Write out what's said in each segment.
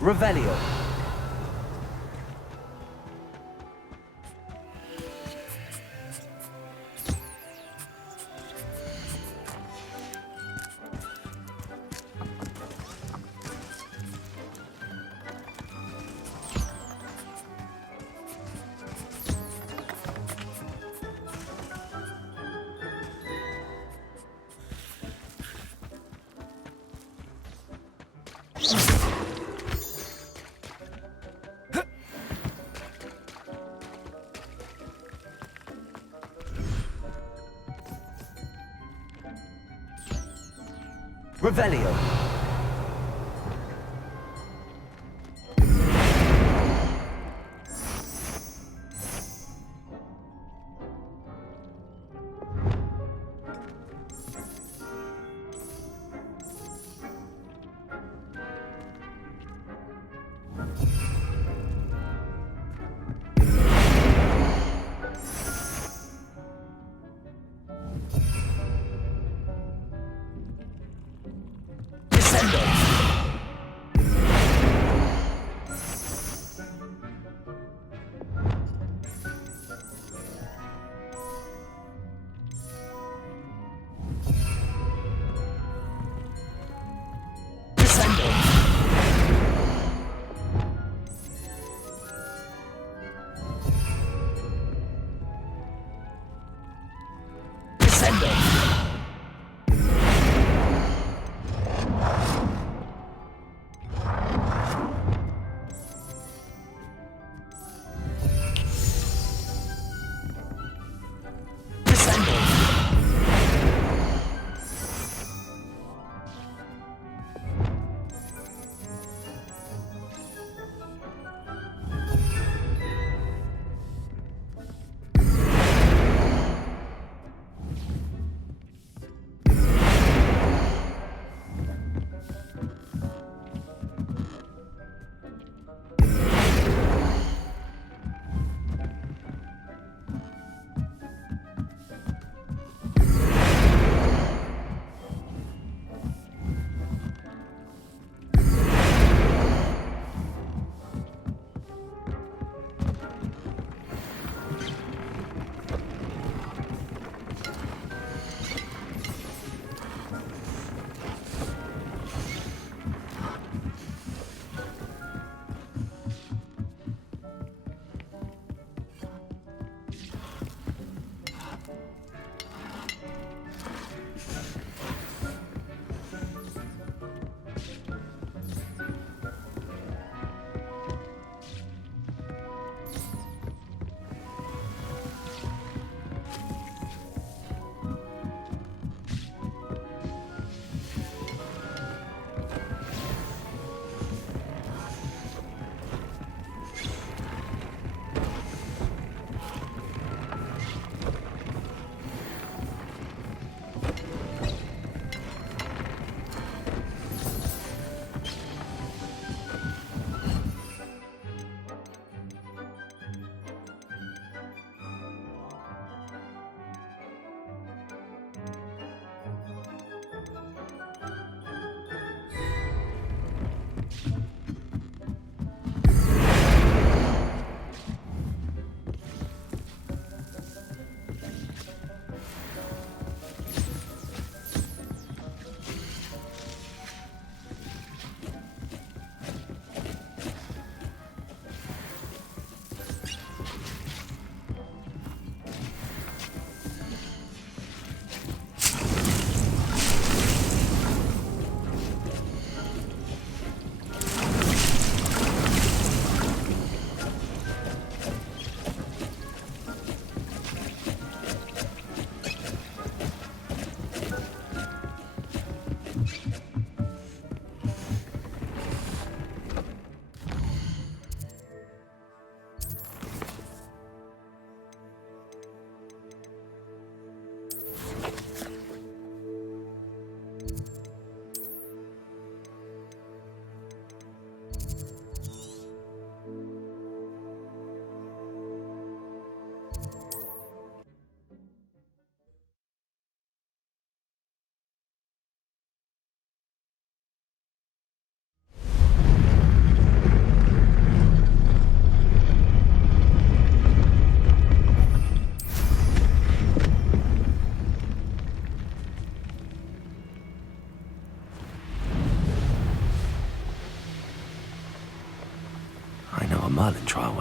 Revelio. Revelio.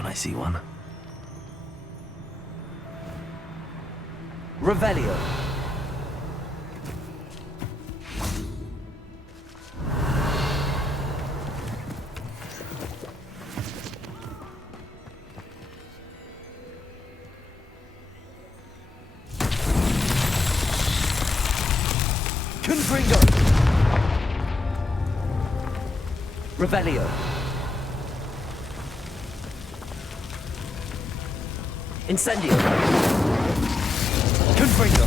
I see one. Revelio. Confringo. Revelio. Incendio. Confringo.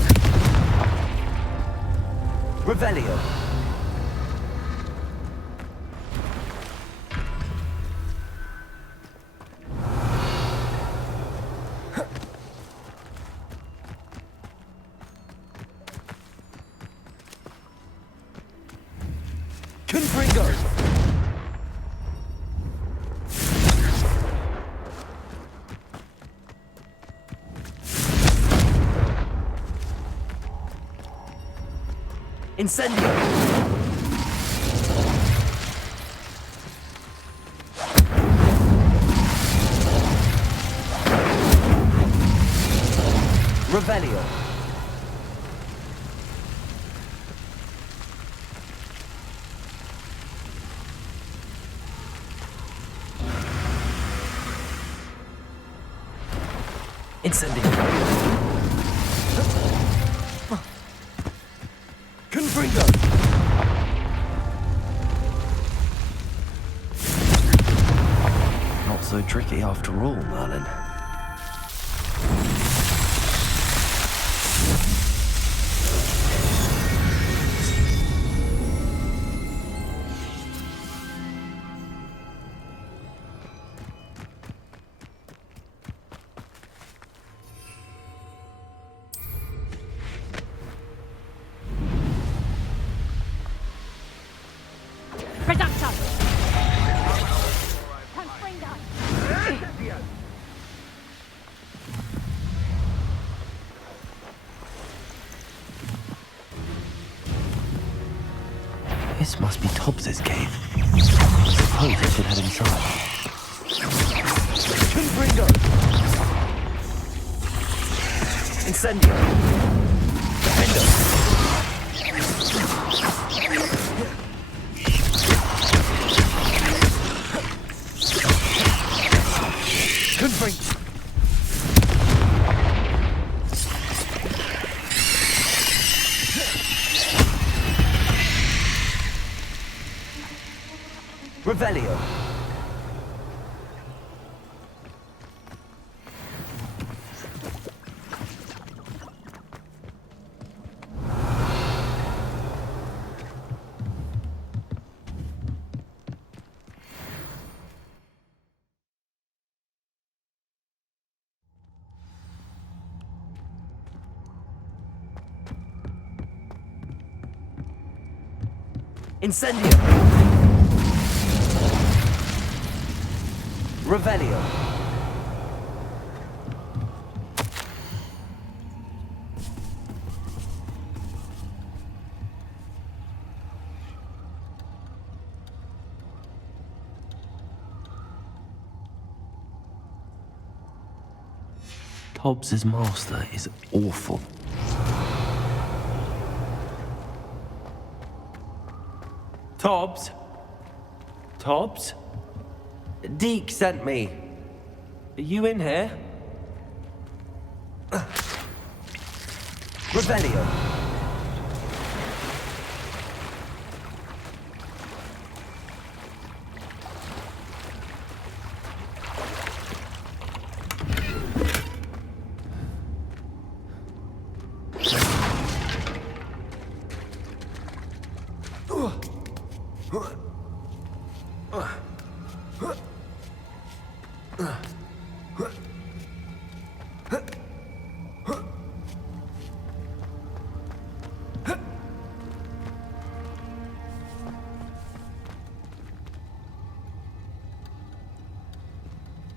Revelio. Confringo. Incendio. Revelio. Incendio. Confringo. Not so tricky after all, Merlin. Reduction! Confringo! This must be Tobbs's cave. I suppose I should head inside. Confringo. Incendio. Defendo. Confringo. Revelio. Incendio. Revelio. Tobbs's master is awful. Tobbs? Tobbs? Deke sent me. Are you in here? Revelio.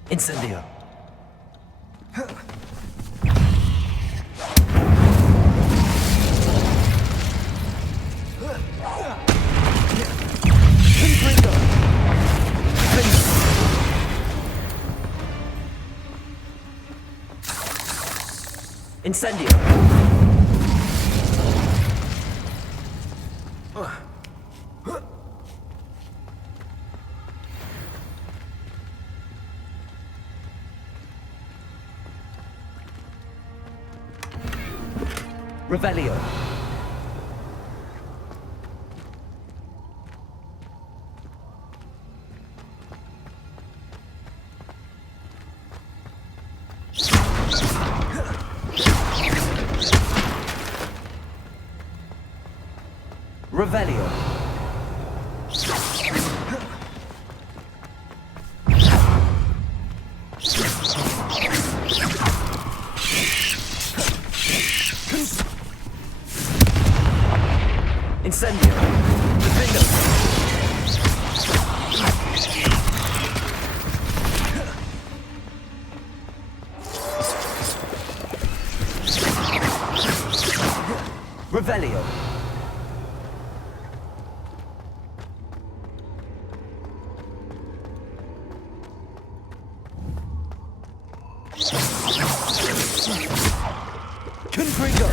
Incendio. Confringo. Incendio. Revelio. Revelio. Incendio. Defendo. Revelio. Confringo.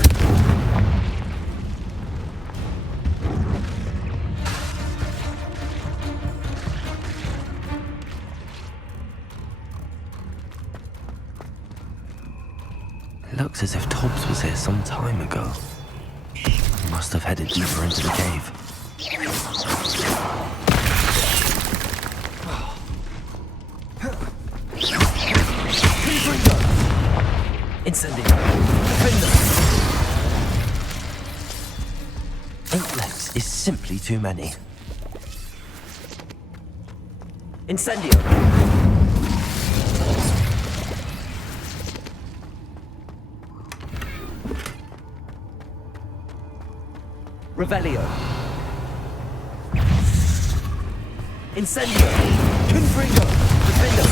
It looks as if Tobbs was here some time ago. He must have headed deeper into the cave. Incendio. Defendo. 8 legs is simply too many. Incendio. Revelio. Incendio. Confringo. Defendo.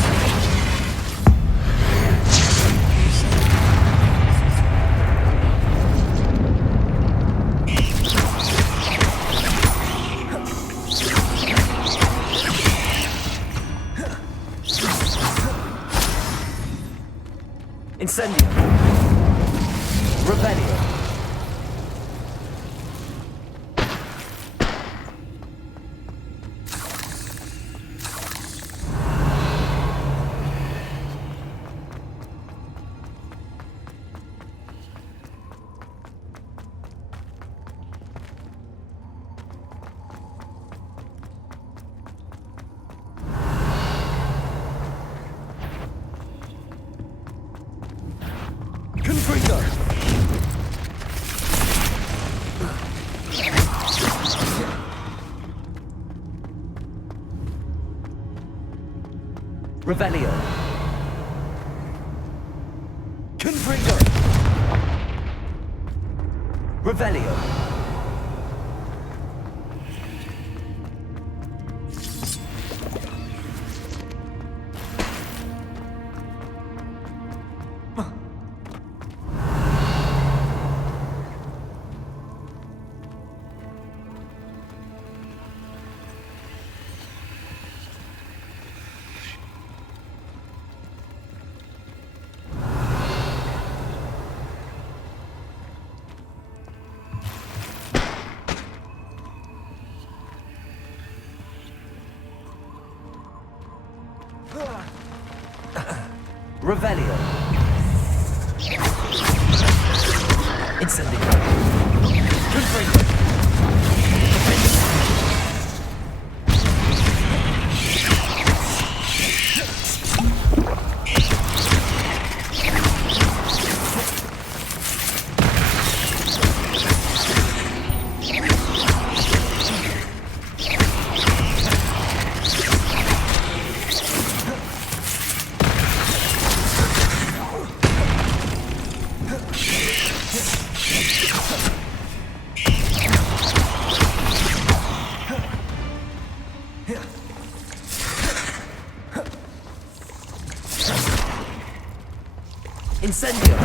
Incendio. Revelio. Confringo. Revelio. Confringo. Revelio. Revelio. Incendio. Confringo. Incendio.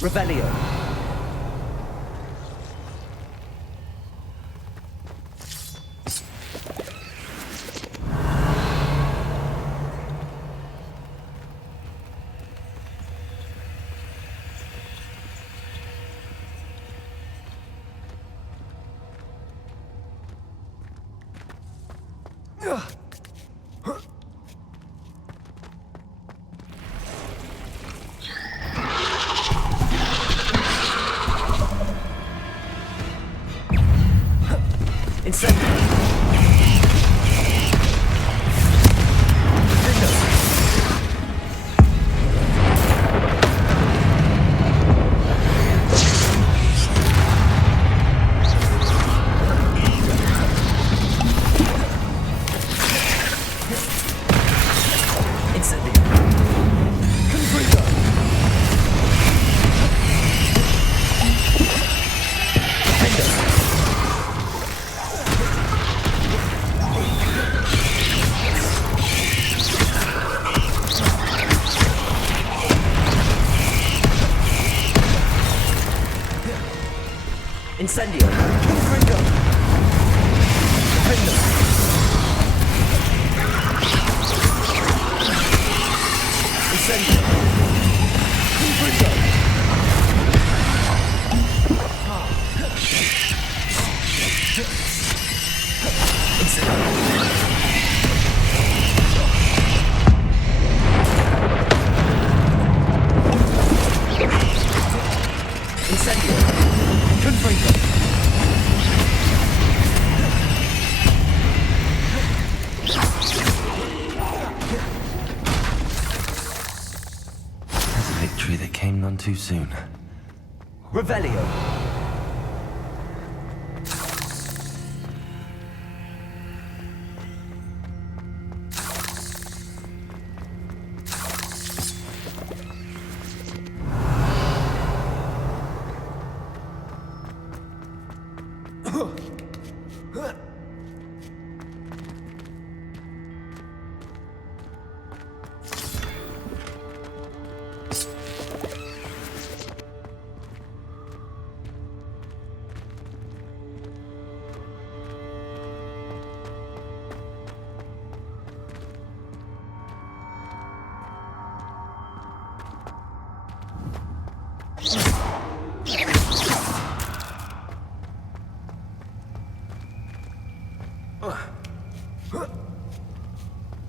Revelio. Incendio. Incendio. Confringo. Incendio. Confringo. Defendo. Incendio. Confringo. Incendio. Incendio. Confringo. There's a victory that came none too soon. Revelio.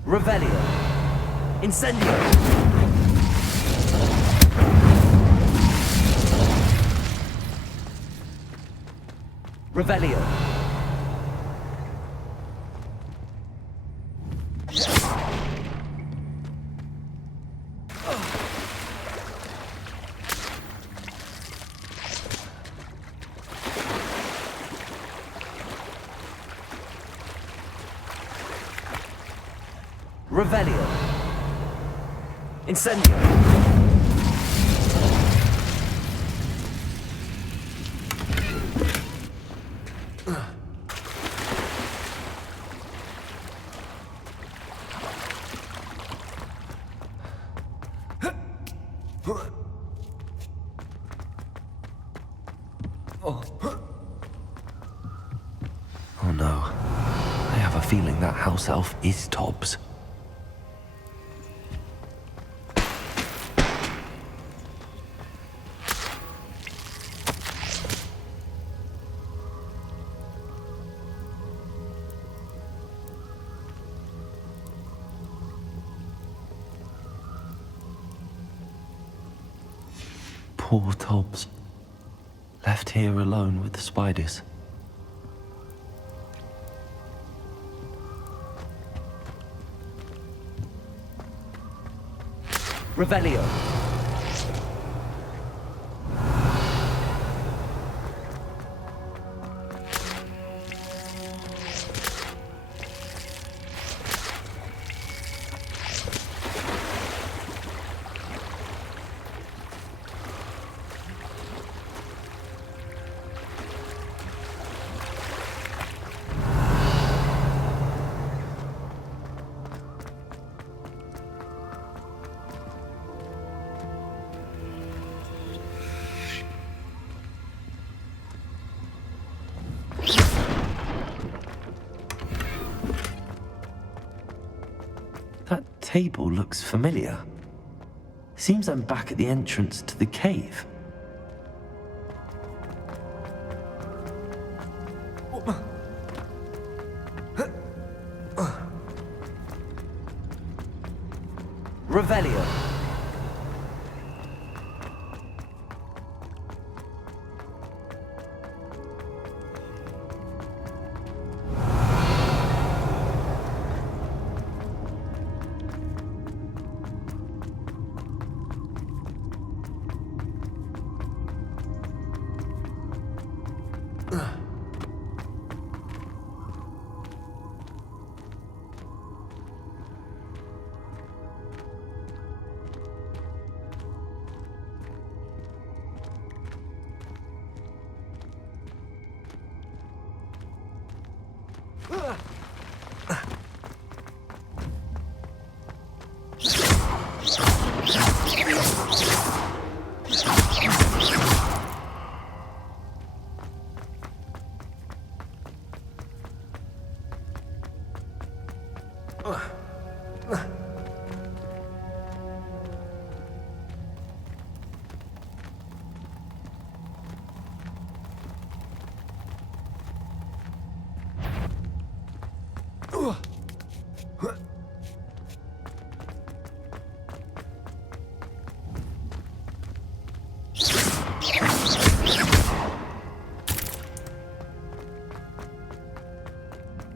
Revelio. Incendio. Revelio. Revelio. Incendio. Oh no. I have a feeling that house elf is Tobbs. Poor Tobbs. Left here alone with the spiders. Revelio. table looks familiar. Seems I'm back at the entrance to the cave. Revelio.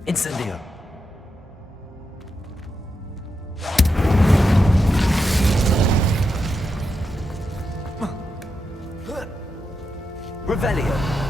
Incendio. Revelio.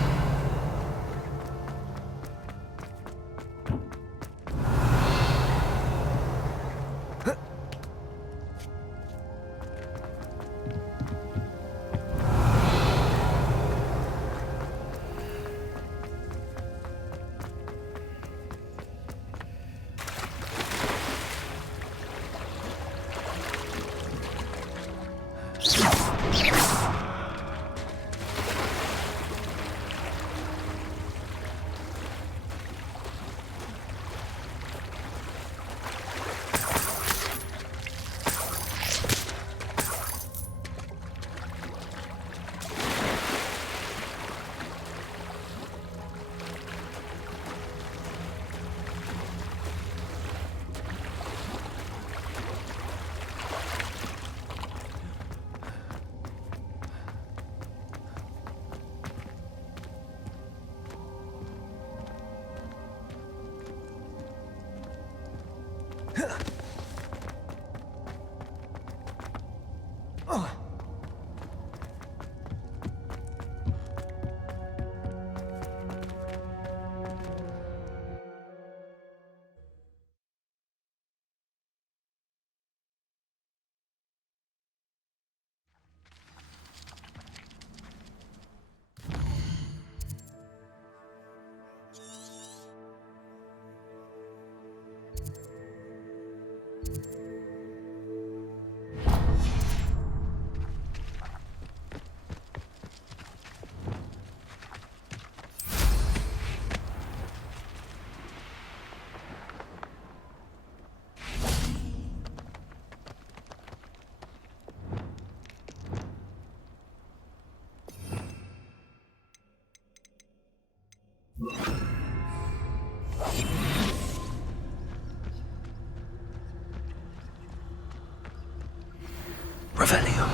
Revelio.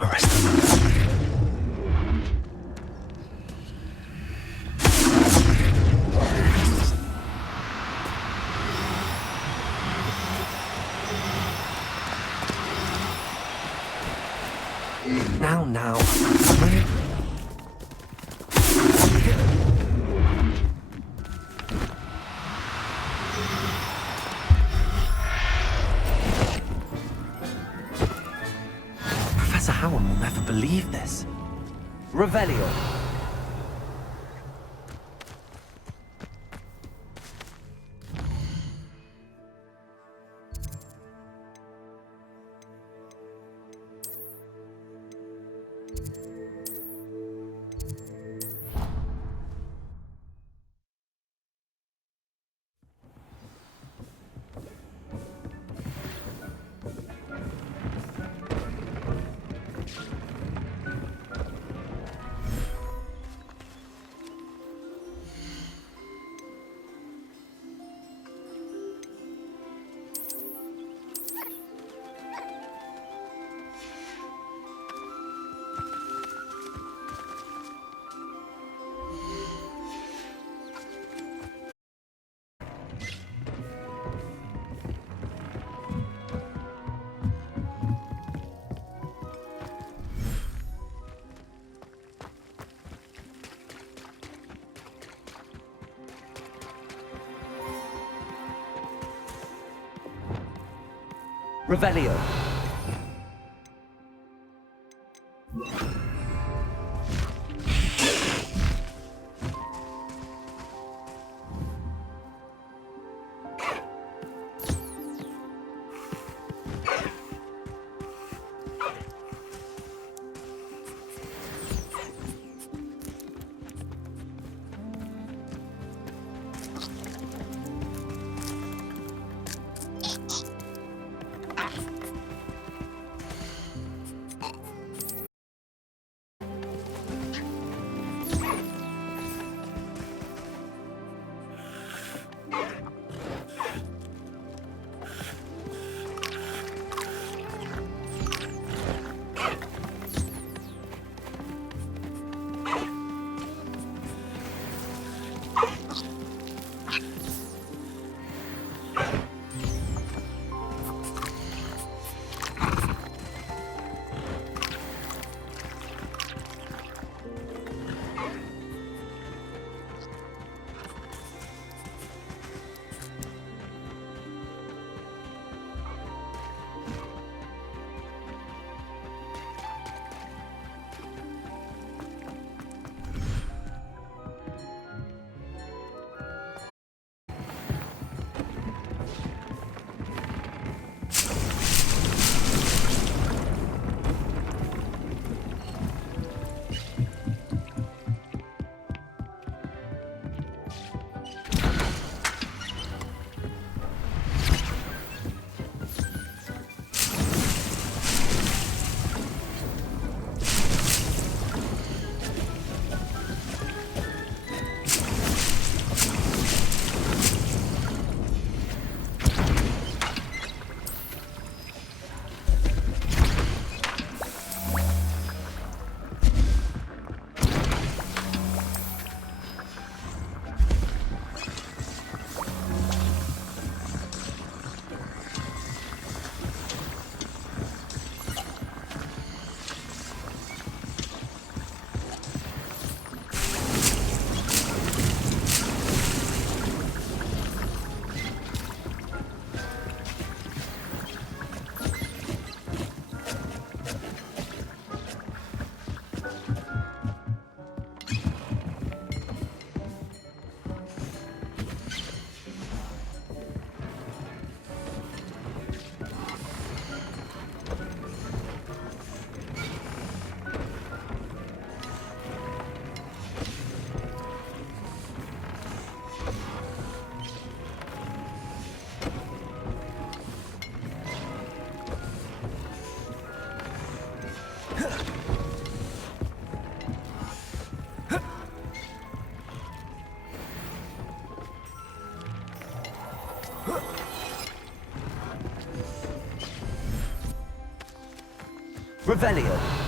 Arrest them. Now. Professor Howard will never believe this. Revelio. Revelio. Revelio.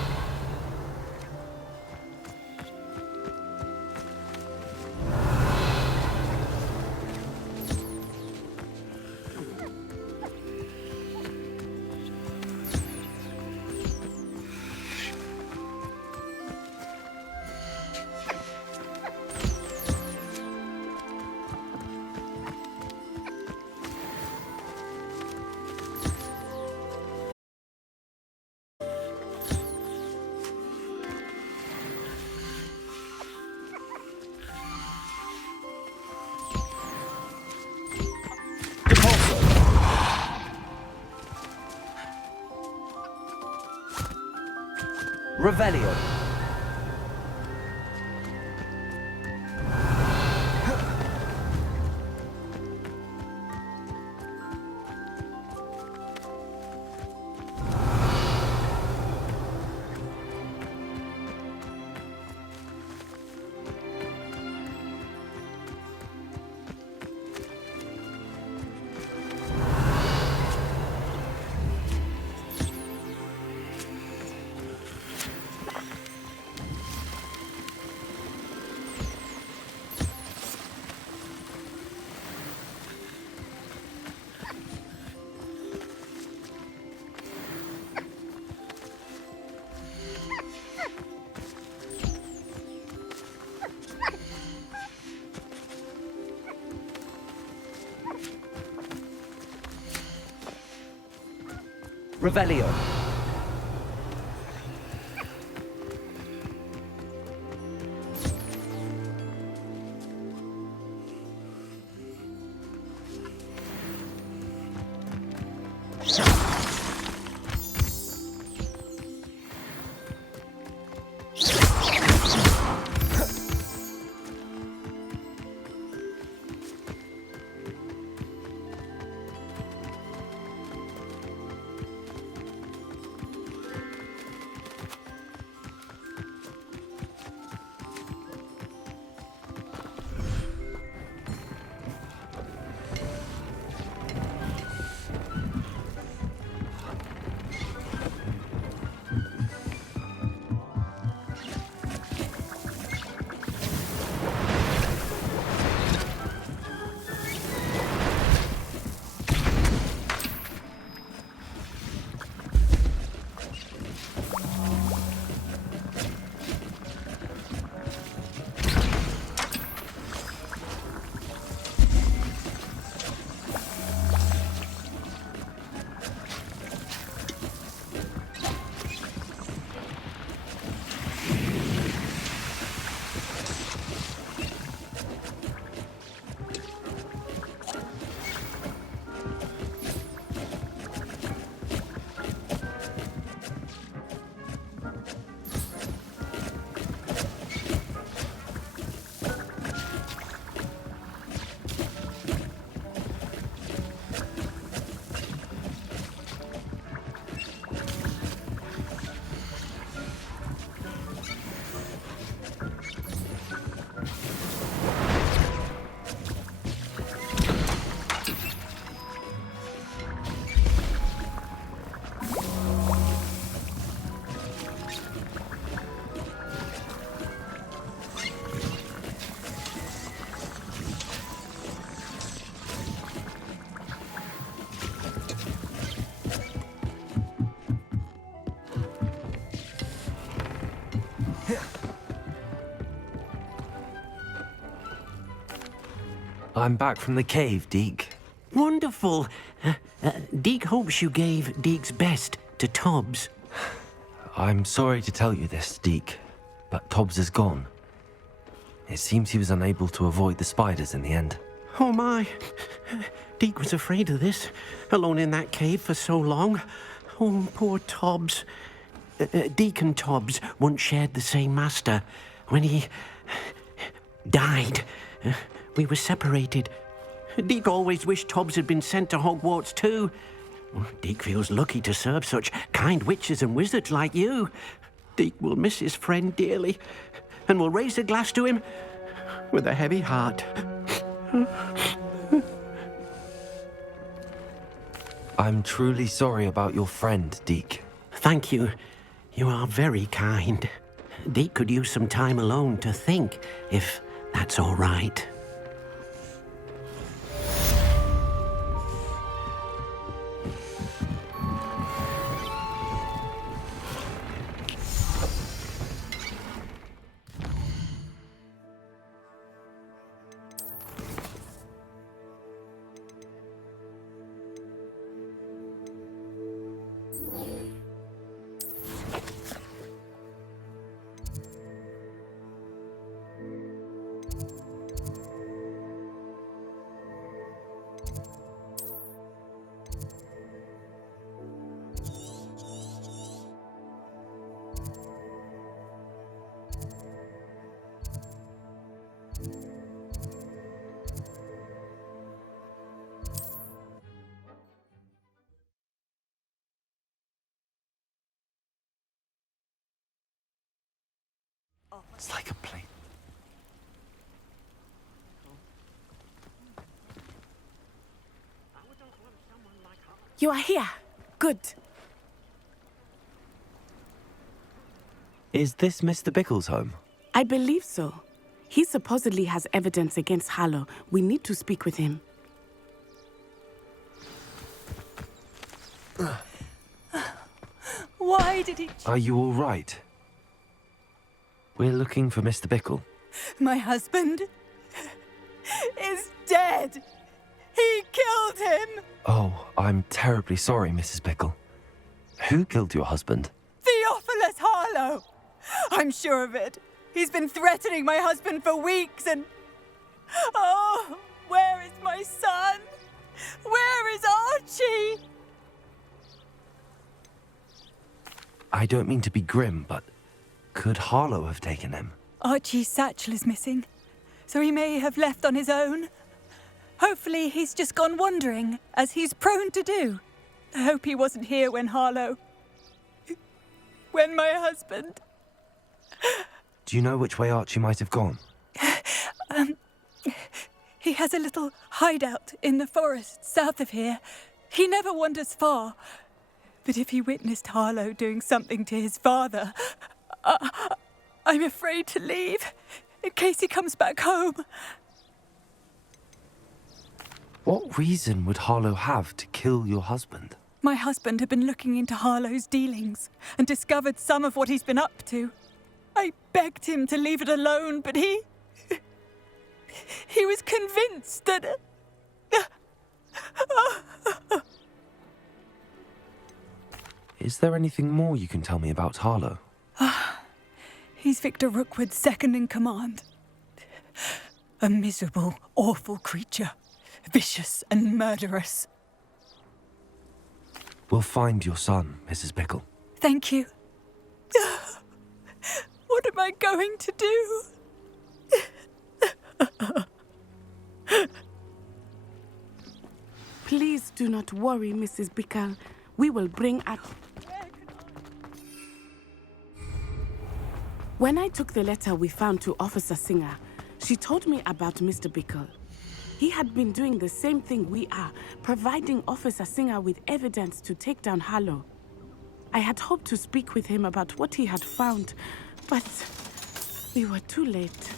Revelio. Revelio. I'm back from the cave, Deke. Wonderful. Deke hopes you gave Deke's best to Tobbs. I'm sorry to tell you this, Deke, but Tobbs is gone. It seems he was unable to avoid the spiders in the end. Oh my. Deke was afraid of this, alone in that cave for so long. Oh, poor Tobbs. Deke and Tobbs once shared the same master. When he died, we were separated. Deke always wished Tobbs had been sent to Hogwarts too. Deke feels lucky to serve such kind witches and wizards like you. Deke will miss his friend dearly, and will raise a glass to him with a heavy heart. I'm truly sorry about your friend, Deke. Thank you. You are very kind. Deke could use some time alone to think, if that's all right. It's like a plane. You are here. Good. Is this Mr. Bickle's home? I believe so. He supposedly has evidence against Harlow. We need to speak with him. Why did he... Are you all right? We're looking for Mr. Bickle. My husband is dead. He killed him. Oh, I'm terribly sorry, Mrs. Bickle. Who killed your husband? Theophilus Harlow! I'm sure of it. He's been threatening my husband for weeks and... Oh, where is my son? Where is Archie? I don't mean to be grim, but could Harlow have taken him? Archie's satchel is missing, so he may have left on his own. Hopefully he's just gone wandering, as he's prone to do. I hope he wasn't here when Harlow... when my husband... Do you know which way Archie might have gone? He has a little hideout in the forest south of here. He never wanders far. But if he witnessed Harlow doing something to his father, I'm afraid to leave, in case he comes back home. What reason would Harlow have to kill your husband? My husband had been looking into Harlow's dealings and discovered some of what he's been up to. I begged him to leave it alone, but he was convinced that... Is there anything more you can tell me about Harlow? He's Victor Rookwood's second in command. A miserable, awful creature. Vicious and murderous. We'll find your son, Mrs. Bickle. Thank you. What am I going to do? Please do not worry, Mrs. Bickle. We will bring Archie. When I took the letter we found to Officer Singer, she told me about Mr. Bickle. He had been doing the same thing we are, providing Officer Singer with evidence to take down Harlow. I had hoped to speak with him about what he had found, but we were too late.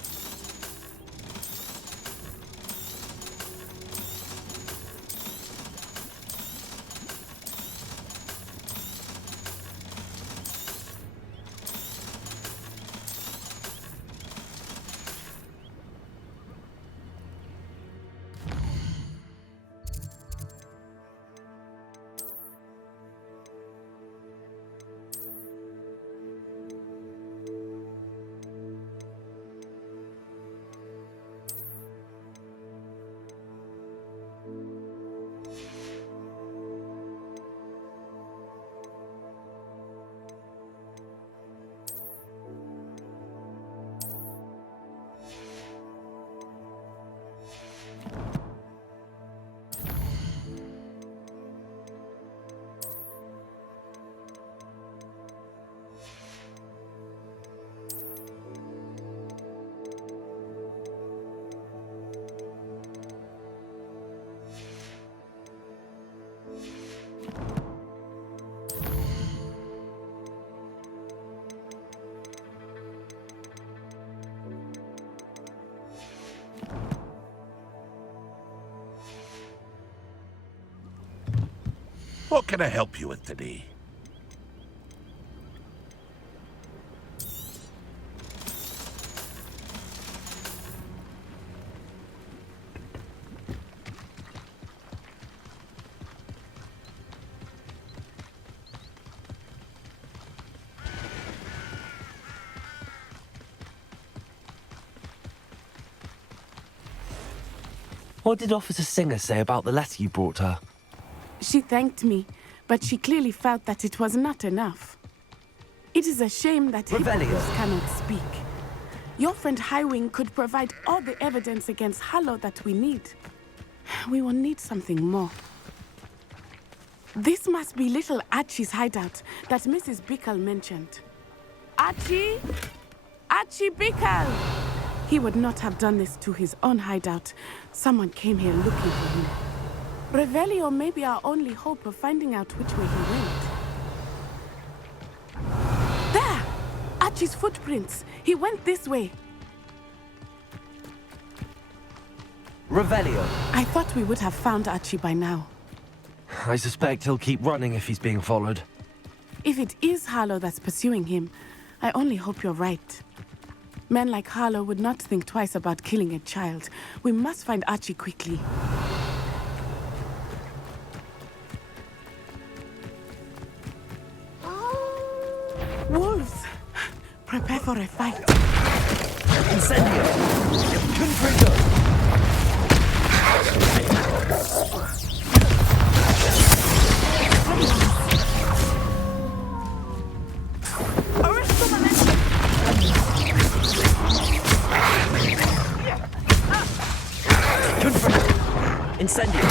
What can I help you with today? What did Officer Singer say about the letter you brought her? She thanked me, but she clearly felt that it was not enough. It is a shame that Revelio. Hippocrates cannot speak. Your friend Highwing could provide all the evidence against Harlow that we need. We will need something more. This must be little Archie's hideout that Mrs. Bickle mentioned. Archie? Archie Bickle! He would not have done this to his own hideout. Someone came here looking for him. Revelio may be our only hope of finding out which way he went. There! Archie's footprints. He went this way. Revelio. I thought we would have found Archie by now. I suspect he'll keep running if he's being followed. If it is Harlow that's pursuing him, I only hope you're right. Men like Harlow would not think twice about killing a child. We must find Archie quickly. Prepare for a fight. Incendio! Confringo! Incendio!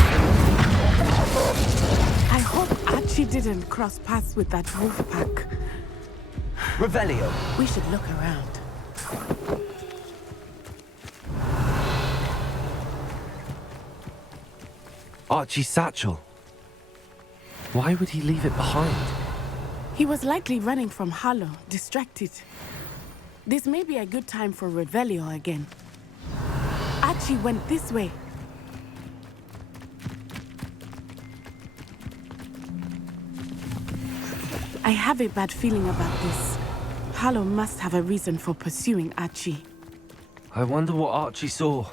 I hope Archie didn't cross paths with that wolf pack. Revelio! We should look around. Archie's satchel. Why would he leave it behind? He was likely running from Harlow, distracted. This may be a good time for Revelio again. Archie went this way. I have a bad feeling about this. Harlow must have a reason for pursuing Archie. I wonder what Archie saw.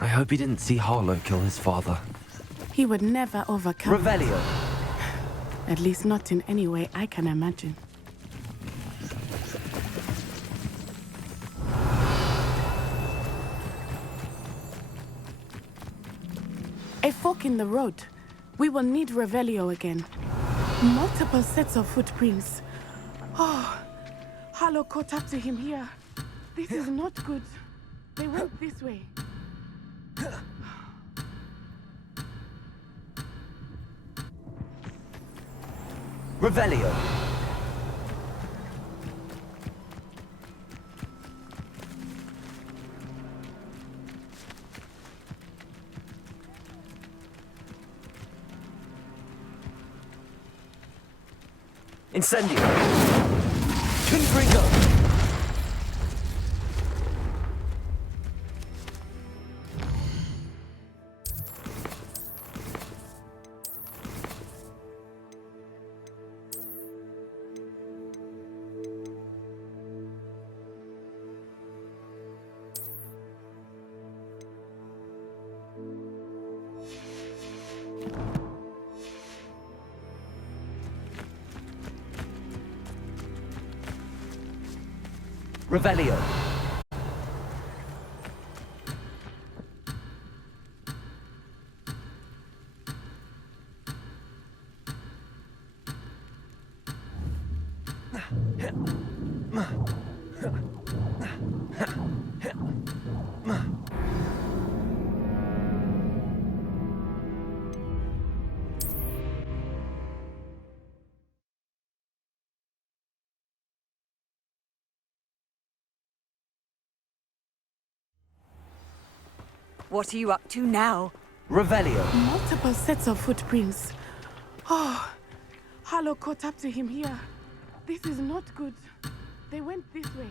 I hope he didn't see Harlow kill his father. He would never overcome it. Revelio! At least not in any way I can imagine. A fork in the road. We will need Revelio again. Multiple sets of footprints. Oh, Harlow caught up to him here. This is not good. They went this way. Revelio! Incendio! Confringo! Revelio! What are you up to now? Revelio! Multiple sets of footprints. Oh, Harlow caught up to him here. This is not good. They went this way.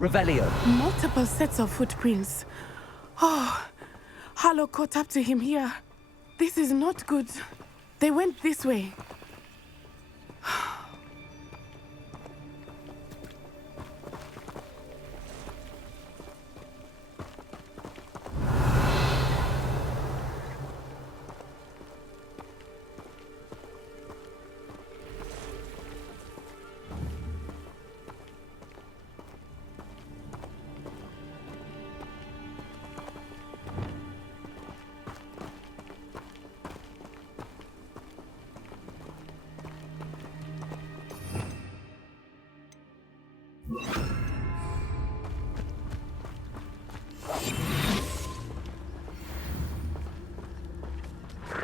Revelio! Multiple sets of footprints. Oh, Harlow caught up to him here. This is not good. They went this way.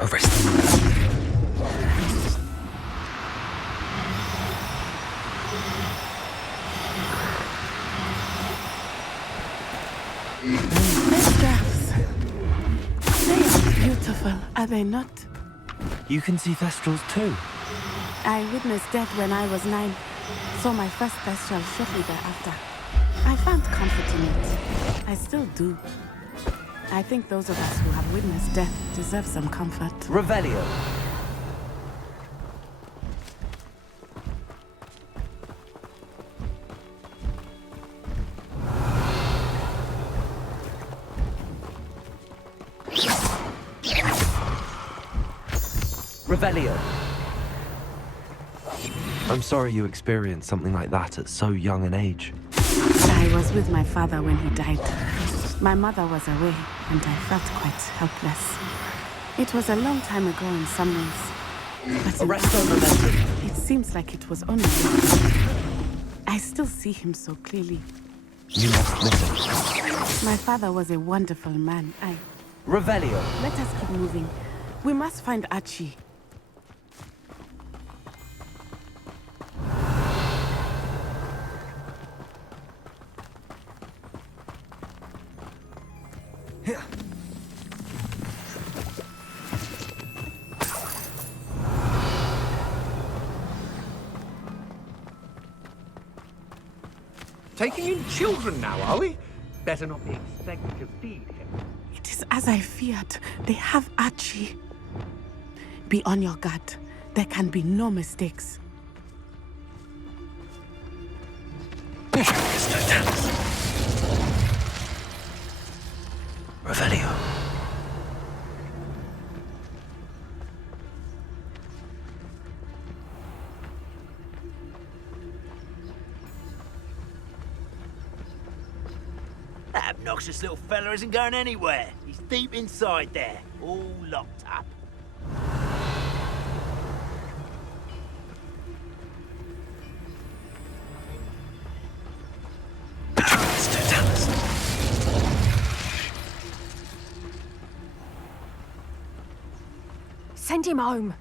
Arrest them. Photographs. They are beautiful, are they not? You can see Thestrals too. I witnessed death when I was 9. Saw my first Thestral shortly thereafter. I found comfort in it. I still do. I think those of us who have witnessed death deserve some comfort. Revelio. Revelio. I'm sorry you experienced something like that at so young an age. I was with my father when he died. My mother was away, and I felt quite helpless. It was a long time ago in some ways. But in Arresto others, Momentum. it seems like it was only yesterday. I still see him so clearly. You must miss him. My father was a wonderful man. Revelio. Let us keep moving. We must find Archie. Taking in children now, are we? Better not be expected to feed him. It is as I feared. They have Archie. Be on your guard. There can be no mistakes. Revelio. That obnoxious little fella isn't going anywhere. He's deep inside there, all locked up. Send him home.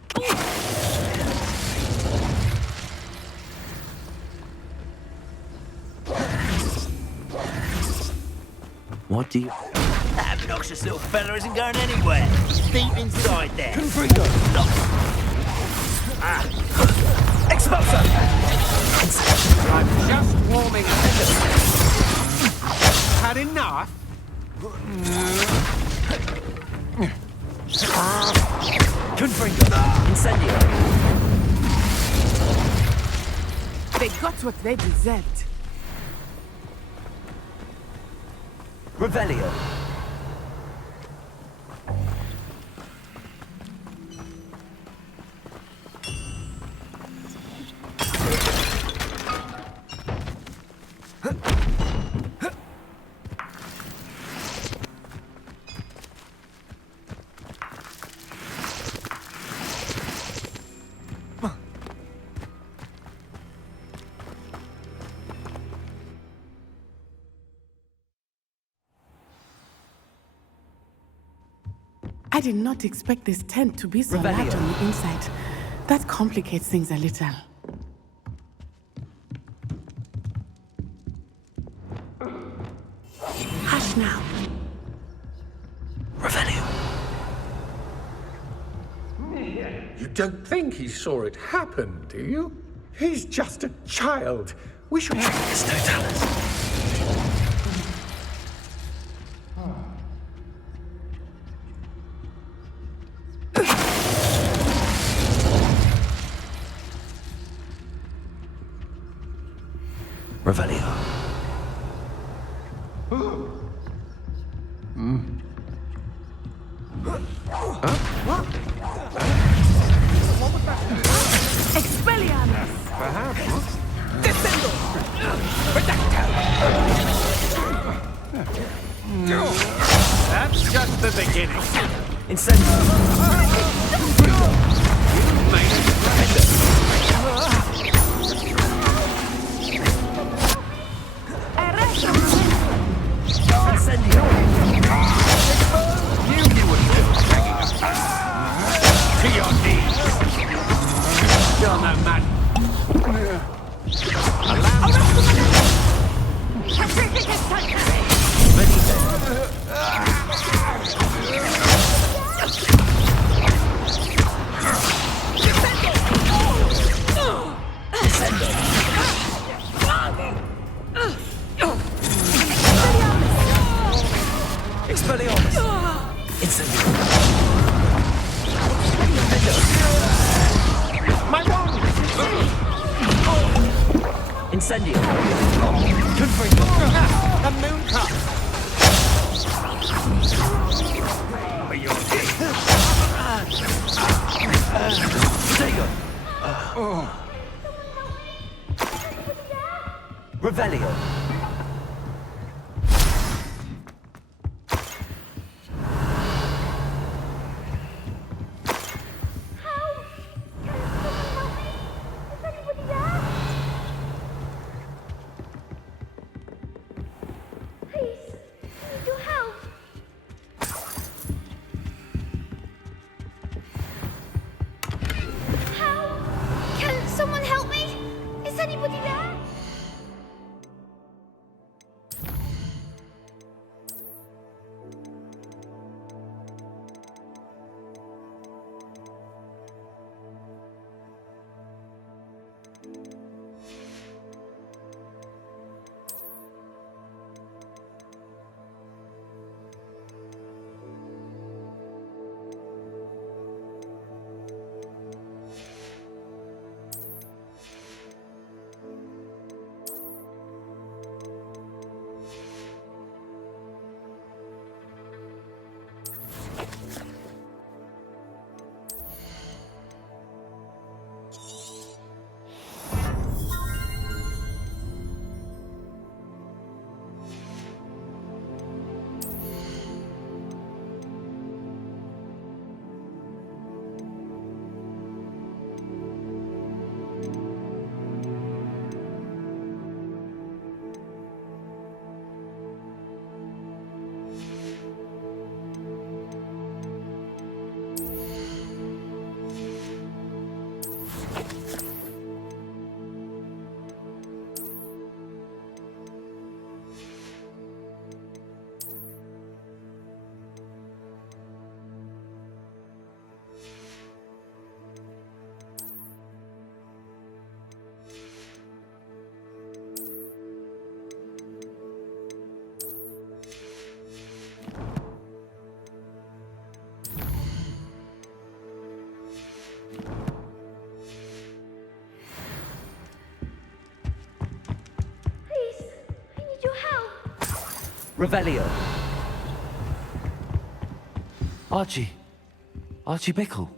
What do you... That obnoxious little fella isn't going anywhere. He's deep inside there. Confringo. Expulsor. I'm just warming up. Had enough? Confringo. Incendio. They got what they deserved. Revelio. I did not expect this tent to be so large Revelio. on the inside. That complicates things a little. Hush now. Revelio. You don't think he saw it happen, do you? He's just a child. We should... There's no Dallas. Revelio. Expelliarmus! That's just the beginning. Incendio. Incendio. You would do hanging up. To your knees. You're no man. Incendio. Confringo. The moon cup! Stego. Revelio. Can someone help me? Is anybody there? Please, I need your help. Revelio. Archie. Archie Bickle.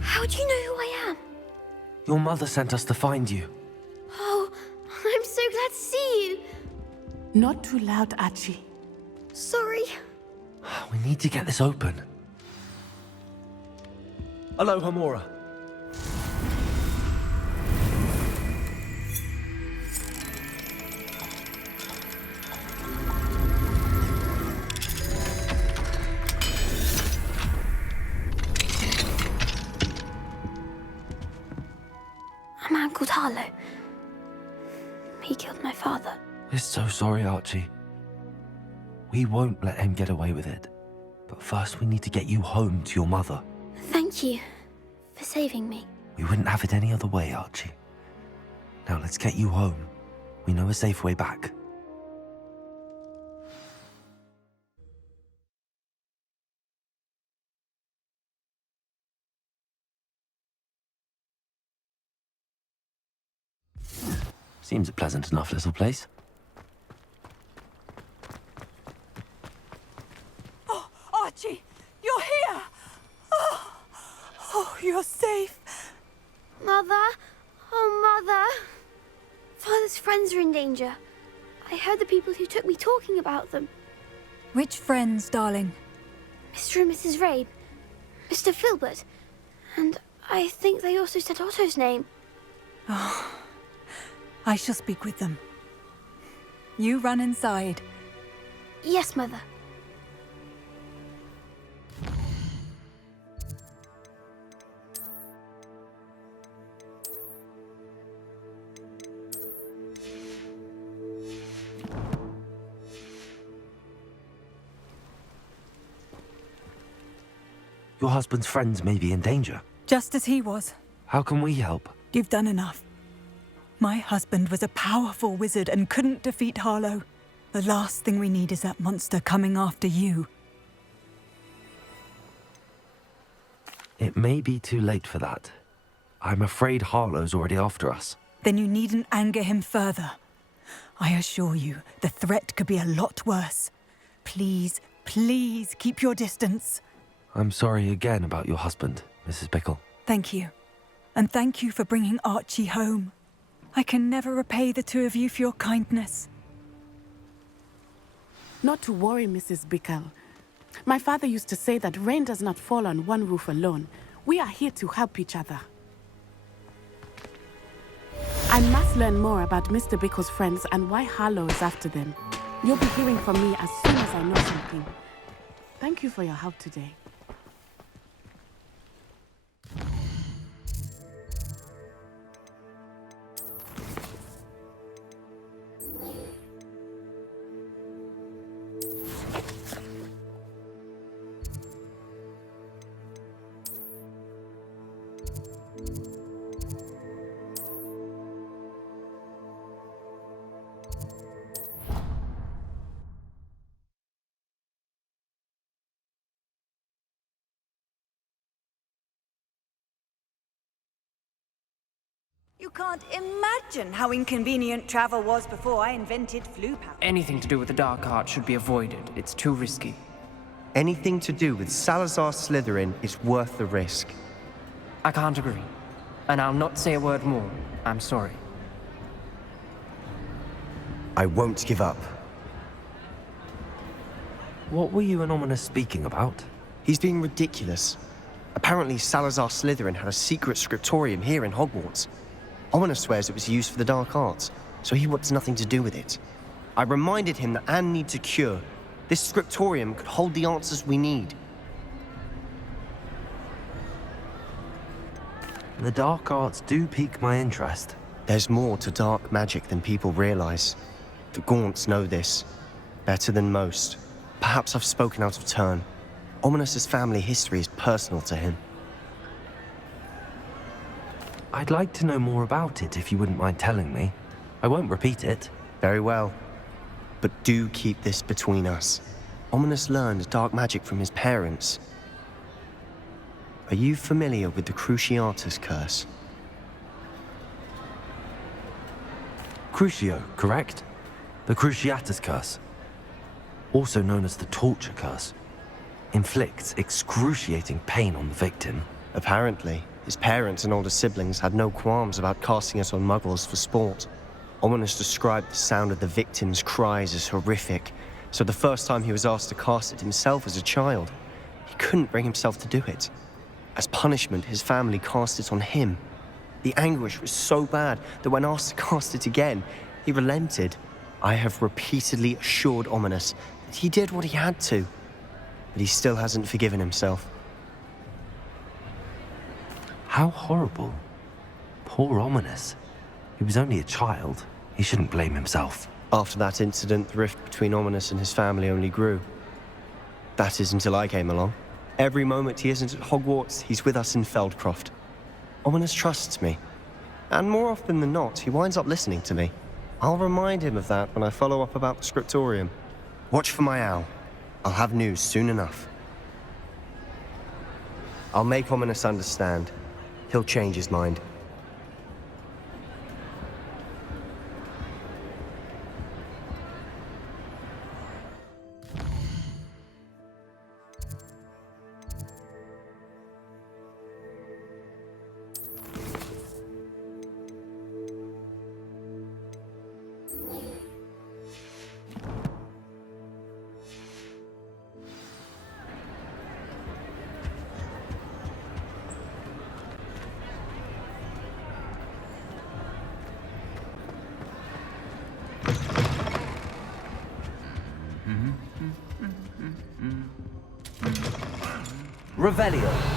How do you know who I am? Your mother sent us to find you. Oh, I'm so glad to see you. Not too loud, Archie. Sorry. We need to get this open. Hello, Hamura. A man called Harlow. He killed my father. We're so sorry, Archie. We won't let him get away with it. But first we need to get you home to your mother. Thank you for saving me. We wouldn't have it any other way, Archie. Now let's get you home. We know a safe way back. Seems a pleasant enough little place. Oh, Archie, you're here! Oh, you're safe. Mother? Oh, Mother. Father's friends are in danger. I heard the people who took me talking about them. Which friends, darling? Mr. and Mrs. Rabe, Mr. Filbert, and I think they also said Otto's name. Oh, I shall speak with them. You run inside. Yes, Mother. Your husband's friends may be in danger. Just as he was. How can we help? You've done enough. My husband was a powerful wizard and couldn't defeat Harlow. The last thing we need is that monster coming after you. It may be too late for that. I'm afraid Harlow's already after us. then you needn't anger him further. I assure you, the threat could be a lot worse. Please, please keep your distance. I'm sorry again about your husband, Mrs. Bickle. Thank you. And thank you for bringing Archie home. I can never repay the two of you for your kindness. Not to worry, Mrs. Bickle. My father used to say that rain does not fall on one roof alone. We are here to help each other. I must learn more about Mr. Bickle's friends and why Harlow is after them. You'll be hearing from me as soon as I know something. Thank you for your help today. You can't imagine how inconvenient travel was before I invented flu powder. Anything to do with the dark arts should be avoided. It's too risky. Anything to do with Salazar Slytherin is worth the risk. I can't agree. And I'll not say a word more. I'm sorry. I won't give up. What were you and Ominous speaking about? He's being ridiculous. Apparently Salazar Slytherin had a secret scriptorium here in Hogwarts. Ominous swears it was used for the dark arts, so he wants nothing to do with it. I reminded him that Anne needs a cure. This scriptorium could hold the answers we need. The dark arts do pique my interest. There's more to dark magic than people realize. The Gaunts know this, better than most. Perhaps I've spoken out of turn. Ominous's family history is personal to him. I'd like to know more about it if you wouldn't mind telling me. I won't repeat it. Very well. But do keep this between us. Ominous learned dark magic from his parents. Are you familiar with the Cruciatus Curse? Crucio, correct? The Cruciatus Curse. Also known as the Torture Curse. Inflicts excruciating pain on the victim. Apparently. His parents and older siblings had no qualms about casting it on muggles for sport. Ominous described the sound of the victim's cries as horrific, so the first time he was asked to cast it himself as a child, he couldn't bring himself to do it. As punishment, his family cast it on him. The anguish was so bad that when asked to cast it again, he relented. I have repeatedly assured Ominous that he did what he had to, but he still hasn't forgiven himself. How horrible. Poor Ominous. He was only a child. He shouldn't blame himself. After that incident, the rift between Ominous and his family only grew. That is until I came along. Every moment he isn't at Hogwarts, he's with us in Feldcroft. Ominous trusts me. And more often than not, he winds up listening to me. I'll remind him of that when I follow up about the scriptorium. Watch for my owl. I'll have news soon enough. I'll make Ominous understand. He'll change his mind. Revelio.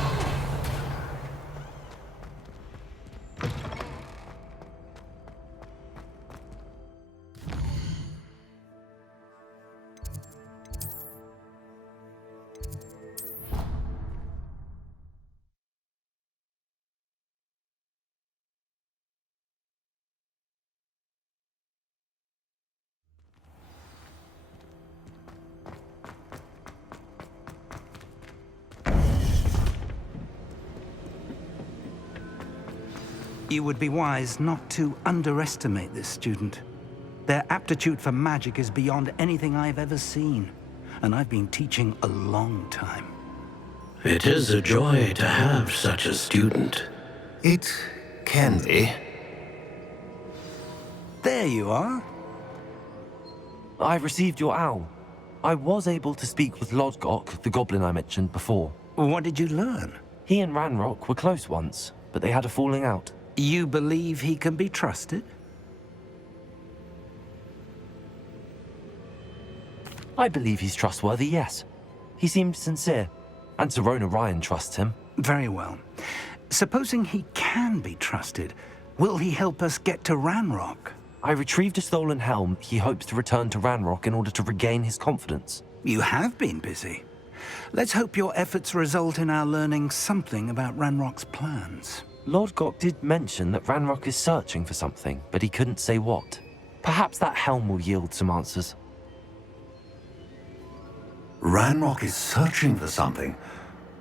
You would be wise not to underestimate this student. Their aptitude for magic is beyond anything I've ever seen, and I've been teaching a long time. It is a joy to have such a student. It can be. There you are. I received your owl. I was able to speak with Lodgok, the goblin I mentioned before. What did you learn? He and Ranrock were close once, but they had a falling out. You believe he can be trusted? I believe he's trustworthy, yes. He seemed sincere, and Sirona Ryan trusts him. Very well. Supposing he can be trusted, will he help us get to Ranrock? I retrieved a stolen helm he hopes to return to Ranrock in order to regain his confidence. You have been busy. Let's hope your efforts result in our learning something about Ranrock's plans. Lodgok did mention that Ranrock is searching for something, but he couldn't say what. Perhaps that helm will yield some answers. Ranrock is searching for something.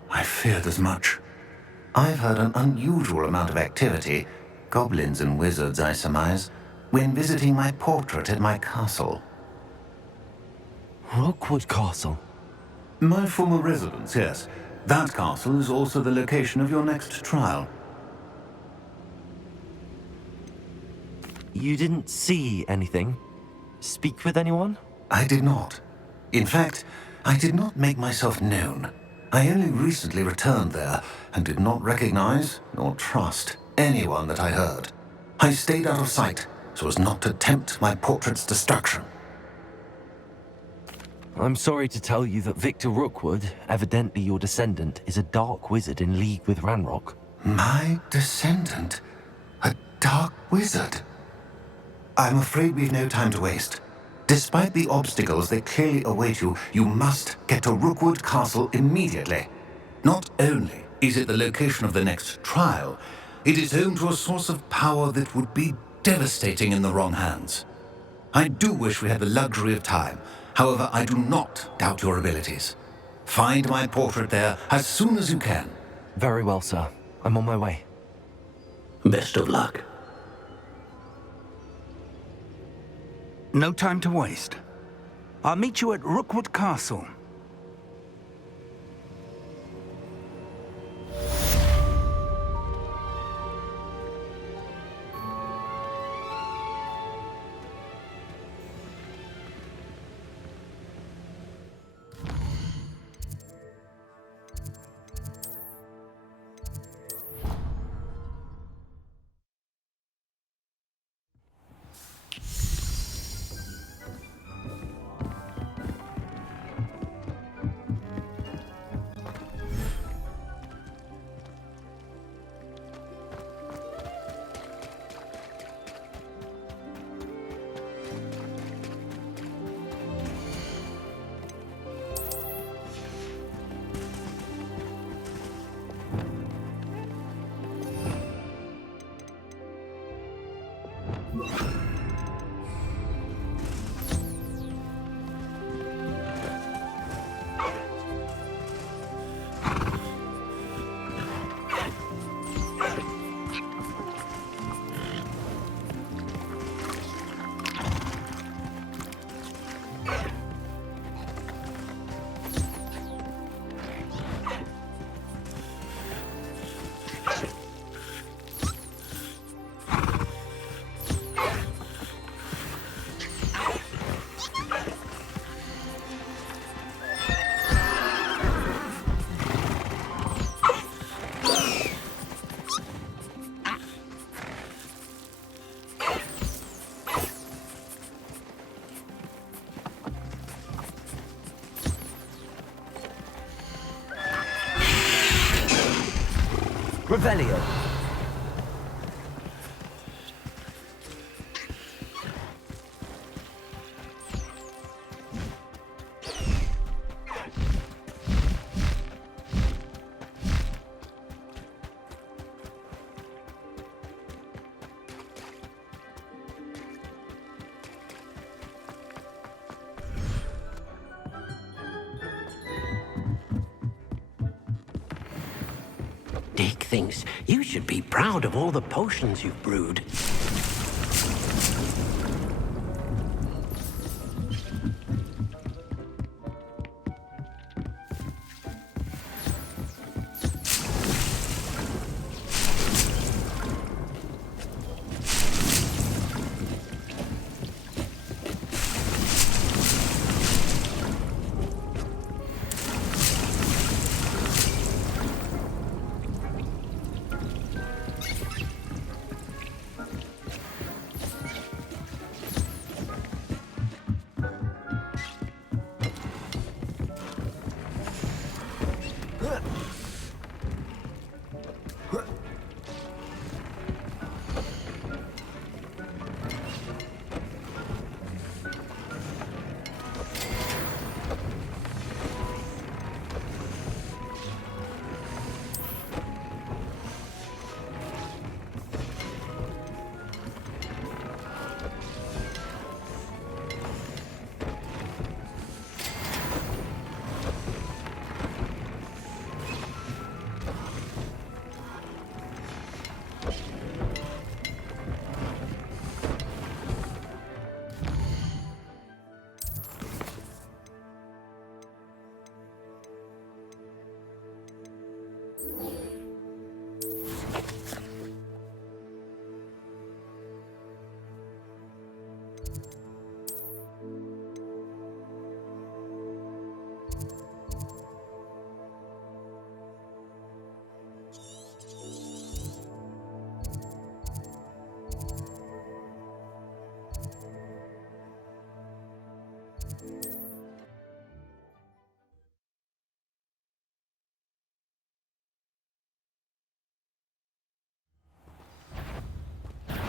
I feared as much. I've heard an unusual amount of activity, goblins and wizards, I surmise, when visiting my portrait at my castle. Rookwood Castle? My former residence, yes. That castle is also the location of your next trial. You didn't see anything? Speak with anyone? I did not. In fact, I did not make myself known. I only recently returned there and did not recognize nor trust anyone that I heard. I stayed out of sight so as not to tempt my portrait's destruction. I'm sorry to tell you that Victor Rookwood, evidently your descendant, is a dark wizard in league with Ranrock. My descendant? A dark wizard? I'm afraid we've no time to waste. Despite the obstacles that clearly await you, you must get to Rookwood Castle immediately. Not only is it the location of the next trial, it is home to a source of power that would be devastating in the wrong hands. I do wish we had the luxury of time. However, I do not doubt your abilities. Find my portrait there as soon as you can. Very well, sir. I'm on my way. Best of luck. No time to waste. I'll meet you at Rookwood Castle. Revelio. Deke thinks you should be proud of all the potions you've brewed.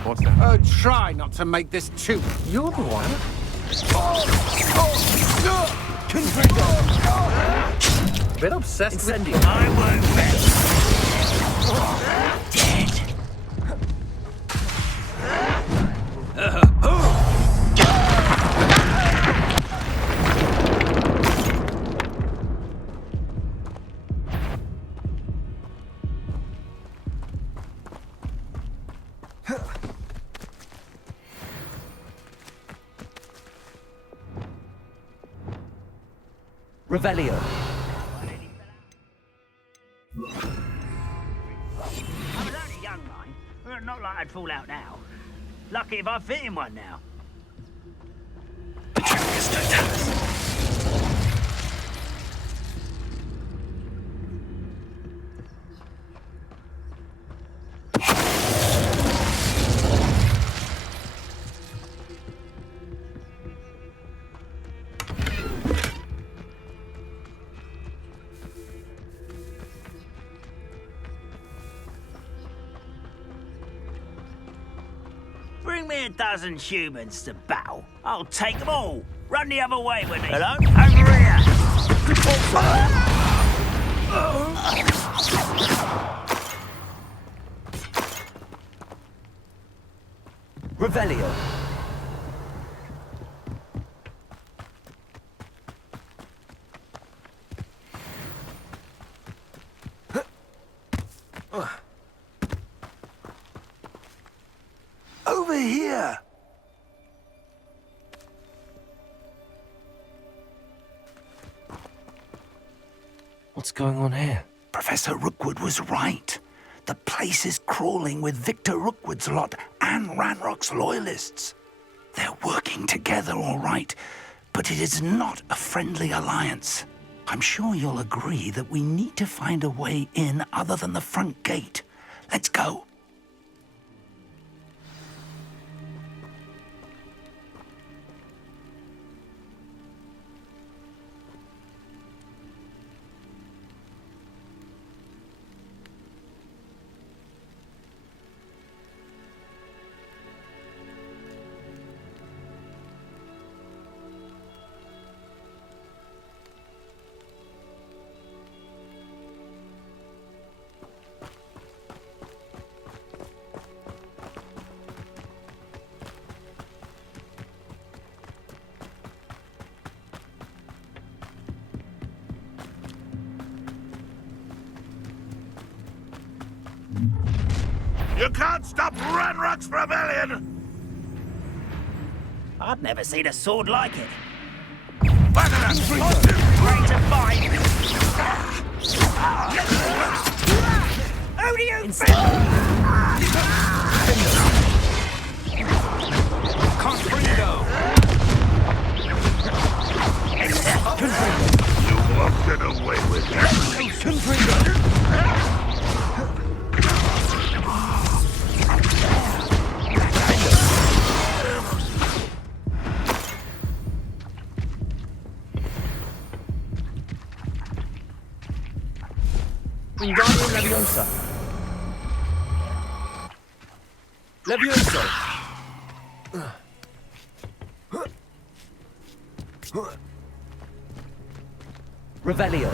What's that? Oh, try not to make this too... You're the one. Bit obsessed Incendio. with... I won't bet. Revelio. I was only young, mind. Well, not like I'd fall out now. Lucky if I fit in one now. Bring me a dozen humans to battle. I'll take them all. Run the other way when they... Hello? Over here! Revelio. Over here! What's going on here? Professor Rookwood was right. The place is crawling with Victor Rookwood's lot and Ranrock's loyalists. They're working together, all right, but it is not a friendly alliance. I'm sure you'll agree that we need to find a way in other than the front gate. Let's go. You can't stop Ranrock's rebellion! I've never seen a sword like it. Back at us! Great to fight! Who do you think? Confringo! You won't get away with it! Confringo! Wingardium Leviosa. Leviosa. Revelio.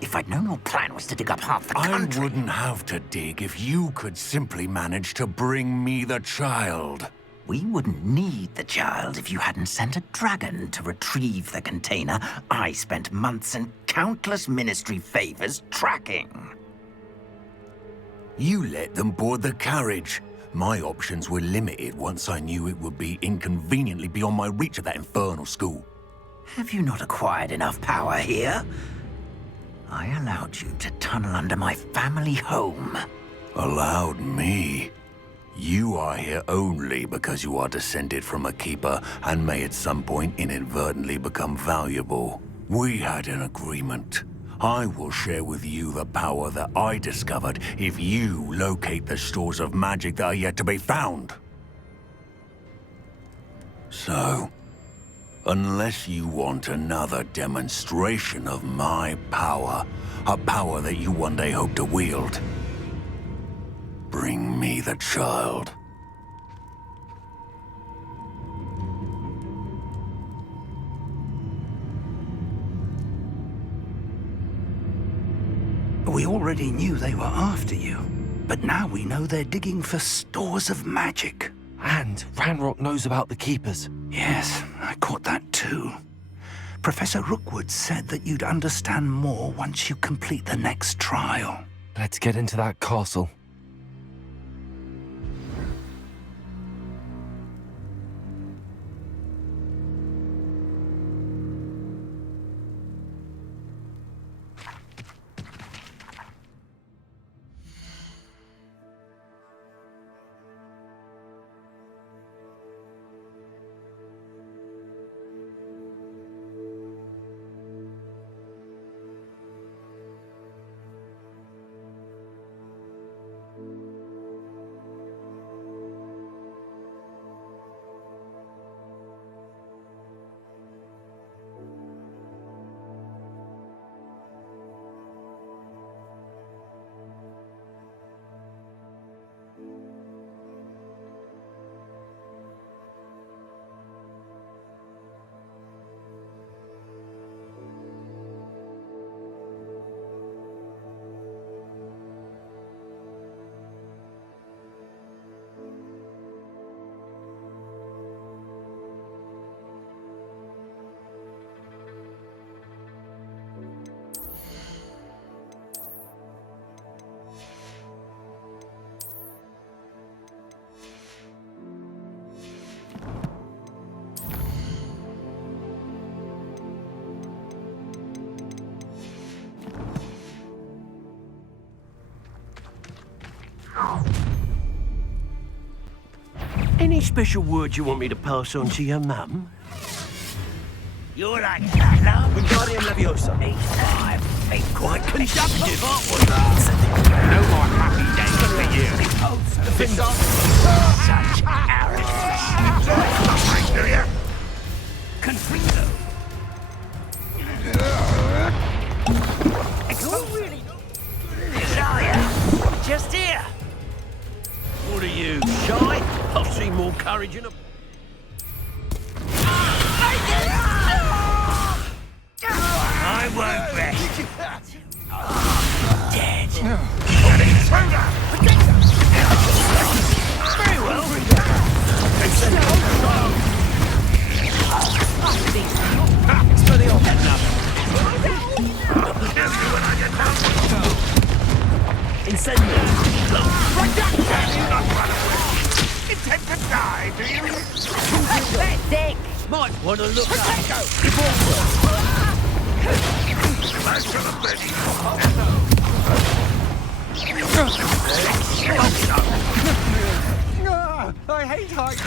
If I'd known your plan was to dig up half the country... I wouldn't have to dig if you could simply manage to bring me the child. We wouldn't need the child if you hadn't sent a dragon to retrieve the container I spent months and countless ministry favors tracking. You let them board the carriage. My options were limited once I knew it would be inconveniently beyond my reach at that infernal school. Have you not acquired enough power here? I allowed you to tunnel under my family home. Allowed me? You are here only because you are descended from a keeper and may at some point inadvertently become valuable. We had an agreement. I will share with you the power that I discovered if you locate the stores of magic that are yet to be found. So, unless you want another demonstration of my power, a power that you one day hope to wield, bring me the child. We already knew they were after you, but now we know they're digging for stores of magic. And Ranrock knows about the Keepers. Yes, I caught that too. Professor Rookwood said that you'd understand more once you complete the next trial. Let's get into that castle. Any special words you want me to pass on to your mum? You're like that, love? Wingardium Leviosa. I've been Quite conductive, aren't we? No more happy days for you. such arrogance. Nothing, do you? Confringo. Exolia. Just here. What are you, shy? I've seen more courage in a... I won't rest. Dead. Very well. Expelliarmus. Kill you when I get down. Wanna look up? Back to the bed. I hate heights.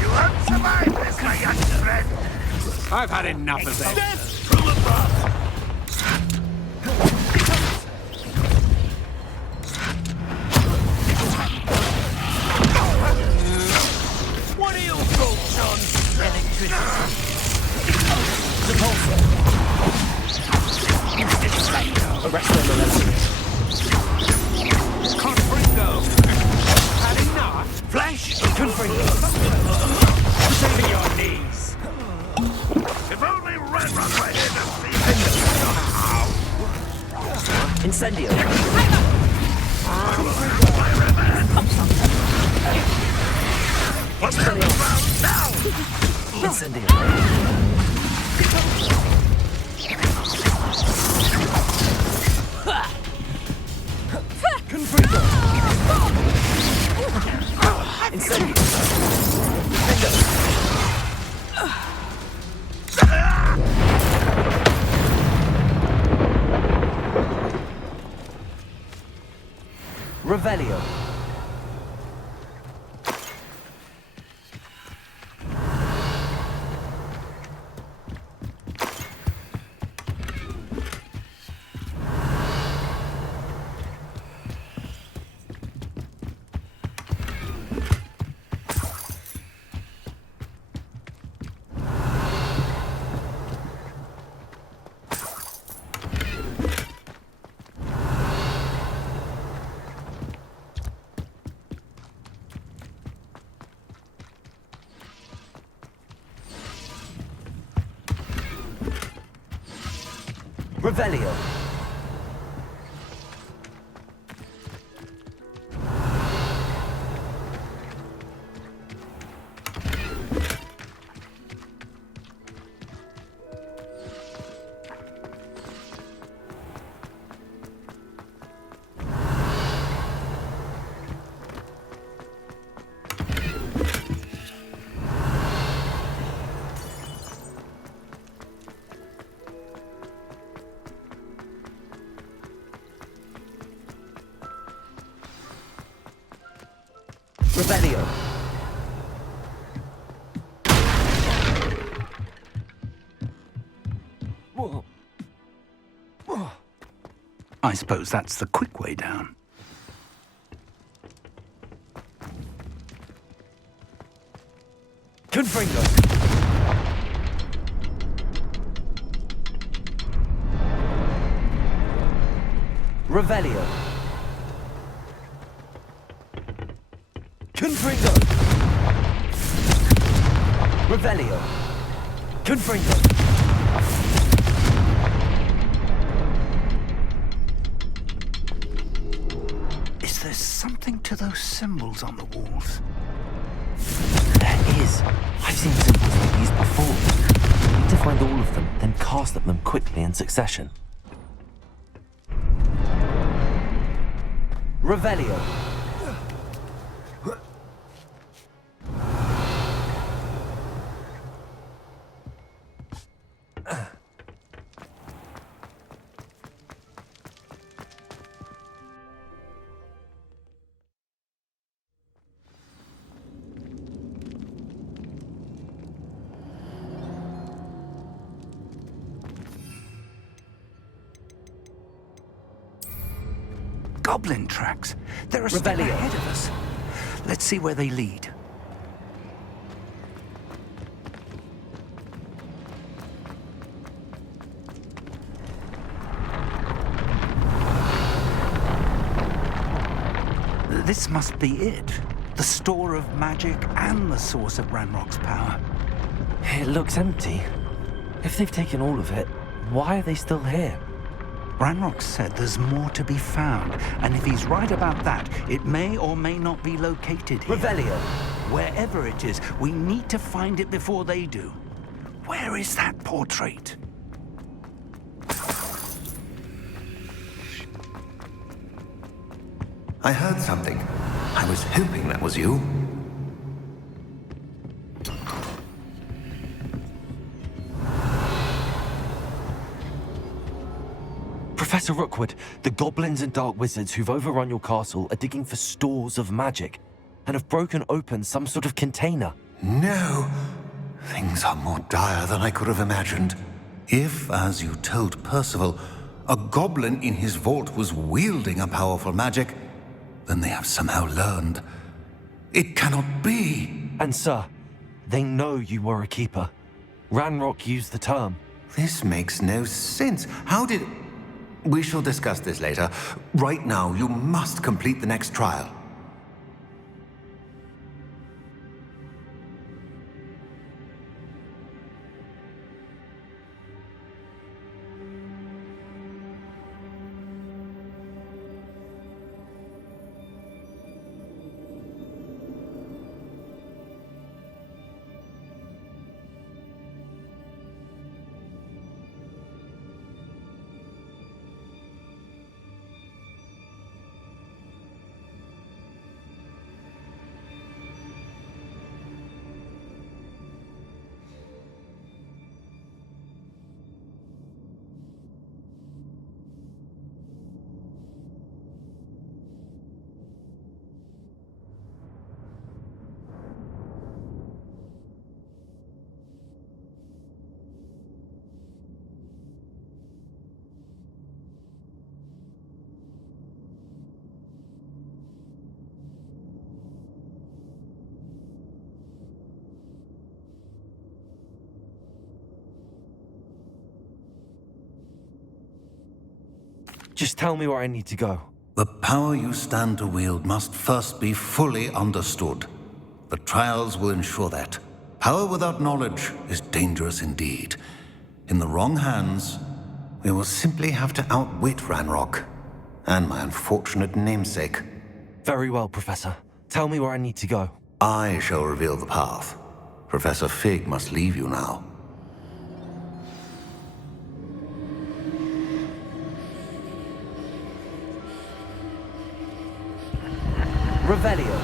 You won't survive this, my young friend. I've had enough of this. From above. What are your thoughts on electricity? Arrest them and Confringo. Had enough? Flash. Confringo. To your knees. If only Ranrock were here to see. Incendio. What's the ground now? Incendio. Confringo. Incendio. Revelio. Revelio. Revelio. I suppose that's the quick way down. Confringo. Revelio. Confringo. Revelio. Confringo. Is there something to those symbols on the walls? There is. I've seen symbols like these before. We need to find all of them, then cast at them quickly in succession. Revelio. Goblin tracks. They're a step Revelio. ahead of us. Let's see where they lead. This must be it. The store of magic and the source of Ranrock's power. It looks empty. If they've taken all of it, why are they still here? Ranrock said there's more to be found, and if he's right about that, it may or may not be located here. Revelio. Wherever it is, we need to find it before they do. Where is that portrait? I heard something. I was hoping that was you. Professor Rookwood, the goblins and dark wizards who've overrun your castle are digging for stores of magic and have broken open some sort of container. No. Things are more dire than I could have imagined. If, as you told Percival, a goblin in his vault was wielding a powerful magic, then they have somehow learned. It cannot be. And sir, they know you were a keeper. Ranrock used the term. This makes no sense. How did... We shall discuss this later. Right now, you must complete the next trial. Just tell me where I need to go. The power you stand to wield must first be fully understood. The trials will ensure that. Power without knowledge is dangerous indeed. In the wrong hands, we will simply have to outwit Ranrock and my unfortunate namesake. Very well, Professor. Tell me where I need to go. I shall reveal the path. Professor Fig must leave you now. Revelio.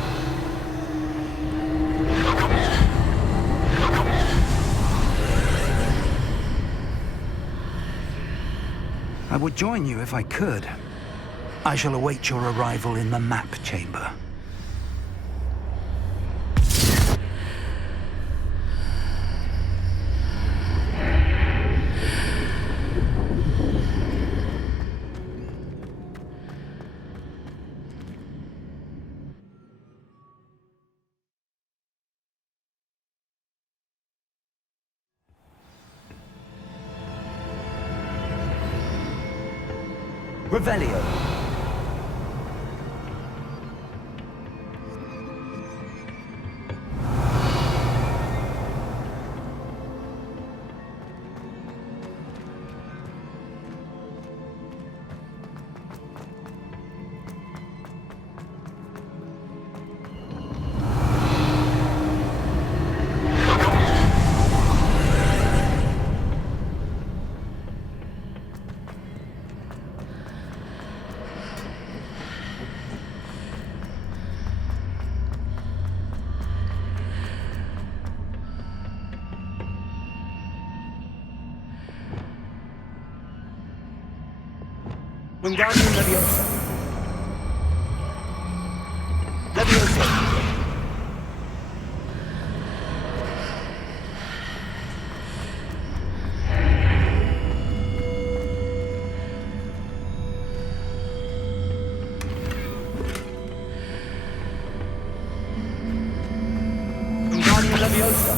I would join you if I could. I shall await your arrival in the map chamber. Revelio. Wingardium Leviosa. Leviosa. Wingardium Leviosa.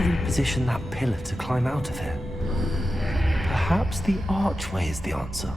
Reposition that pillar to climb out of here. Perhaps the archway is the answer.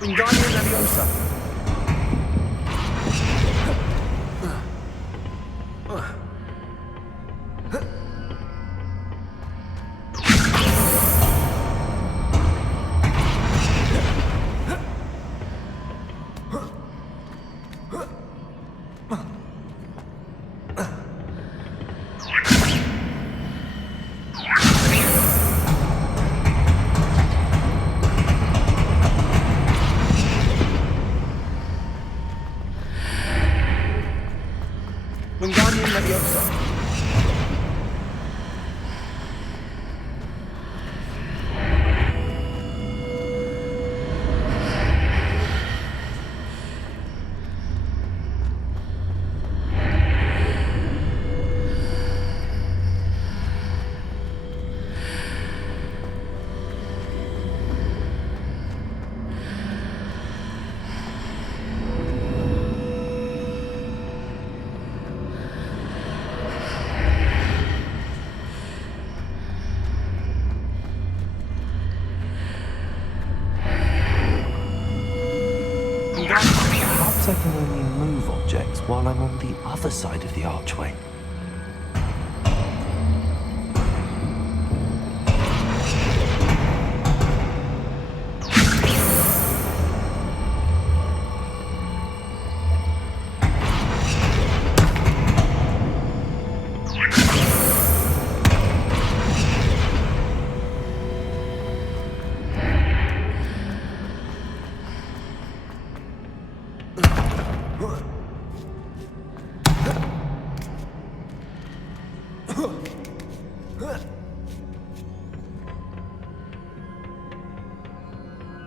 Wingardium Leviosa. Wingardium Leviosa. Perhaps I can only move objects while I'm on the other side of the archway.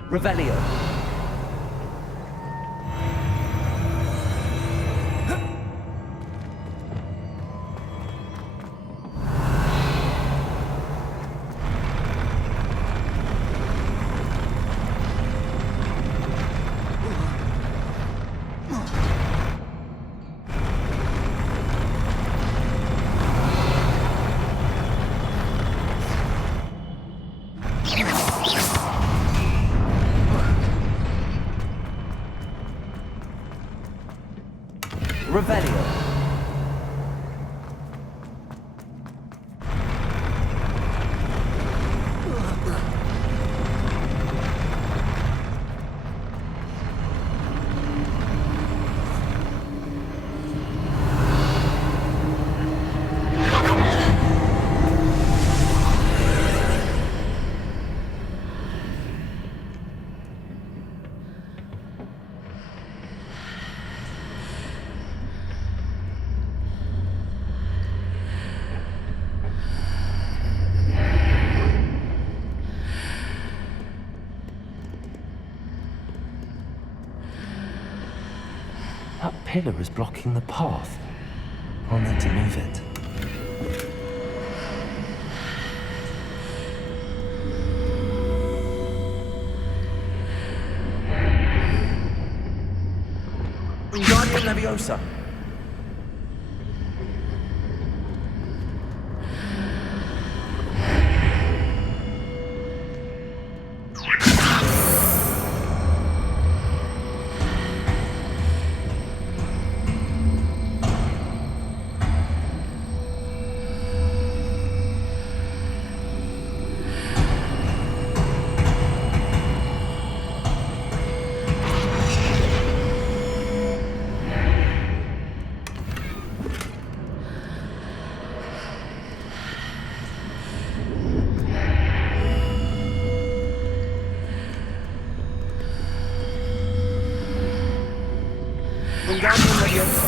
Revelio. Revelio. That pillar is blocking the path. I'll need to move it. Wingardium Leviosa. Wingardium Leviosa.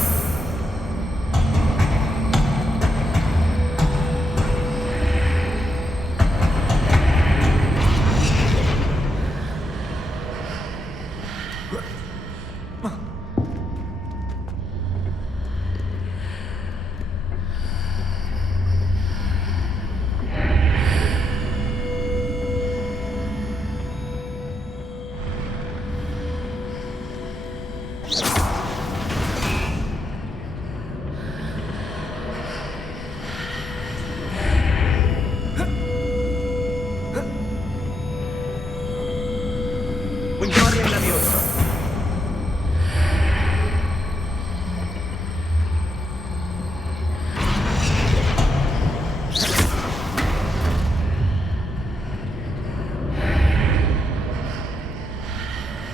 Wingardium Leviosa.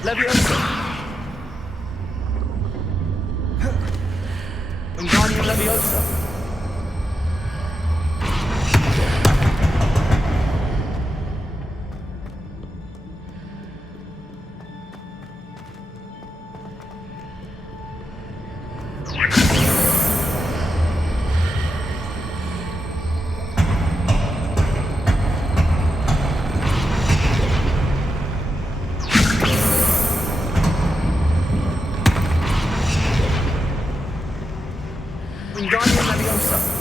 Leviosa. Wingardium Leviosa. Wingardium Leviosa.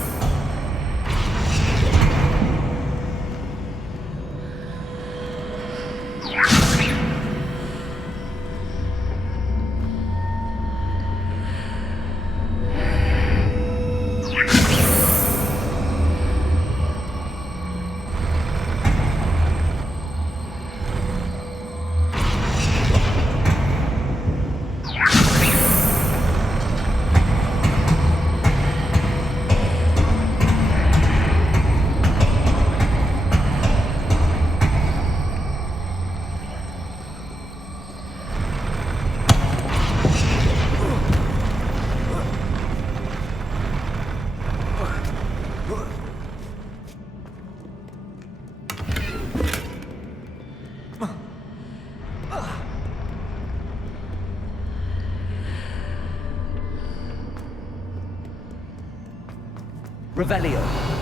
Revelio.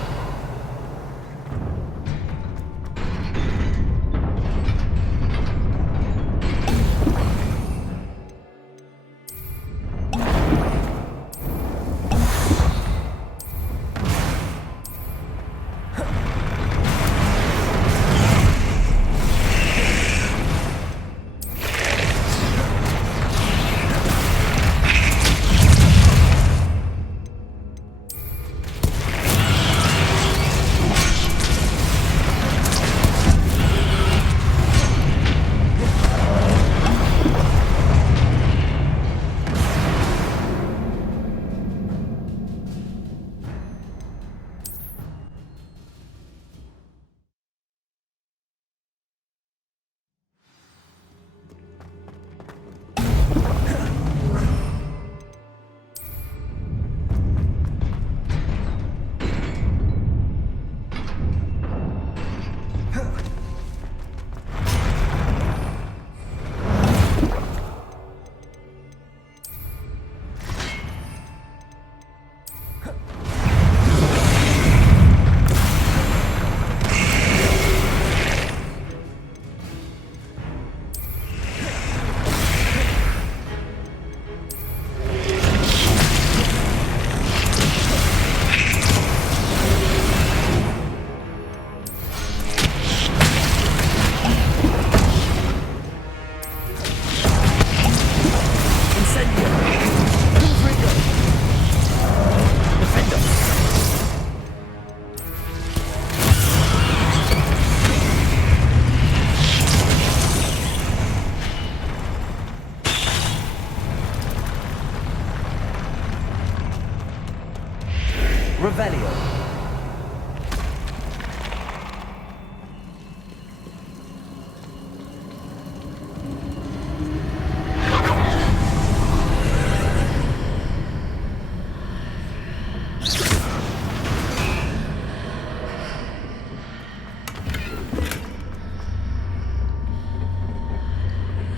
Revelio.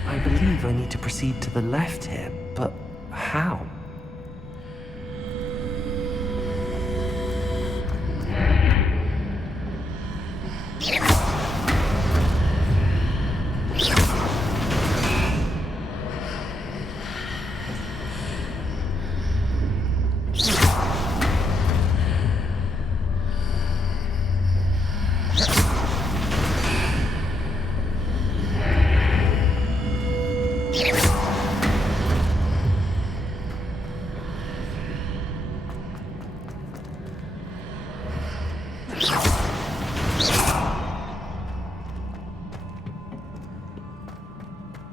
I believe I need to proceed to the left here, but how?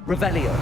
Revelio.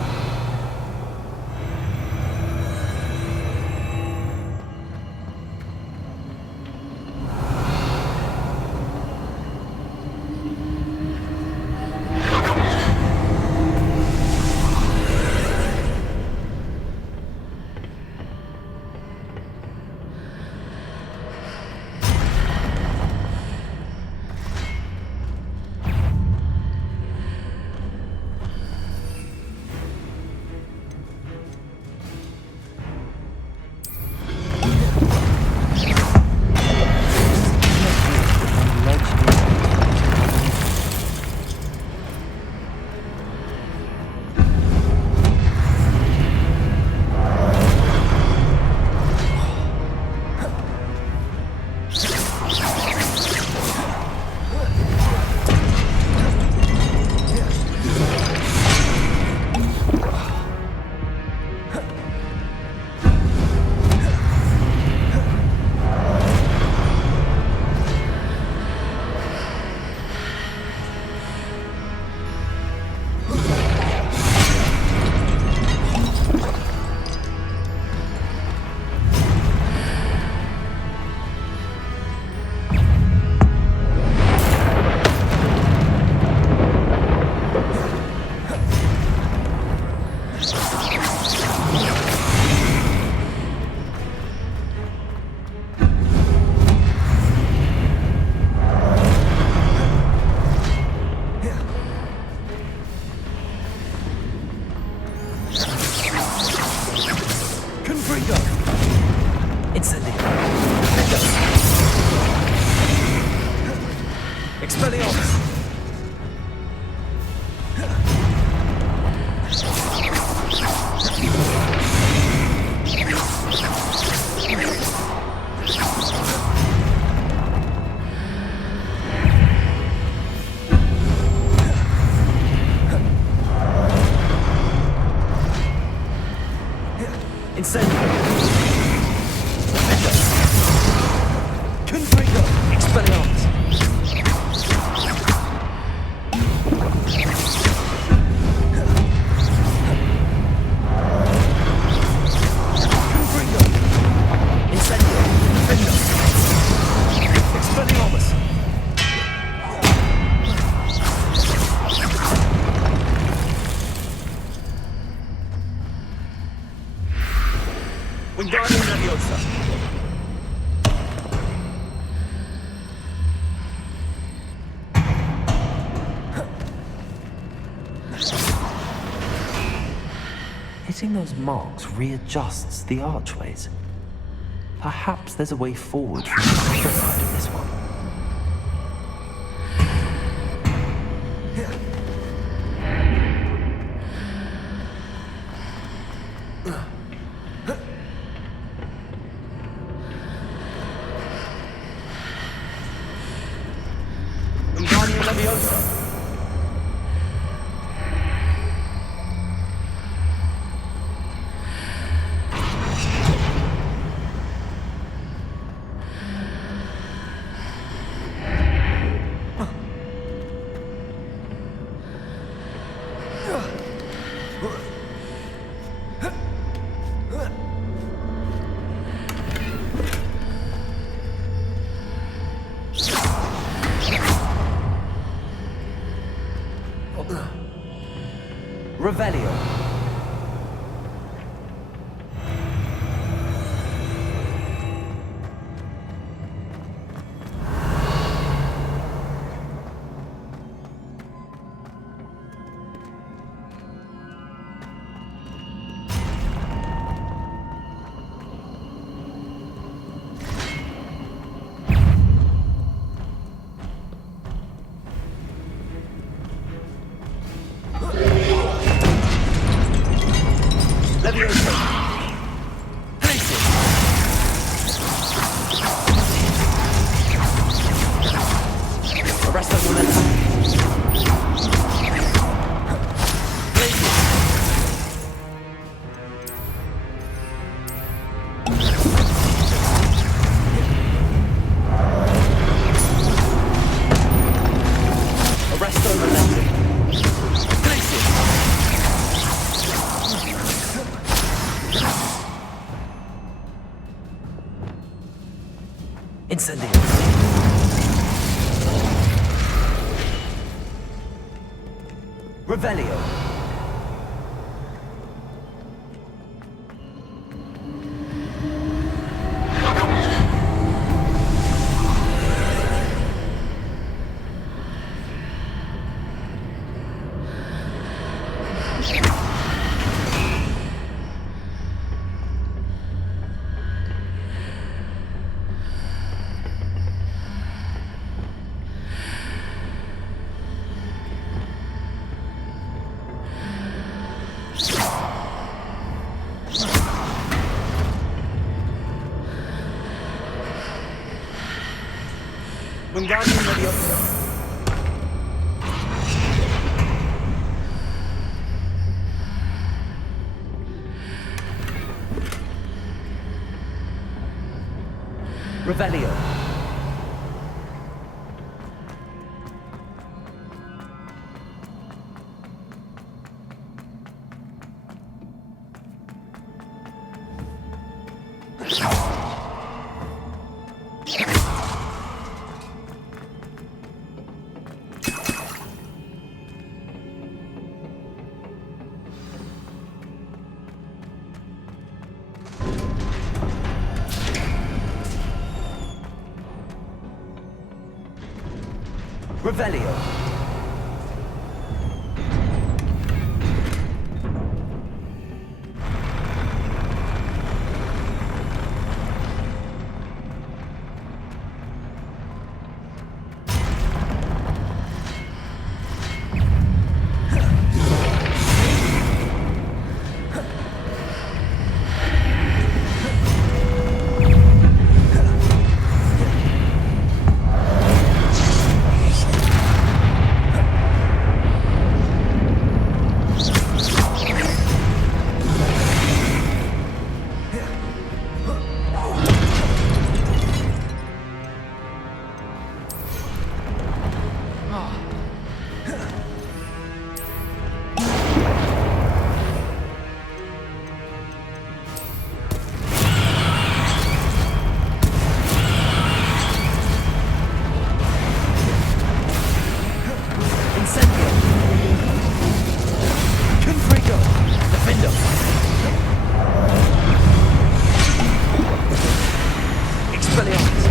Expelliarmus! Incendio! Confringo! Expelliarmus! Confringo! Incendio! Confringo! Expelliarmus! Wingardium Leviosa! Hitting those marks readjusts the archways. Perhaps there's a way forward from the other side of this one. Wingardium Leviosa! Revelio. Incendio! Revelio. Wingardium Leviosa! Revelio. Revelio. Expelliarmus!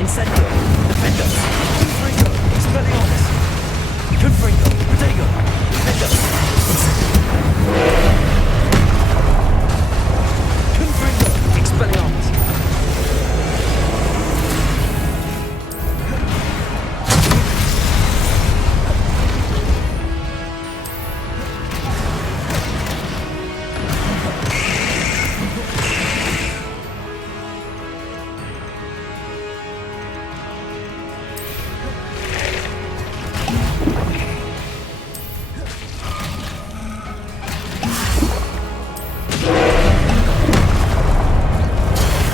Incendio! Confringo!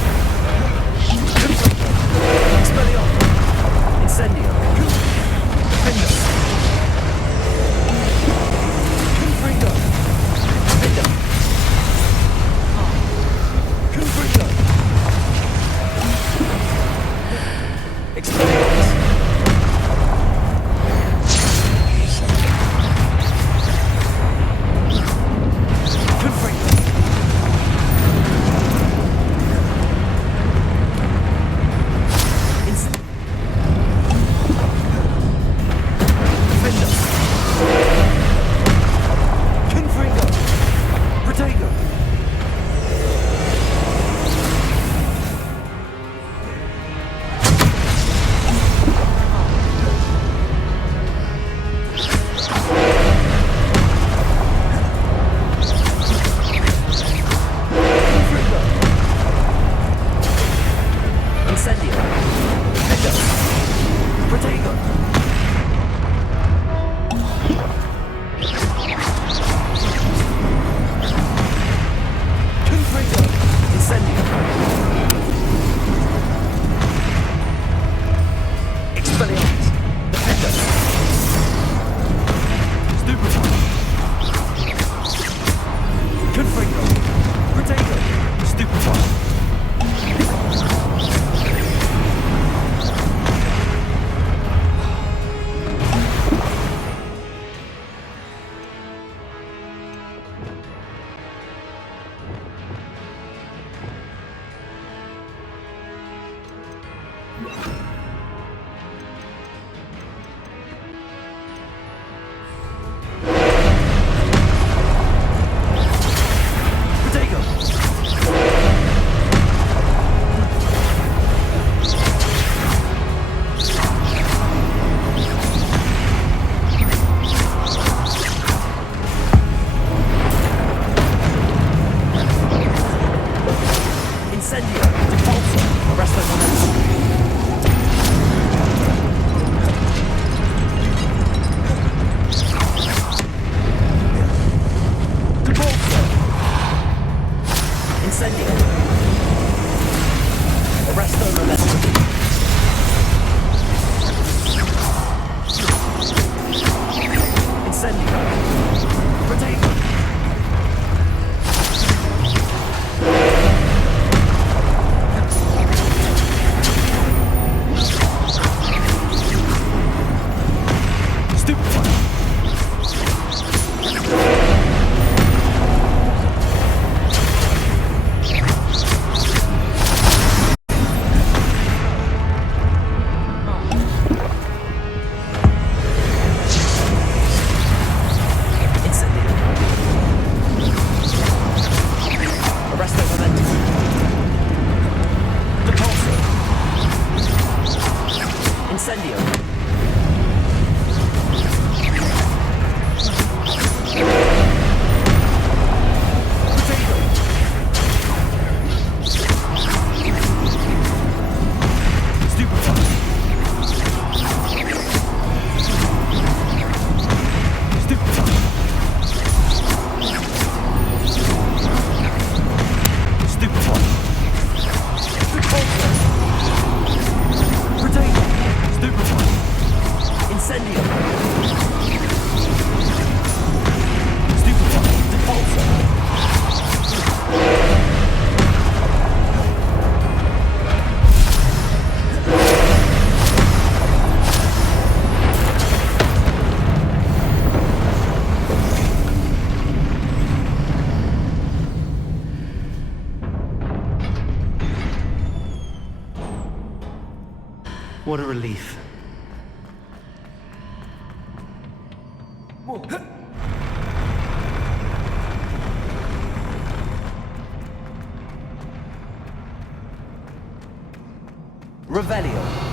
Defender! What a relief. Revelio.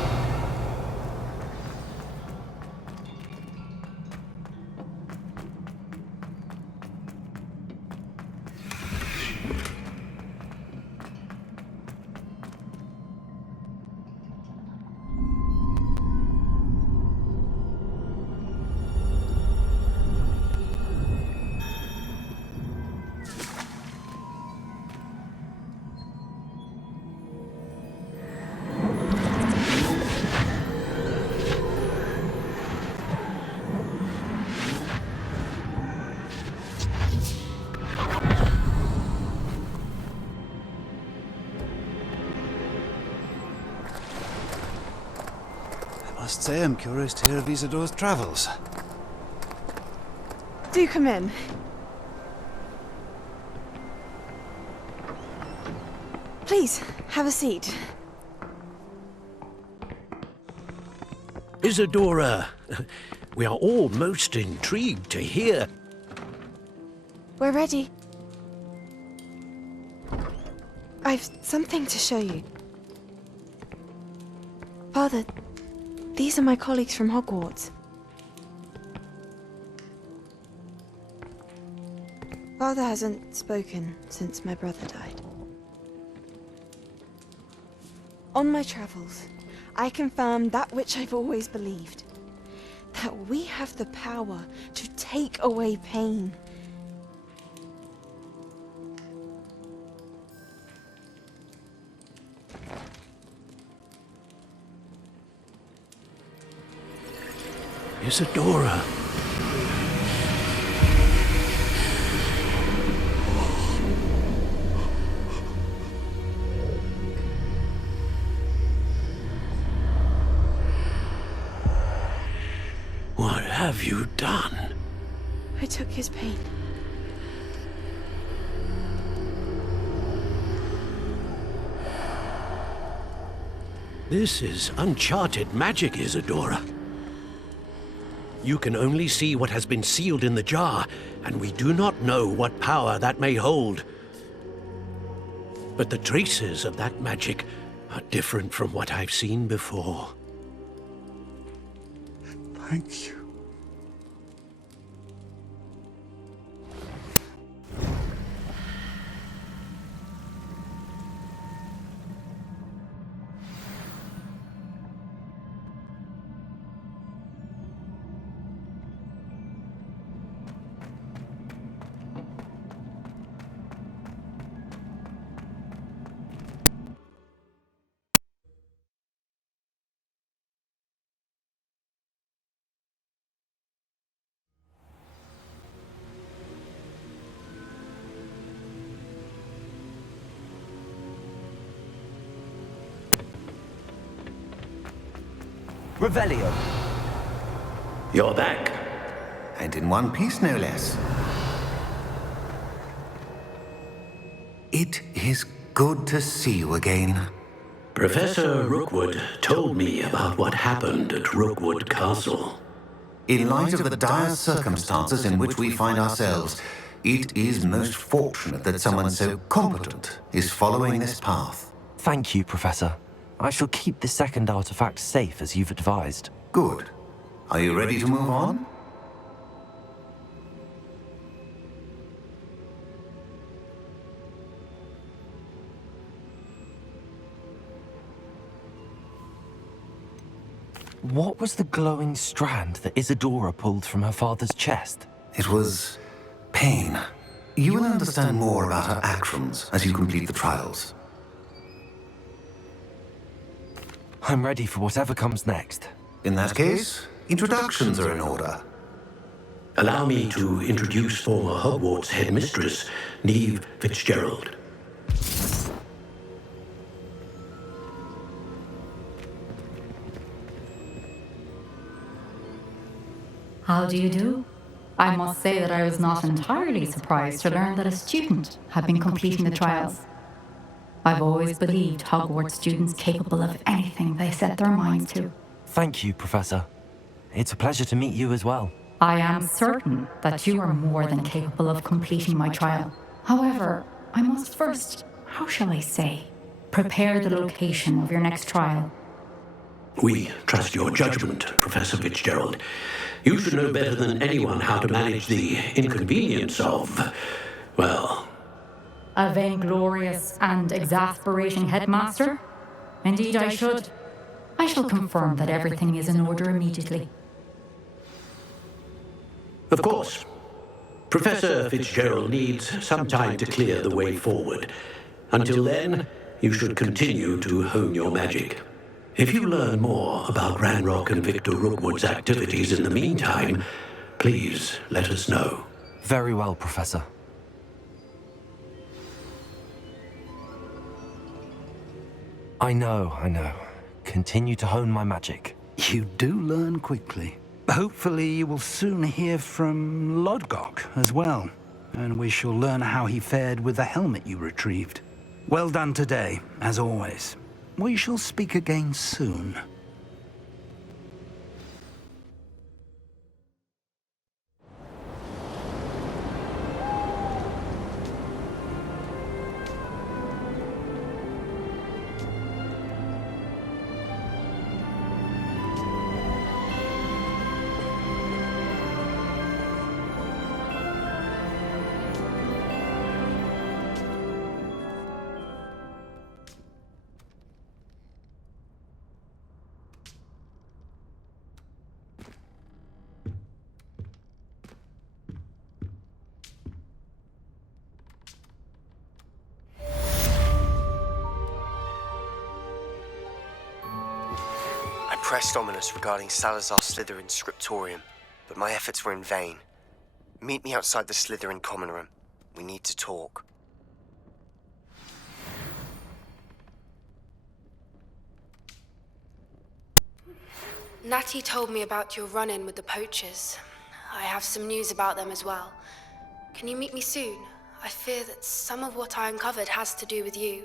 I must say I'm curious to hear of Isidore's travels. Do come in. Please, have a seat. Isidora, we are all most intrigued to hear. We're ready. I've something to show you. Father, these are my colleagues from Hogwarts. Father hasn't spoken since my brother died. On my travels, I confirmed that which I've always believed. That we have the power to take away pain. Isidora. What have you done? I took his pain. This is uncharted magic, Isidora. You can only see what has been sealed in the jar, and we do not know what power that may hold. But the traces of that magic are different from what I've seen before. Thank you. Revelio. You're back. And in one piece, no less. It is good to see you again. Professor Rookwood told me about what happened at Rookwood Castle. In light of the dire circumstances in which we find ourselves, it is most fortunate that someone so competent is following this path. Thank you, Professor. I shall keep the second artifact safe as you've advised. Good. Are you ready to move on? What was the glowing strand that Isidora pulled from her father's chest? It was pain. You will understand more about her actions as you complete the trials. I'm ready for whatever comes next. In that case, introductions are in order. Allow me to introduce former Hogwarts headmistress, Neve Fitzgerald. How do you do? I must say that I was not entirely surprised to learn that a student had been completing the trials. I've always believed Hogwarts students capable of anything they set their minds to. Thank you, Professor. It's a pleasure to meet you as well. I am certain that you are more than capable of completing my trial. However, I must first, how shall I say, prepare the location of your next trial. We trust your judgment, Professor Fitzgerald. You should know better than anyone how to manage the inconvenience of, well... A vainglorious and exasperating headmaster? Indeed I should. I shall confirm that everything is in order immediately. Of course. Professor Fitzgerald needs some time to clear the way forward. Until then, you should continue to hone your magic. If you learn more about Ranrock and Victor Rookwood's activities in the meantime, please let us know. Very well, Professor. I know. Continue to hone my magic. You do learn quickly. Hopefully you will soon hear from Lodgok as well, and we shall learn how he fared with the helmet you retrieved. Well done today, as always. We shall speak again soon. I pressed Ominous regarding Salazar Slytherin's scriptorium, but my efforts were in vain. Meet me outside the Slytherin common room. We need to talk. Natty told me about your run-in with the poachers. I have some news about them as well. Can you meet me soon? I fear that some of what I uncovered has to do with you.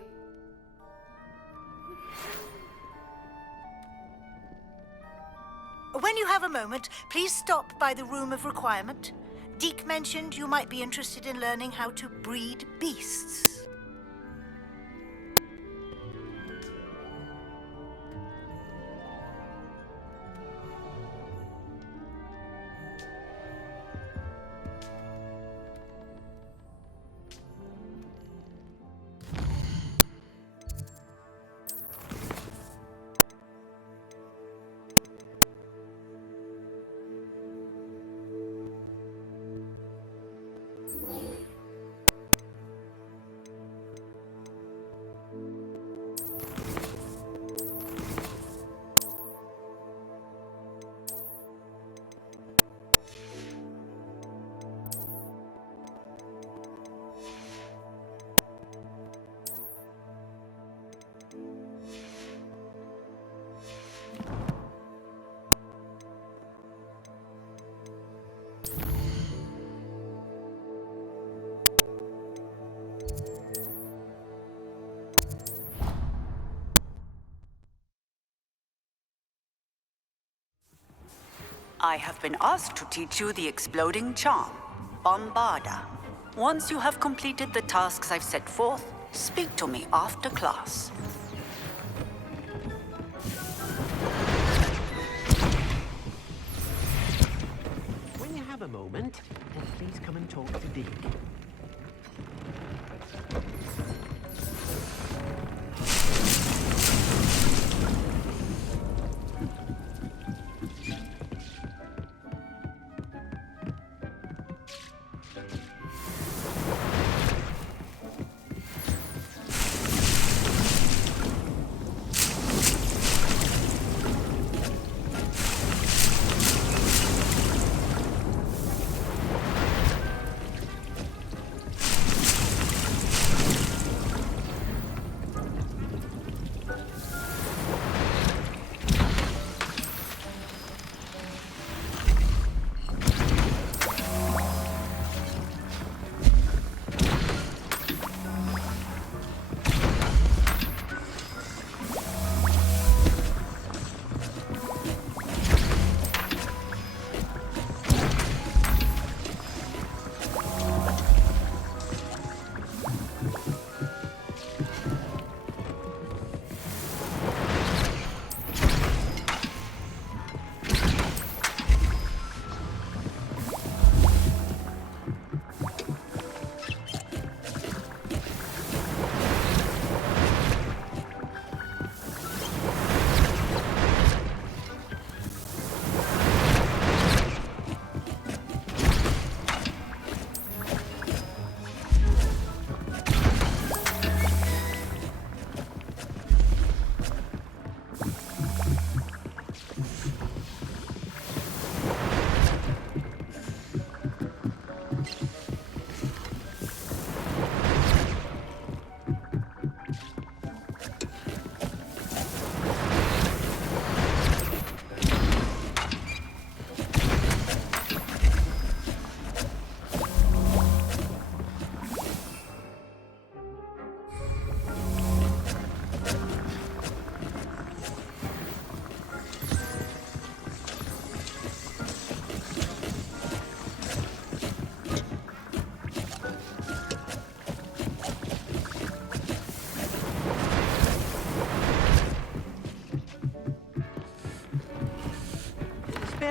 When you have a moment, please stop by the Room of Requirement. Deke mentioned you might be interested in learning how to breed beasts. I have been asked to teach you the exploding charm, Bombarda. Once you have completed the tasks I've set forth, speak to me after class. When you have a moment, please come and talk to Deke.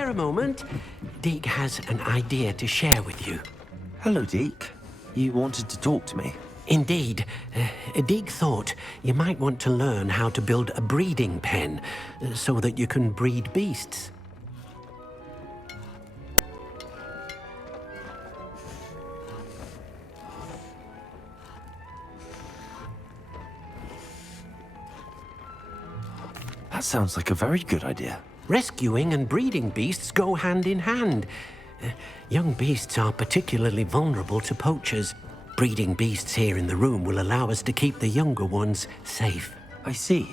spare a moment? Deke has an idea to share with you. Hello, Deke. You wanted to talk to me? Indeed. Deke thought you might want to learn how to build a breeding pen so that you can breed beasts. That sounds like a very good idea. Rescuing and breeding beasts go hand in hand. Young beasts are particularly vulnerable to poachers. Breeding beasts here in the room will allow us to keep the younger ones safe. I see.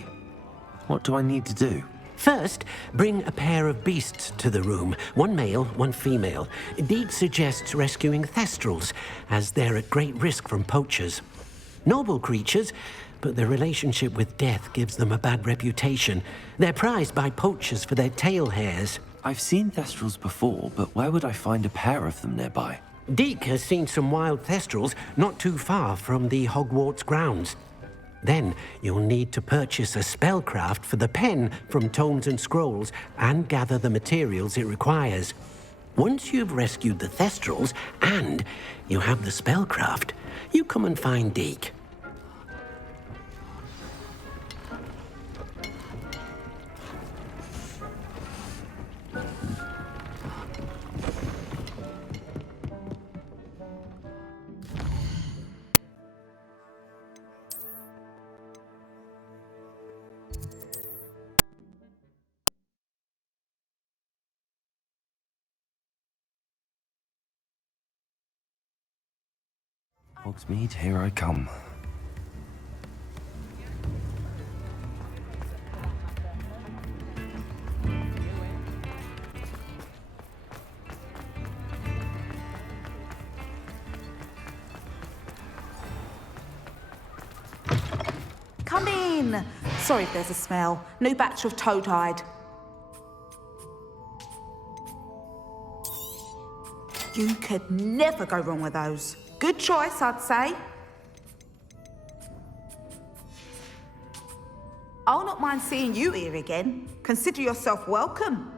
What do I need to do? First, bring a pair of beasts to the room. One male, one female. Deke suggests rescuing thestrals, as they're at great risk from poachers. Noble creatures, but their relationship with death gives them a bad reputation. They're prized by poachers for their tail hairs. I've seen thestrals before, but where would I find a pair of them nearby? Deke has seen some wild thestrals not too far from the Hogwarts grounds. Then you'll need to purchase a spellcraft for the pen from Tomes and Scrolls and gather the materials it requires. Once you've rescued the thestrals and you have the spellcraft, you come and find Deke. Hogsmeade, here I come. Come in! Sorry if there's a smell. New batch of toad-hide. You could never go wrong with those. Good choice, I'd say. I'll not mind seeing you here again. Consider yourself welcome.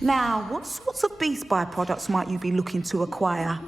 Now, what sorts of beast byproducts might you be looking to acquire?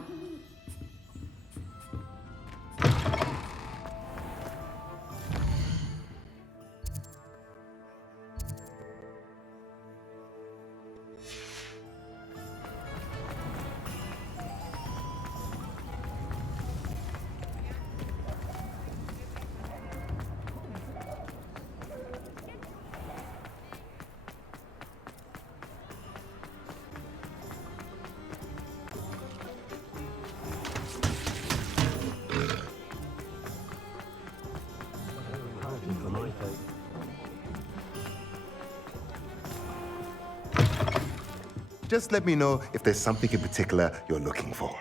Just let me know if there's something in particular you're looking for.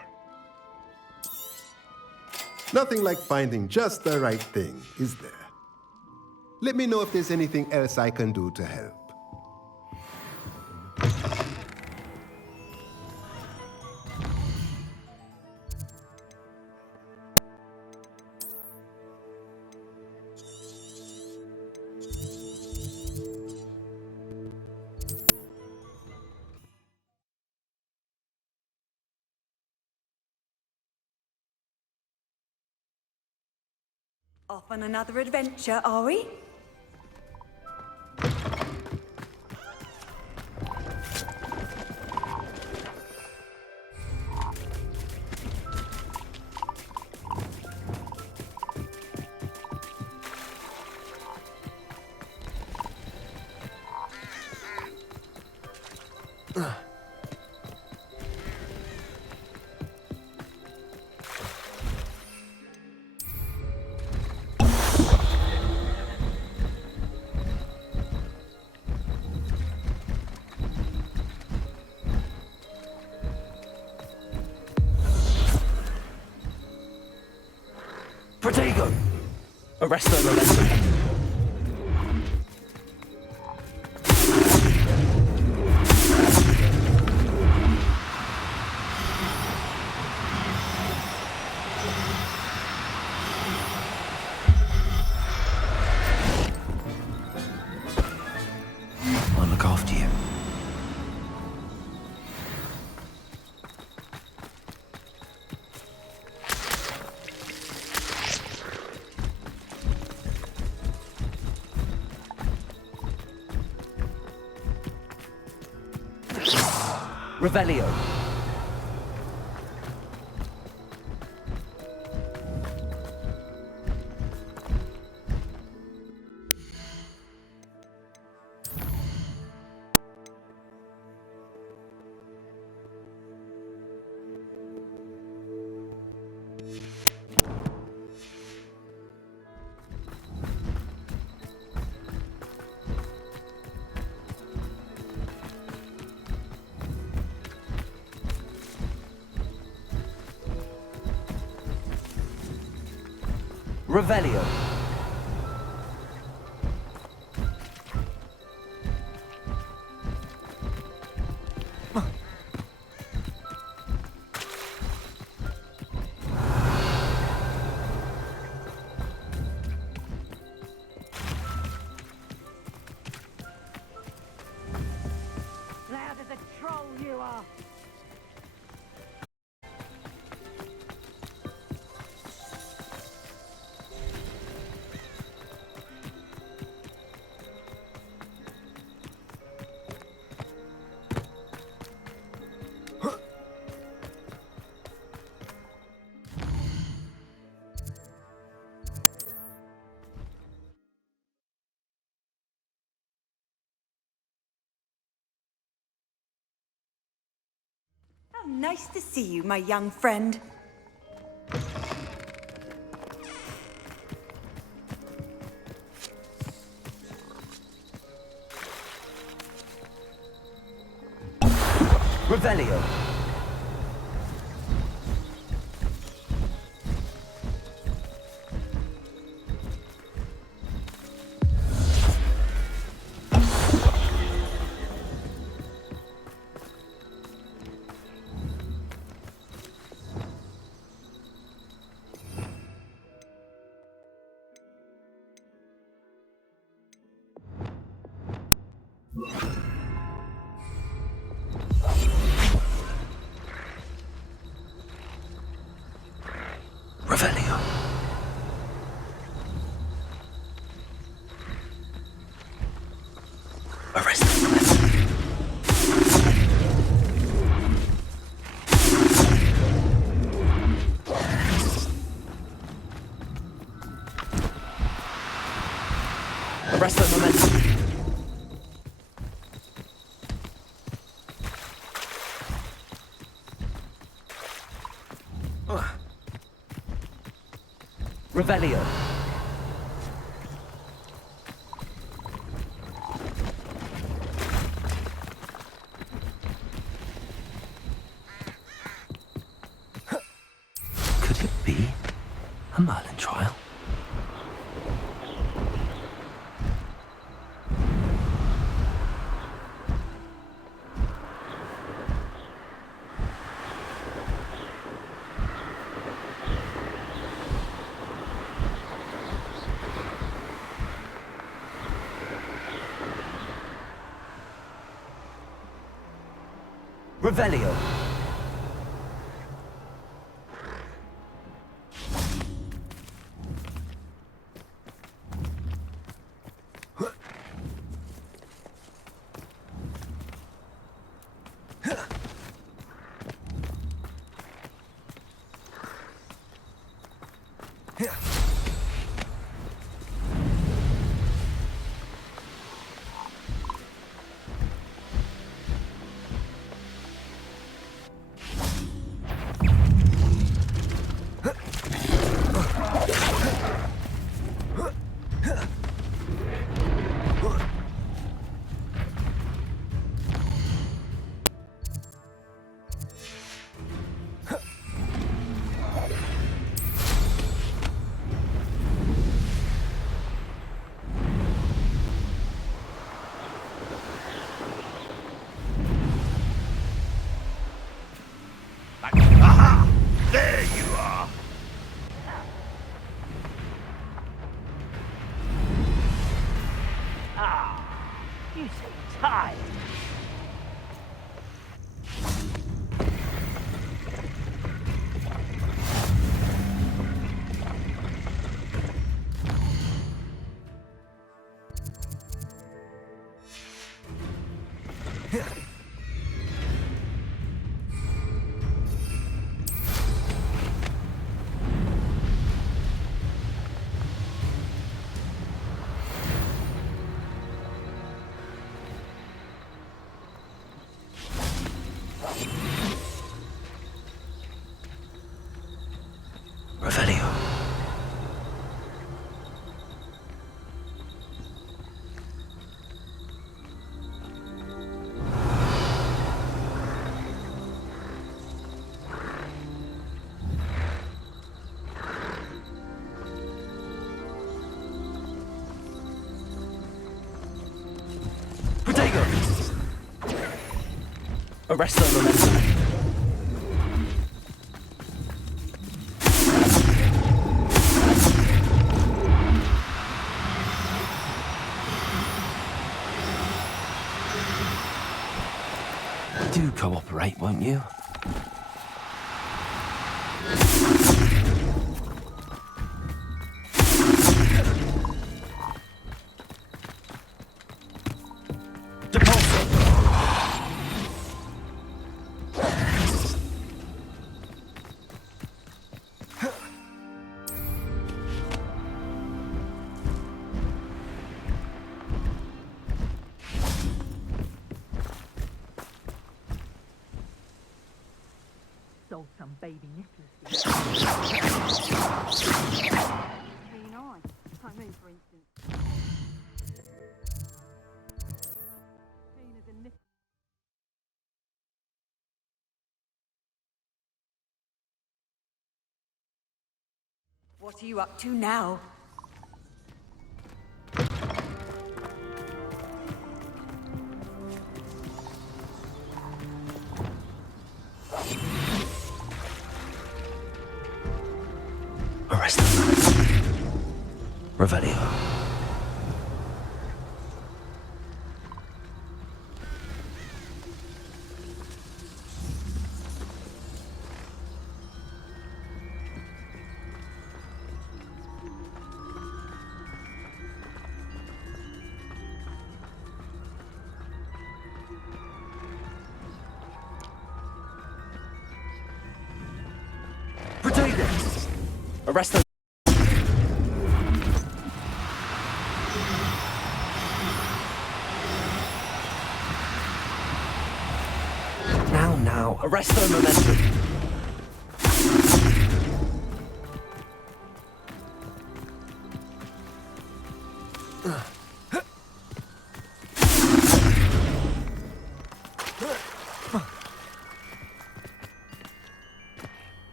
Nothing like finding just the right thing, is there? Let me know if there's anything else I can do to help. Off on another adventure, are we? Protego! Arrest the lesson. Revelio. Revelio. Loud as a troll you are. How nice to see you, my young friend. Revelio. Revelio. Arrest them. Arrest the momentum. Revelio. Could it be a Merlin trial? Revelio. Aha! There you are! Ah, you seem tired. Revelio. Arrest the momentum. Do cooperate, won't you? Sold some baby necklaces. Very nice. I mean, for instance. Seen as a nickel. What are you up to now? Arrest them. Revelio. Protego! Arrest them. Now. Arrest the momentum.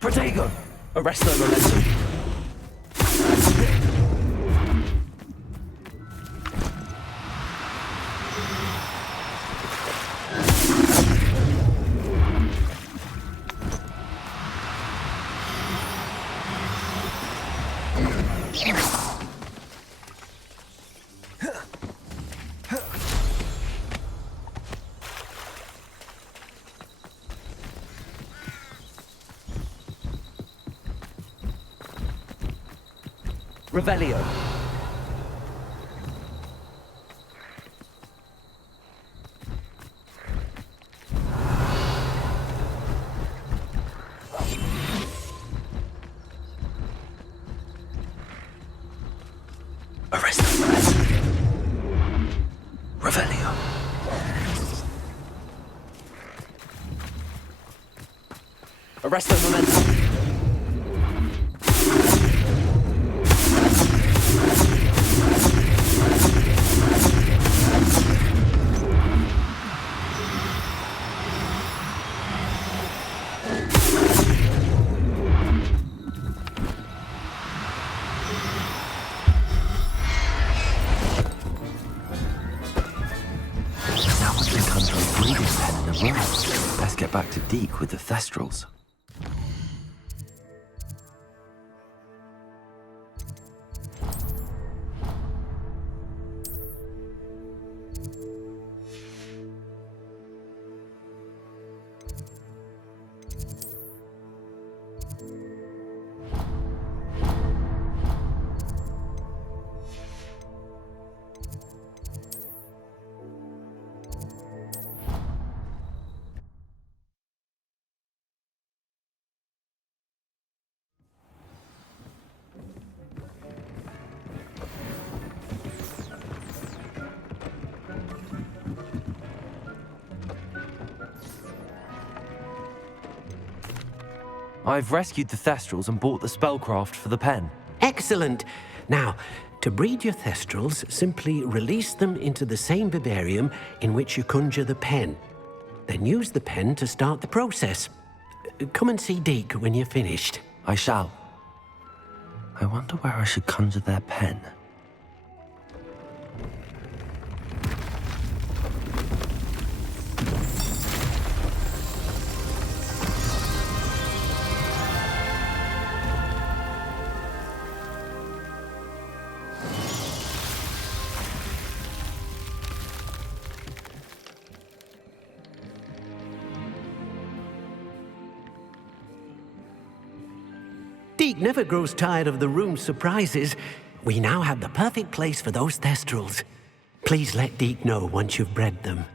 Protego! Arrest the momentum. Revelio. Arrest them. Revelio. Arrest the momentum. Let's get back to Deke with the Thestrals. I've rescued the Thestrals and bought the spellcraft for the pen. Excellent. Now, to breed your Thestrals, simply release them into the same vivarium in which you conjure the pen. Then use the pen to start the process. Come and see Deek when you're finished. I shall. I wonder where I should conjure their pen. Deek never grows tired of the room's surprises. We now have the perfect place for those Thestrals. Please let Deek know once you've bred them.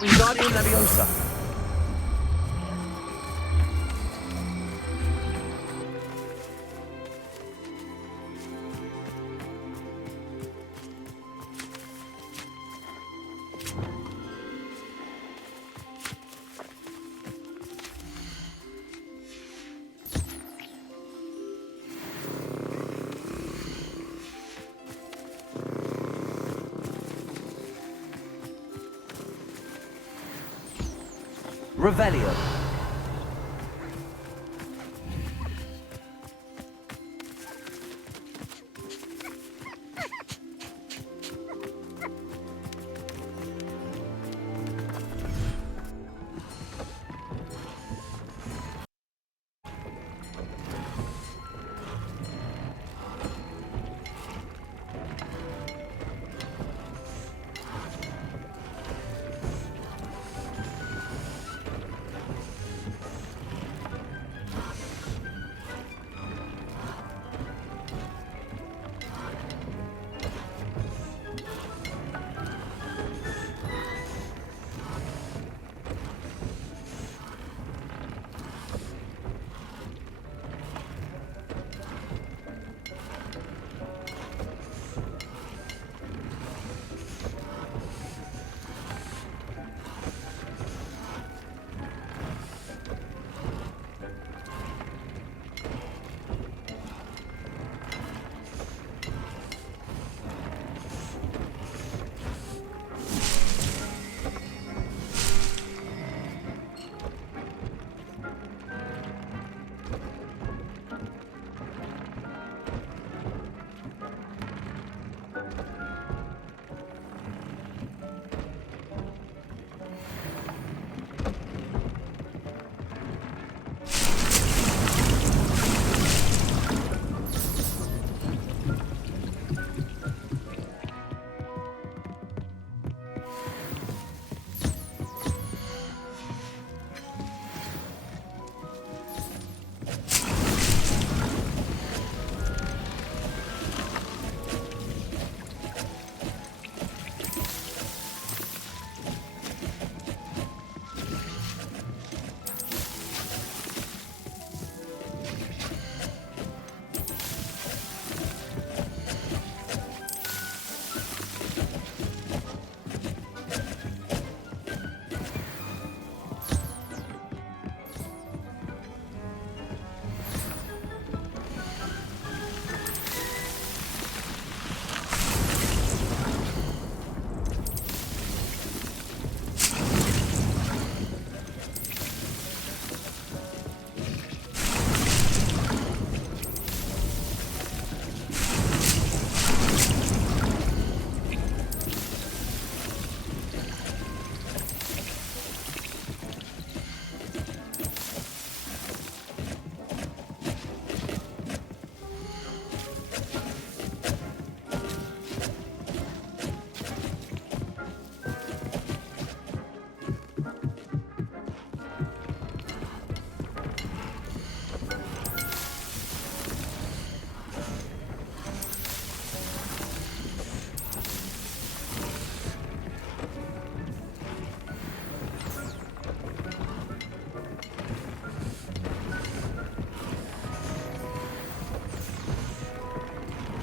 Wingardium Leviosa. Revelio.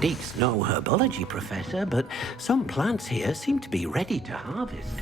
Deke's no herbology professor, but some plants here seem to be ready to harvest.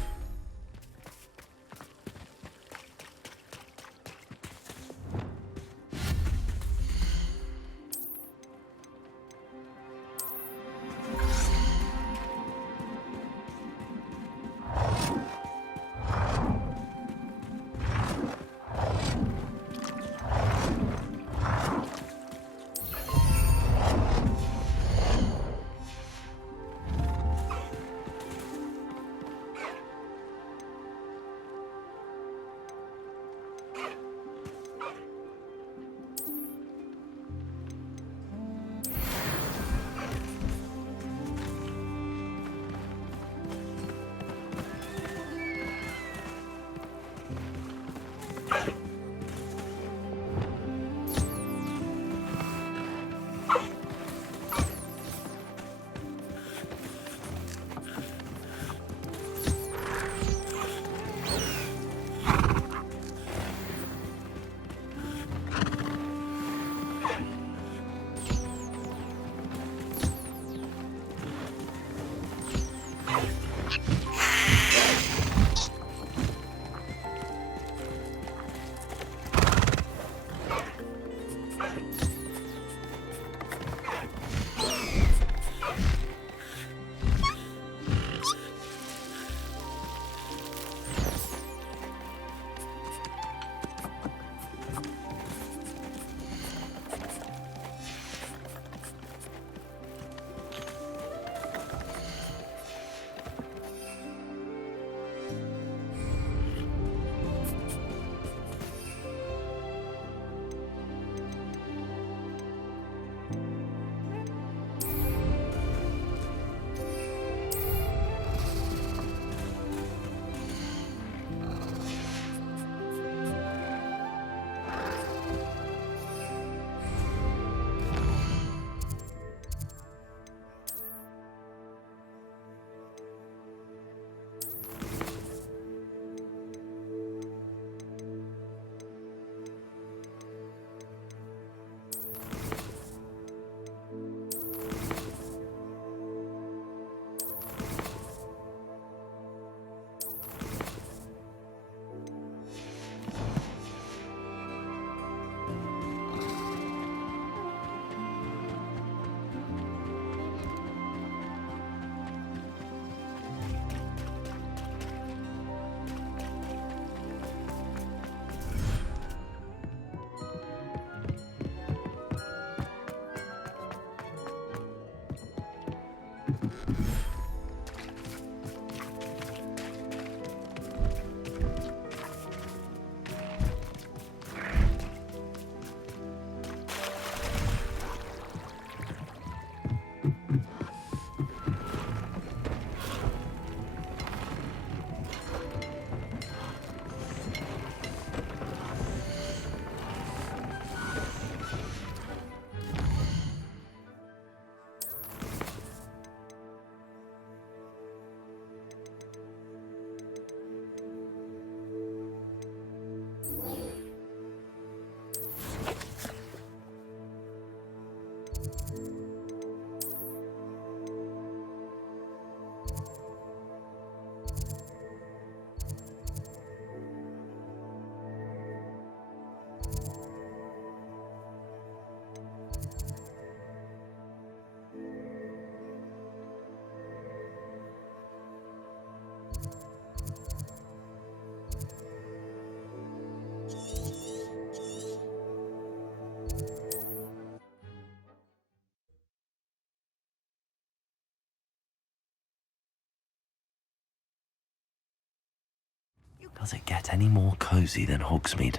Does it get any more cozy than Hogsmeade?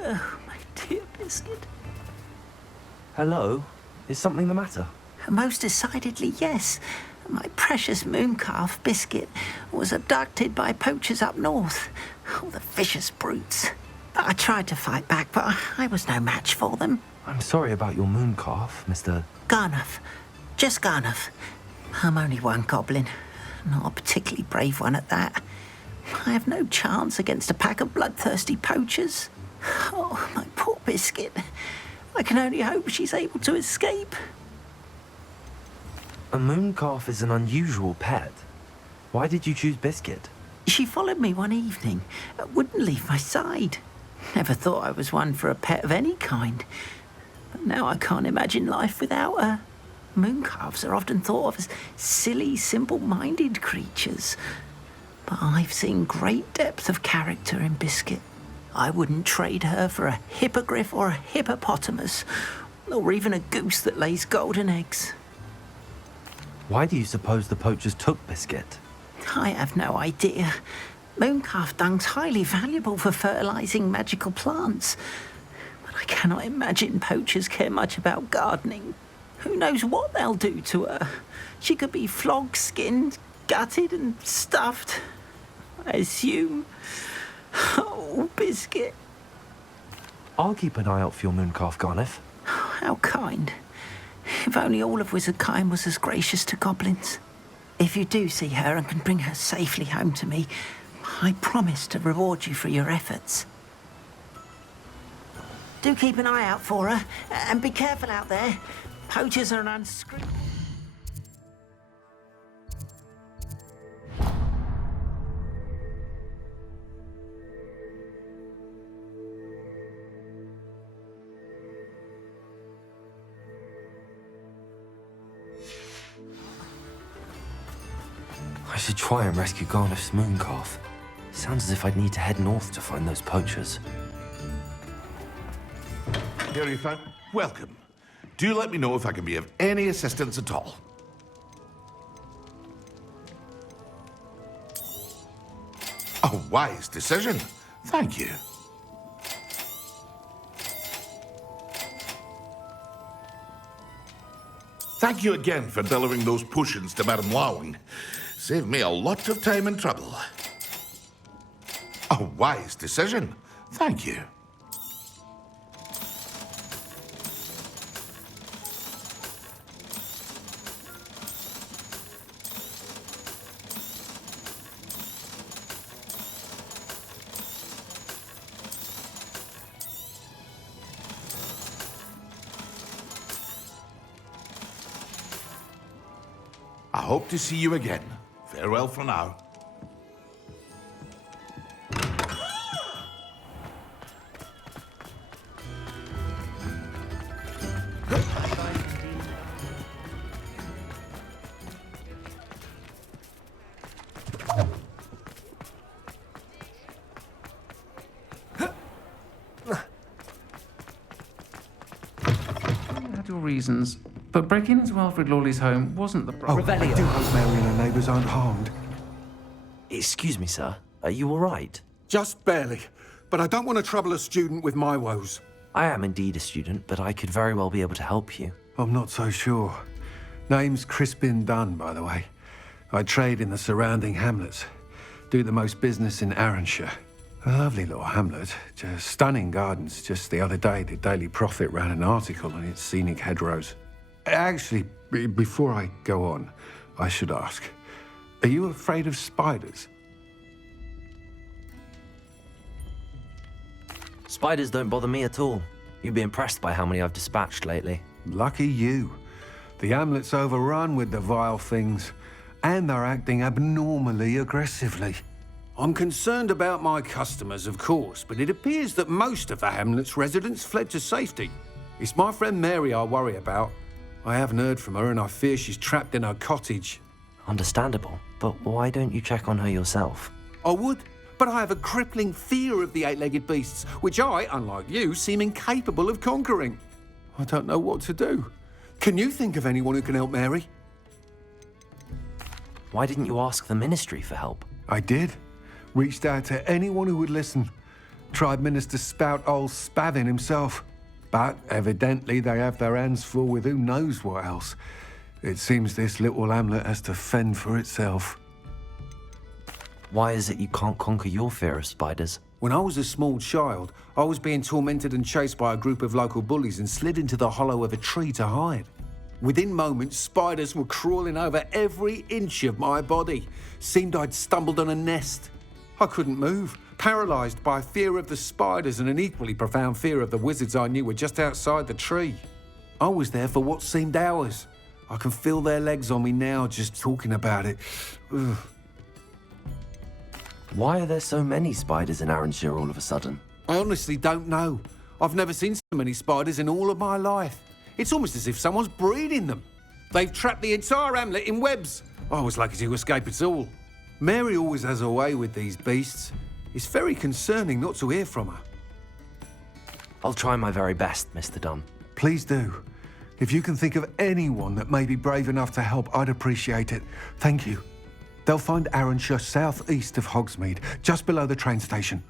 Oh, my dear Biscuit. Hello? Is something the matter? Most decidedly, yes. My precious mooncalf, Biscuit, was abducted by poachers up north. Oh, the vicious brutes. I tried to fight back, but I was no match for them. I'm sorry about your mooncalf, Mr. Garnuff. Just Garnuff. I'm only one goblin. Not a particularly brave one at that. I have no chance against a pack of bloodthirsty poachers. Oh, my poor Biscuit. I can only hope she's able to escape. A mooncalf is an unusual pet. Why did you choose Biscuit? She followed me one evening, wouldn't leave my side. Never thought I was one for a pet of any kind. But now I can't imagine life without her. Mooncalves are often thought of as silly, simple-minded creatures. But I've seen great depth of character in Biscuit. I wouldn't trade her for a hippogriff or a hippopotamus, or even a goose that lays golden eggs. Why do you suppose the poachers took Biscuit? I have no idea. Mooncalf dung's highly valuable for fertilizing magical plants. But I cannot imagine poachers care much about gardening. Who knows what they'll do to her? She could be flogged, skinned, gutted and stuffed. I assume. Oh, Biscuit. I'll keep an eye out for your mooncalf, Garnuff. How kind. If only all of Wizardkind was as gracious to goblins. If you do see her and can bring her safely home to me, I promise to reward you for your efforts. Do keep an eye out for her, and be careful out there. Poachers are an unscrupulous... I should try and rescue Garnuff's mooncalf. Sounds as if I'd need to head north to find those poachers. Here you found. Welcome. Do let me know if I can be of any assistance at all. A wise decision. Thank you. Thank you again for delivering those potions to Madame Lawing. Saved me a lot of time and trouble. A wise decision. Thank you. I hope to see you again. Farewell for now. Had your reasons, but breaking into Wilfred Lawley's home wasn't the problem. I do hope Mary and her neighbours aren't harmed. Excuse me, sir. Are you all right? Just barely. But I don't want to trouble a student with my woes. I am indeed a student, but I could very well be able to help you. I'm not so sure. Name's Crispin Dunn, by the way. I trade in the surrounding hamlets. Do the most business in Arranshire. A lovely little hamlet. Just stunning gardens. Just the other day, the Daily Prophet ran an article on its scenic hedgerows. Actually, before I go on, I should ask, are you afraid of spiders? Spiders don't bother me at all. You'd be impressed by how many I've dispatched lately. Lucky you. The hamlet's overrun with the vile things, and they're acting abnormally aggressively. I'm concerned about my customers, of course, but it appears that most of the hamlet's residents fled to safety. It's my friend Mary I worry about. I haven't heard from her, and I fear she's trapped in her cottage. Understandable, but why don't you check on her yourself? I would, but I have a crippling fear of the eight-legged beasts, which I, unlike you, seem incapable of conquering. I don't know what to do. Can you think of anyone who can help Mary? Why didn't you ask the ministry for help? I did. Reached out to anyone who would listen. Tried Minister Spout old Spavin himself. But evidently they have their hands full with who knows what else. It seems this little hamlet has to fend for itself. Why is it you can't conquer your fear of spiders? When I was a small child, I was being tormented and chased by a group of local bullies and slid into the hollow of a tree to hide. Within moments, spiders were crawling over every inch of my body. Seemed I'd stumbled on a nest. I couldn't move, paralysed by fear of the spiders and an equally profound fear of the wizards I knew were just outside the tree. I was there for what seemed hours. I can feel their legs on me now just talking about it. Ugh. Why are there so many spiders in Arranshire all of a sudden? I honestly don't know. I've never seen so many spiders in all of my life. It's almost as if someone's breeding them. They've trapped the entire hamlet in webs. I was lucky to escape it all. Mary always has a way with these beasts. It's very concerning not to hear from her. I'll try my very best, Mr. Dunn. Please do. If you can think of anyone that may be brave enough to help, I'd appreciate it. Thank you. They'll find Arranshire southeast of Hogsmeade, just below the train station.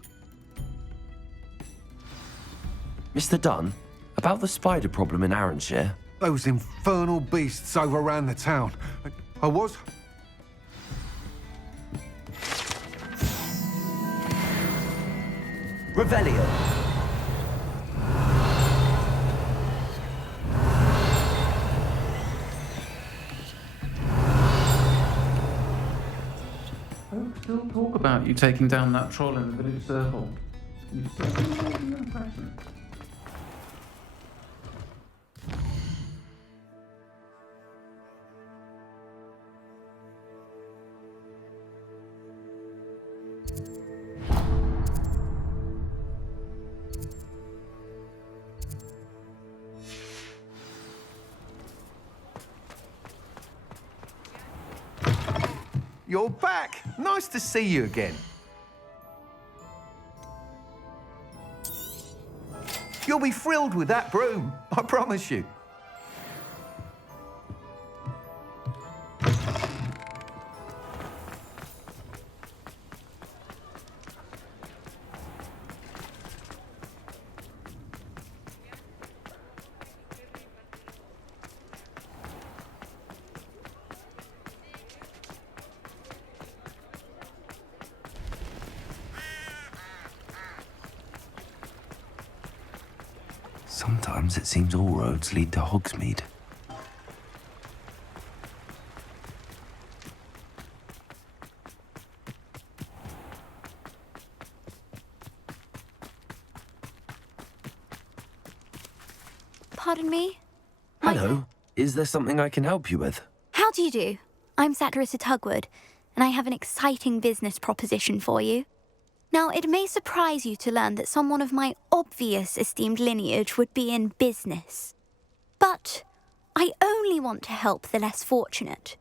Mr. Dunn, about the spider problem in Arranshire. Those infernal beasts overran the town. I was... Revelio. Folks still talk about you taking down that troll in the village circle. You still making an impression. You're back! Nice to see you again. You'll be thrilled with that broom, I promise you. Sometimes it seems all roads lead to Hogsmeade. Pardon me? Hello. Is there something I can help you with? How do you do? I'm Satirissa Tugwood, and I have an exciting business proposition for you. Now, it may surprise you to learn that someone of my obvious esteemed lineage would be in business. But I only want to help the less fortunate.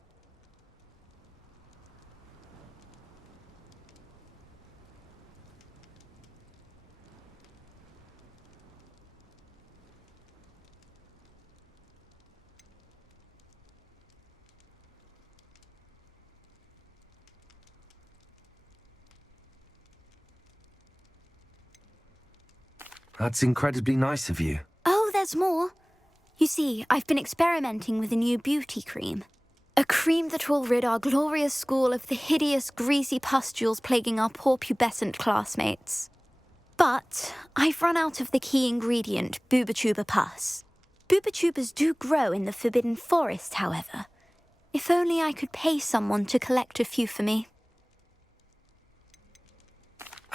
That's incredibly nice of you. Oh, there's more. You see, I've been experimenting with a new beauty cream. A cream that will rid our glorious school of the hideous, greasy pustules plaguing our poor pubescent classmates. But I've run out of the key ingredient, Bubatuba pus. Bubatubas do grow in the Forbidden Forest, however. If only I could pay someone to collect a few for me.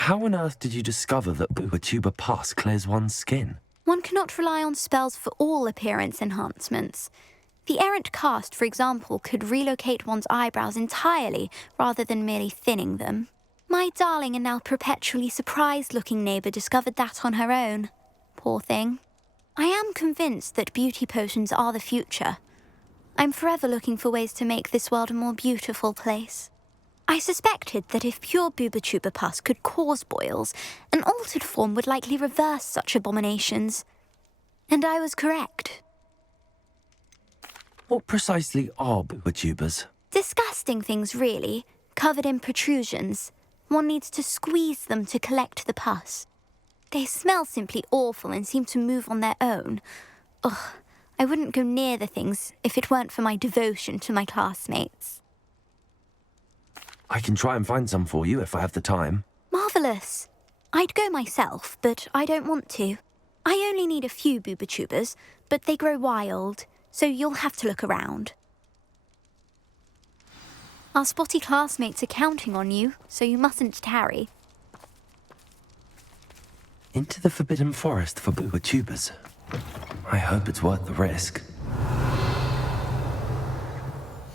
How on earth did you discover that Bubatuba pus clears one's skin? One cannot rely on spells for all appearance enhancements. The errant cast, for example, could relocate one's eyebrows entirely rather than merely thinning them. My darling and now perpetually surprised-looking neighbour discovered that on her own. Poor thing. I am convinced that beauty potions are the future. I'm forever looking for ways to make this world a more beautiful place. I suspected that if pure Bubatuba pus could cause boils, an altered form would likely reverse such abominations. And I was correct. What precisely are boober-tubers? Disgusting things, really, covered in protrusions. One needs to squeeze them to collect the pus. They smell simply awful and seem to move on their own. Ugh, I wouldn't go near the things if it weren't for my devotion to my classmates. I can try and find some for you if I have the time. Marvellous. I'd go myself, but I don't want to. I only need a few boober-tubers, but they grow wild, so you'll have to look around. Our spotty classmates are counting on you, so you mustn't tarry. Into the Forbidden Forest for boober-tubers. I hope it's worth the risk.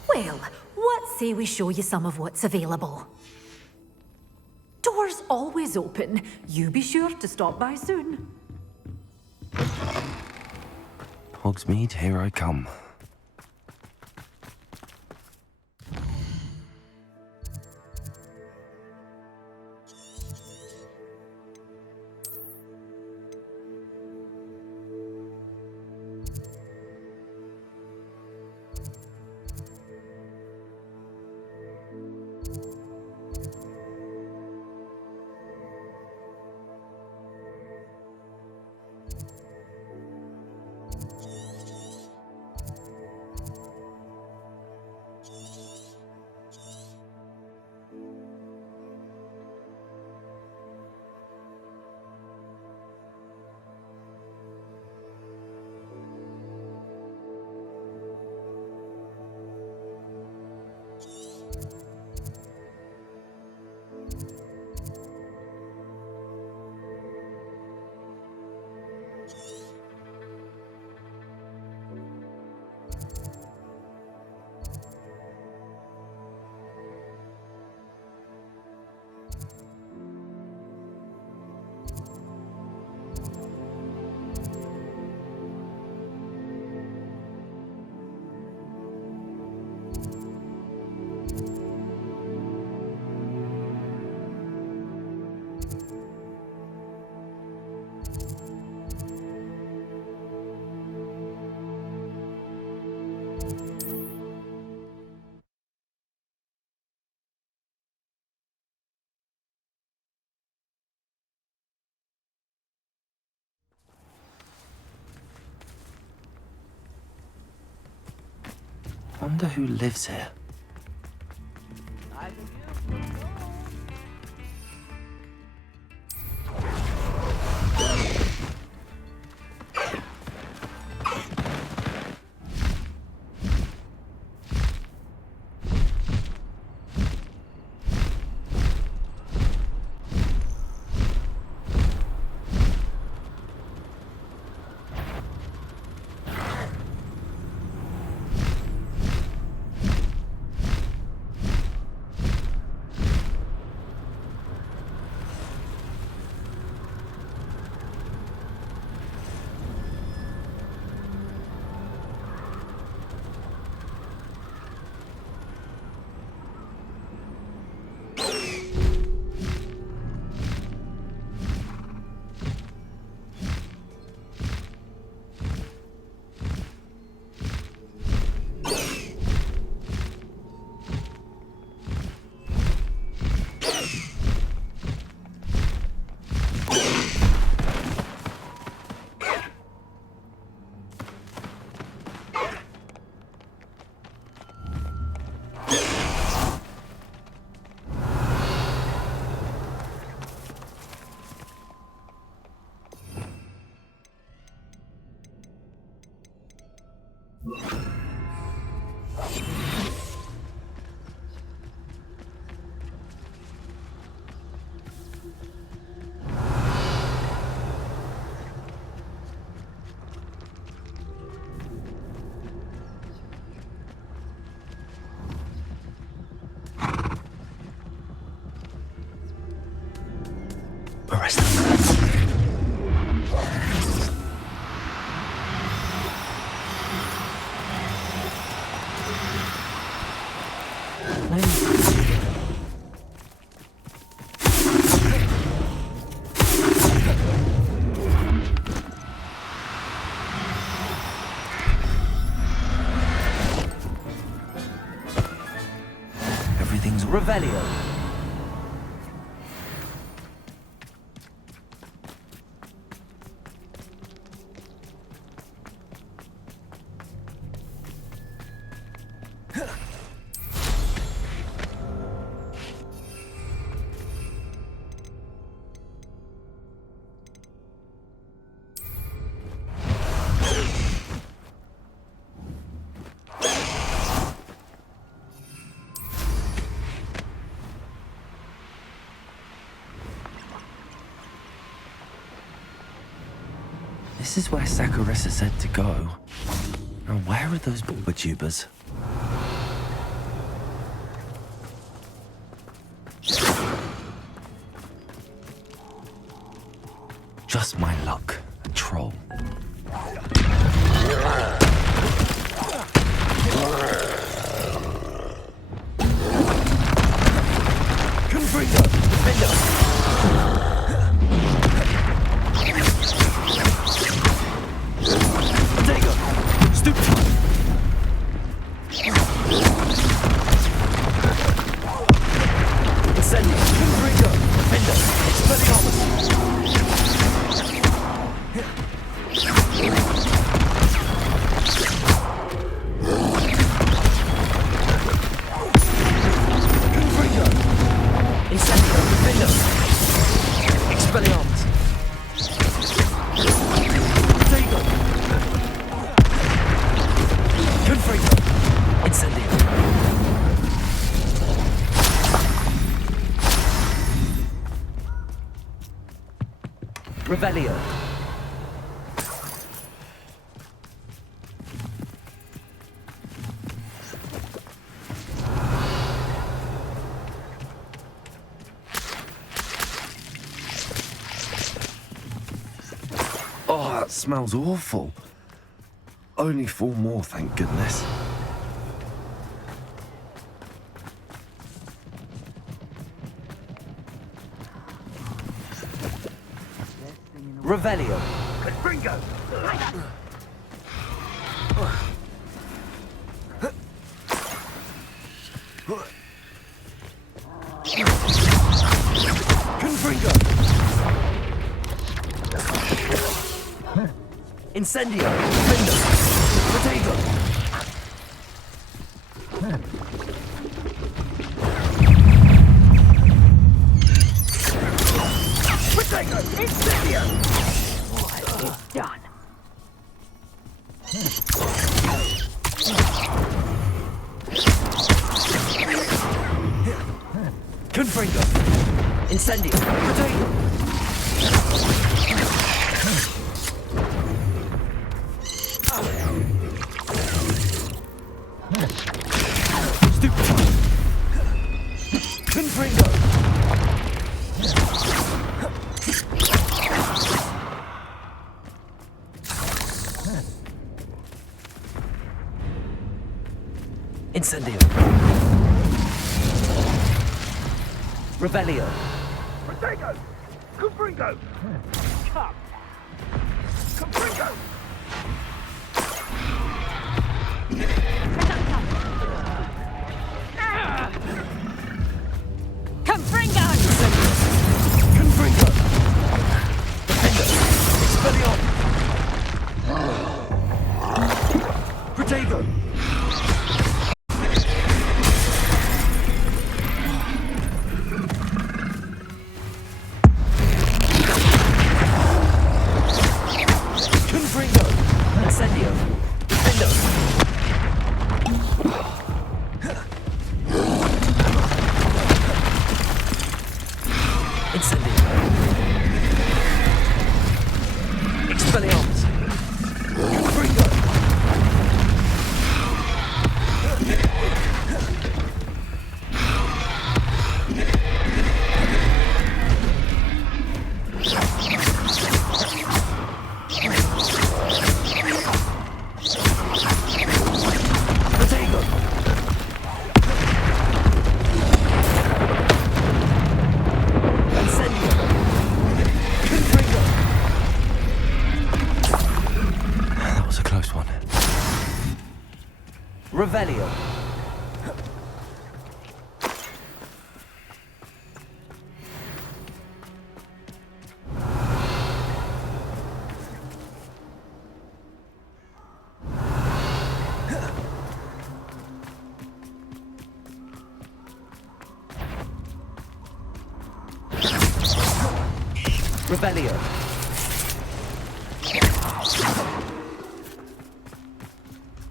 Well, what say we show you some of what's available? Doors always open. You be sure to stop by soon. Hogsmeade, here I come. Wonder who lives here. Revelio. This is where Saccharissa said to go. Now, where are those bulbatubers? Just my luck, a troll. Confringo! Defender! Revelio. Oh, that smells awful. Only 4 more, thank goodness. Revelio. Confringo! Confringo. Incendio. Defender. Potato. Potato! Incendio! It's done. Confringo. Incendio. Potato. Confringo. Incendio. Revelio. Potato! Confringo! Come! Confringo! Confringo! Confringo. Defender. Expellion. Potato. Confringo. Incendio. Defender. Incendio. Expelliarmus. Confringo. Potato. Incendio. Confringo. That was a close one. Revelio. Revelio.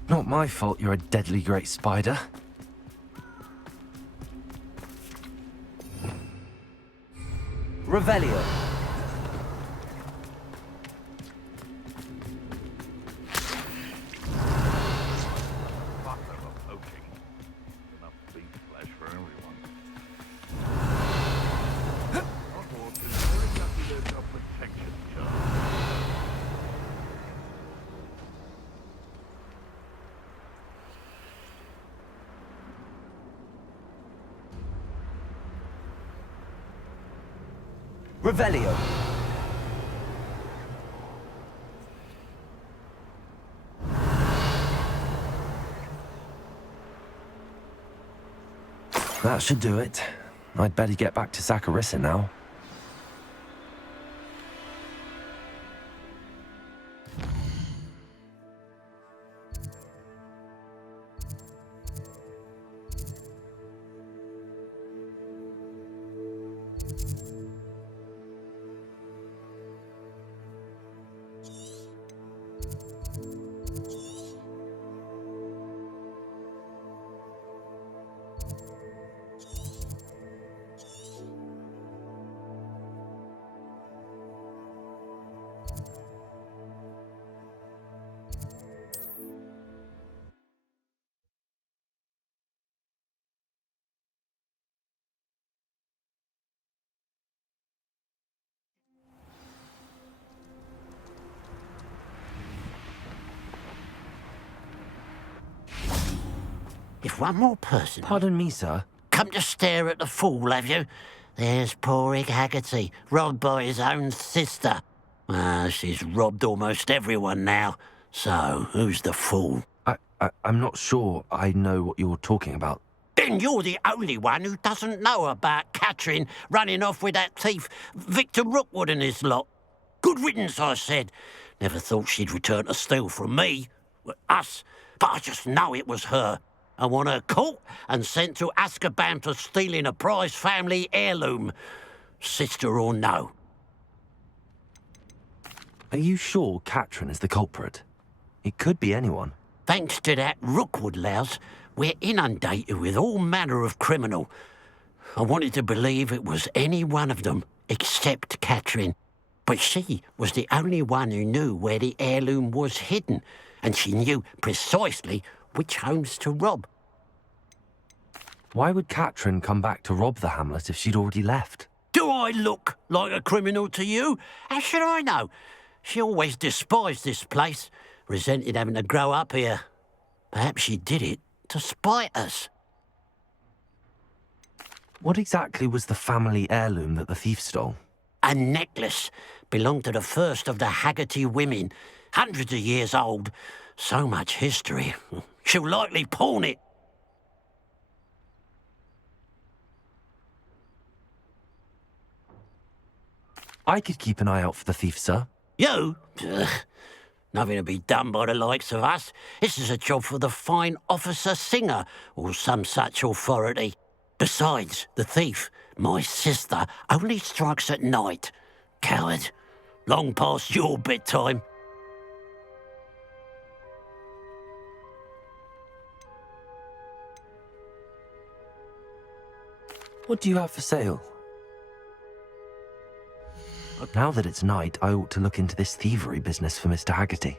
Not my fault you're a deadly great spider. Revelio. Revelio. That should do it. I'd better get back to Saccharissa now. If one more person... Pardon me, sir. Come to stare at the fool, have you? There's poor Ig Haggerty, robbed by his own sister. She's robbed almost everyone now. So, who's the fool? I'm not sure I know what you're talking about. Then you're the only one who doesn't know about Catherine running off with that thief, Victor Rookwood and his lot. Good riddance, I said. Never thought she'd return to steal from me. Us. But I just know it was her. I want her caught and sent to Azkaban for stealing a prize family heirloom. Sister or no. Are you sure Catherine is the culprit? It could be anyone. Thanks to that Rookwood louse, we're inundated with all manner of criminal. I wanted to believe it was any one of them, except Catherine. But she was the only one who knew where the heirloom was hidden, and she knew precisely which homes to rob. Why would Catherine come back to rob the hamlet if she'd already left? Do I look like a criminal to you? How should I know? She always despised this place, resented having to grow up here. Perhaps she did it to spite us. What exactly was the family heirloom that the thief stole? A necklace. Belonged to the first of the Haggerty women. Hundreds of years old. So much history. She'll likely pawn it. I could keep an eye out for the thief, sir. You? Ugh. Nothing to be done by the likes of us. This is a job for the fine officer Singer, or some such authority. Besides, the thief, my sister, only strikes at night. Coward. Long past your bedtime. What do you have for sale? Now that it's night, I ought to look into this thievery business for Mr. Haggerty.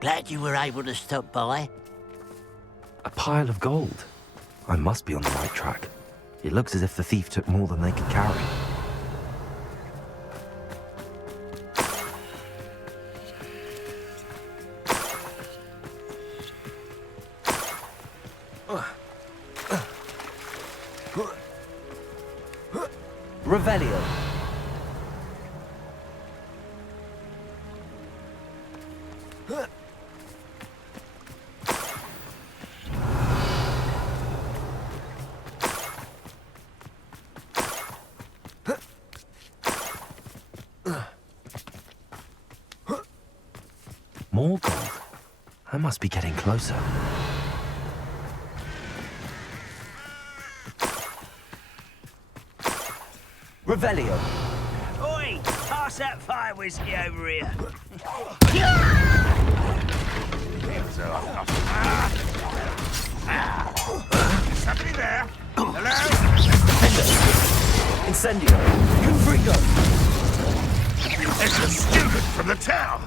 Glad you were able to stop by. A pile of gold. I must be on the right track. It looks as if the thief took more than they could carry. Revelio. More gold? I must be getting closer. Revelio. Oi! Pass that fire whiskey over here. Somebody there? Hello? Incendio. Confringo. It's a student from the town.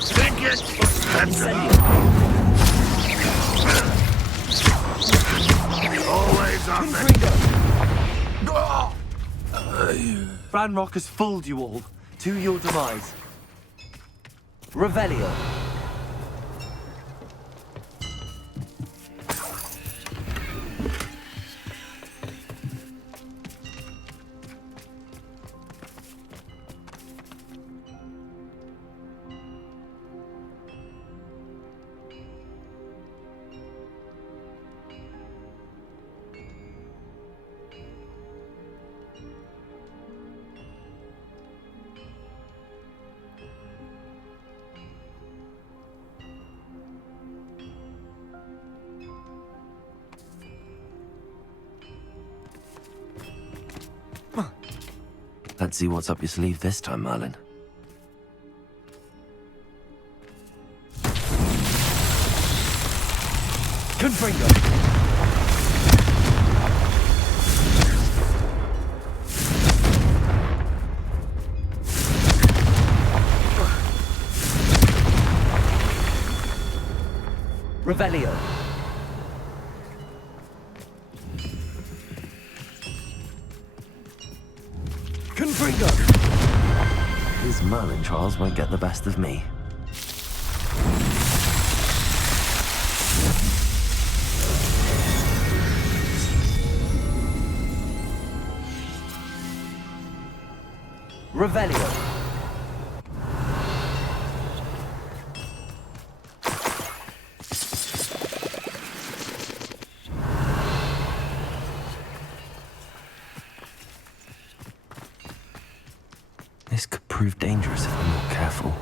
Think it? That's always on Ranrock has fooled you all to your demise. Revelio. Let's see what's up your sleeve this time, Merlin. Confringo. Revelio. Confringo. These Merlin trials won't get the best of me. Revelio. This could prove dangerous if I'm not careful.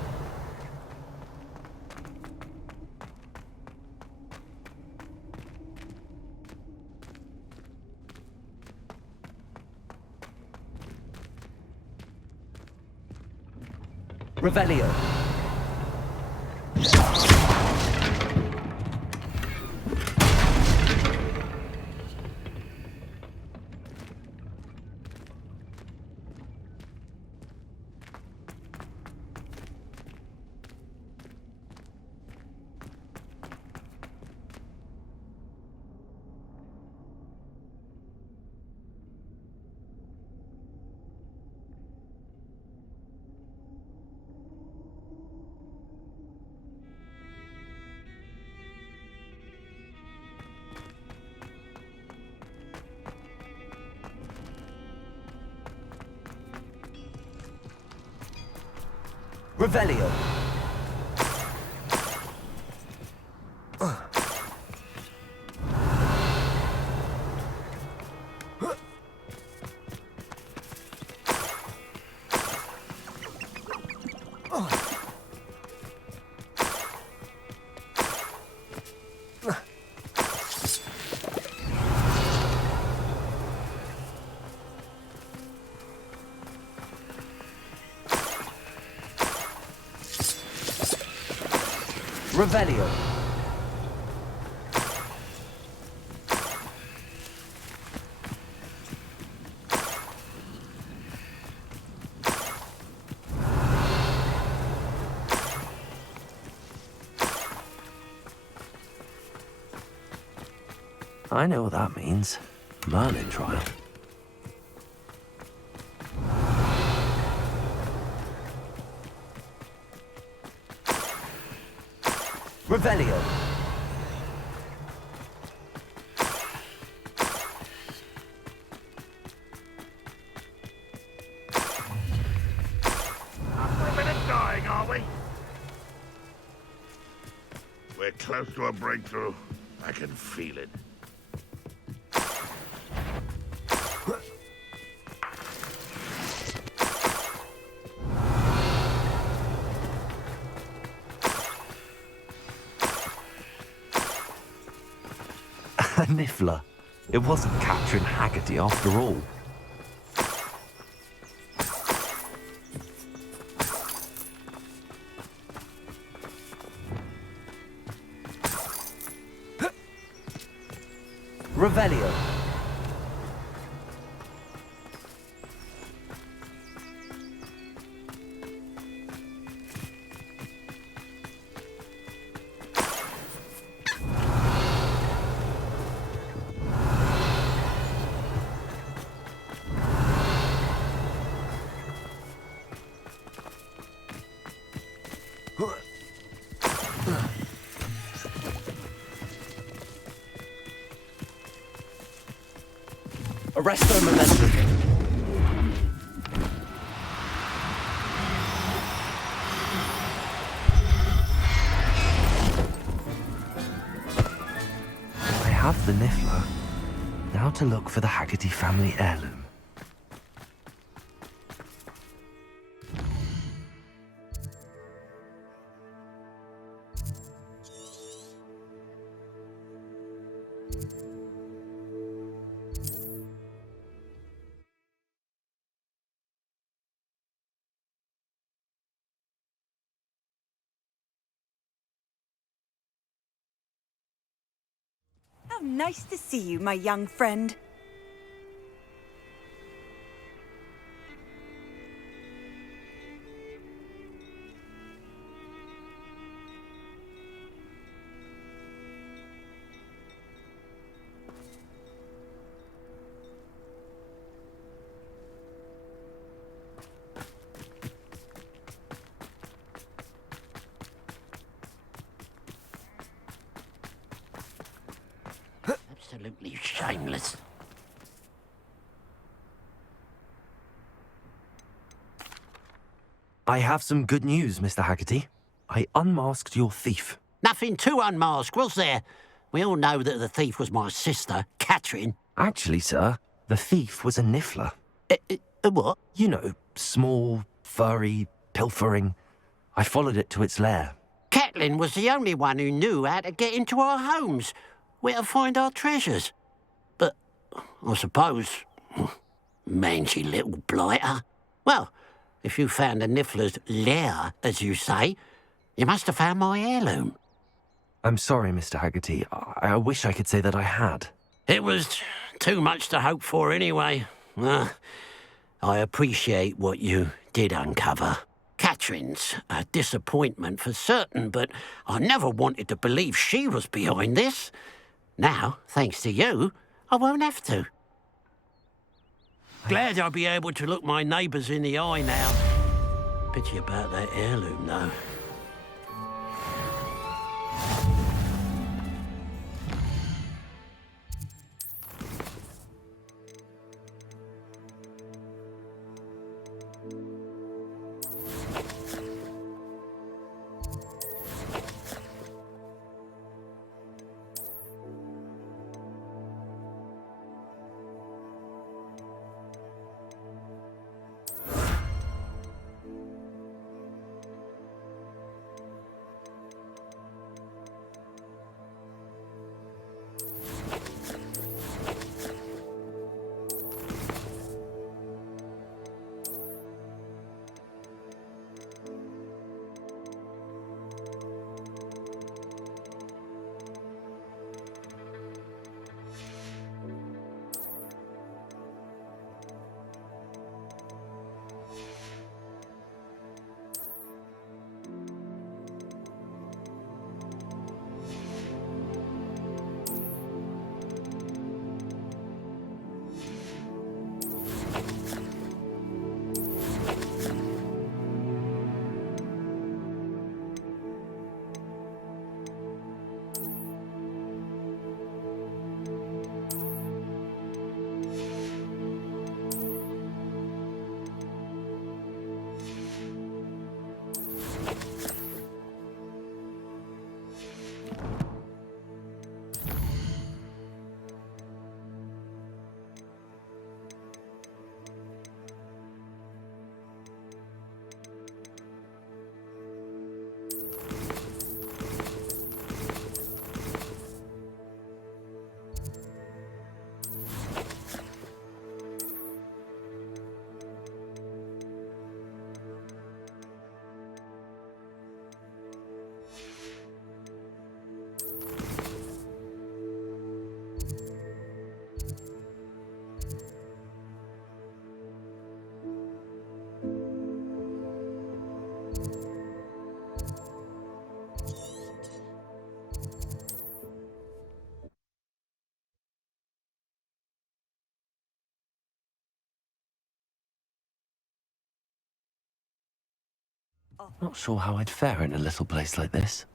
Revelio. Revelio. Revelio. I know what that means. Merlin trial. Revelio. After a minute dying, are we? We're close to a breakthrough. I can feel it. A Niffler. It wasn't Catherine Haggerty after all. Revelio. Arresto Momentum. I have the Niffler. Now to look for the Haggerty family heirloom. How nice to see you, my young friend. Absolutely shameless. I have some good news, Mr. Haggerty. I unmasked your thief. Nothing to unmask, was there? We all know that the thief was my sister, Catherine. Actually, sir, the thief was a Niffler. A what? You know, small, furry, pilfering. I followed it to its lair. Catelyn was the only one who knew how to get into our homes, where to find our treasures. But I suppose, mangy little blighter. Well, if you found the Niffler's lair, as you say, you must have found my heirloom. I'm sorry, Mr. Haggerty. I wish I could say that I had. It was too much to hope for anyway. I appreciate what you did uncover. Catherine's a disappointment for certain, but I never wanted to believe she was behind this. Now, thanks to you, I won't have to. Glad I'll be able to look my neighbours in the eye now. Pity about that heirloom, though. Not sure how I'd fare in a little place like this.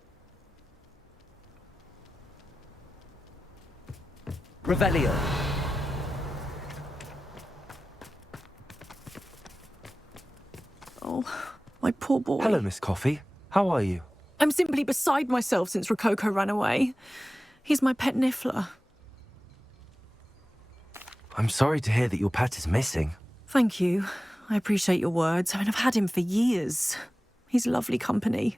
Revelio. Oh, my poor boy. Hello, Miss Coffee. How are you? I'm simply beside myself since Rococo ran away. He's my pet Niffler. I'm sorry to hear that your pet is missing. Thank you. I appreciate your words. I mean, I've had him for years. He's lovely company.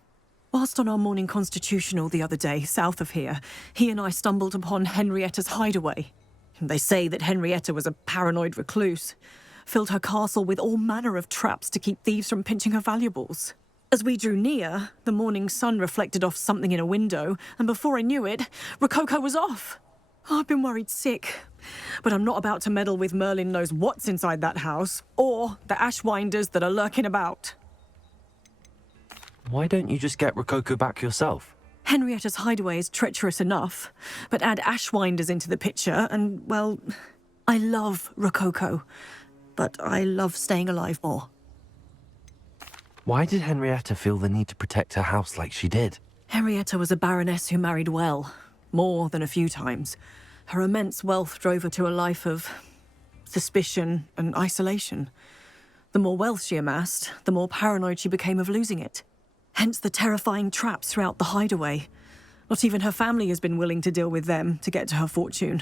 Whilst on our morning constitutional the other day, south of here, he and I stumbled upon Henrietta's hideaway. They say that Henrietta was a paranoid recluse, filled her castle with all manner of traps to keep thieves from pinching her valuables. As we drew near, the morning sun reflected off something in a window, and before I knew it, Rococo was off. Oh, I've been worried sick. But I'm not about to meddle with Merlin knows what's inside that house, or the Ashwinders that are lurking about. Why don't you just get Rococo back yourself? Henrietta's hideaway is treacherous enough, but add Ashwinders into the picture, and, well, I love Rococo, but I love staying alive more. Why did Henrietta feel the need to protect her house like she did? Henrietta was a baroness who married well, more than a few times. Her immense wealth drove her to a life of suspicion and isolation. The more wealth she amassed, the more paranoid she became of losing it. Hence the terrifying traps throughout the hideaway. Not even her family has been willing to deal with them to get to her fortune.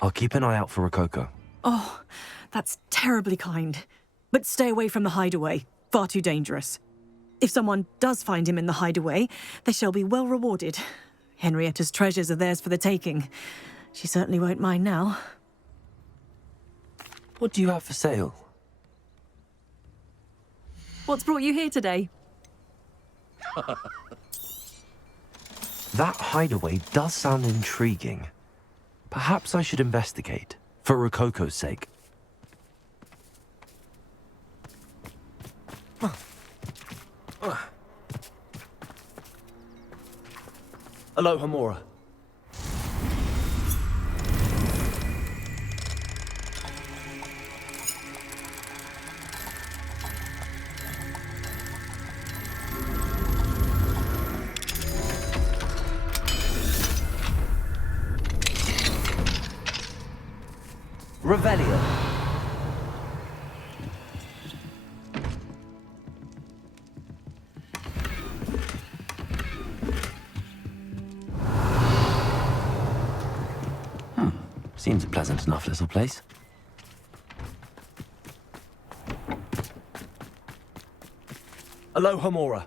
I'll keep an eye out for Rococo. Oh, that's terribly kind. But stay away from the hideaway. Far too dangerous. If someone does find him in the hideaway, they shall be well rewarded. Henrietta's treasures are theirs for the taking. She certainly won't mind now. What do you have for sale? What's brought you here today? That hideaway does sound intriguing. Perhaps I should investigate, for Rococo's sake. Aloha Mora. Revelio. Seems a pleasant enough little place. Aloha Mora.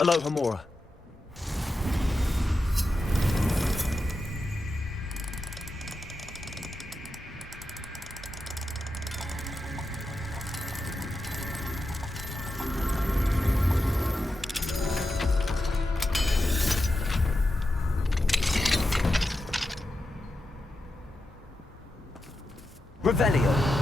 Aloha Mora. Revelio.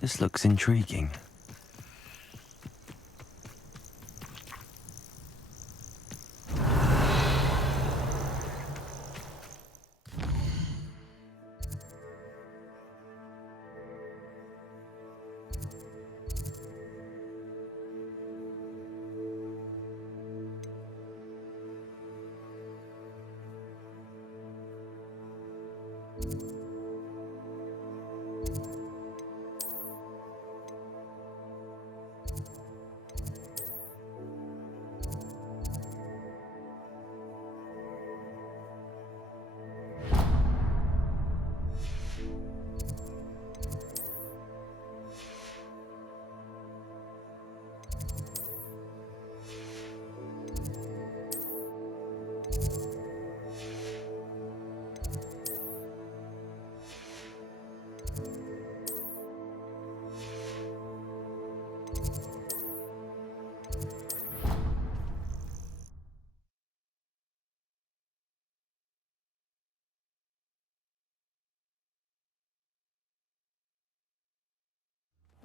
This looks intriguing.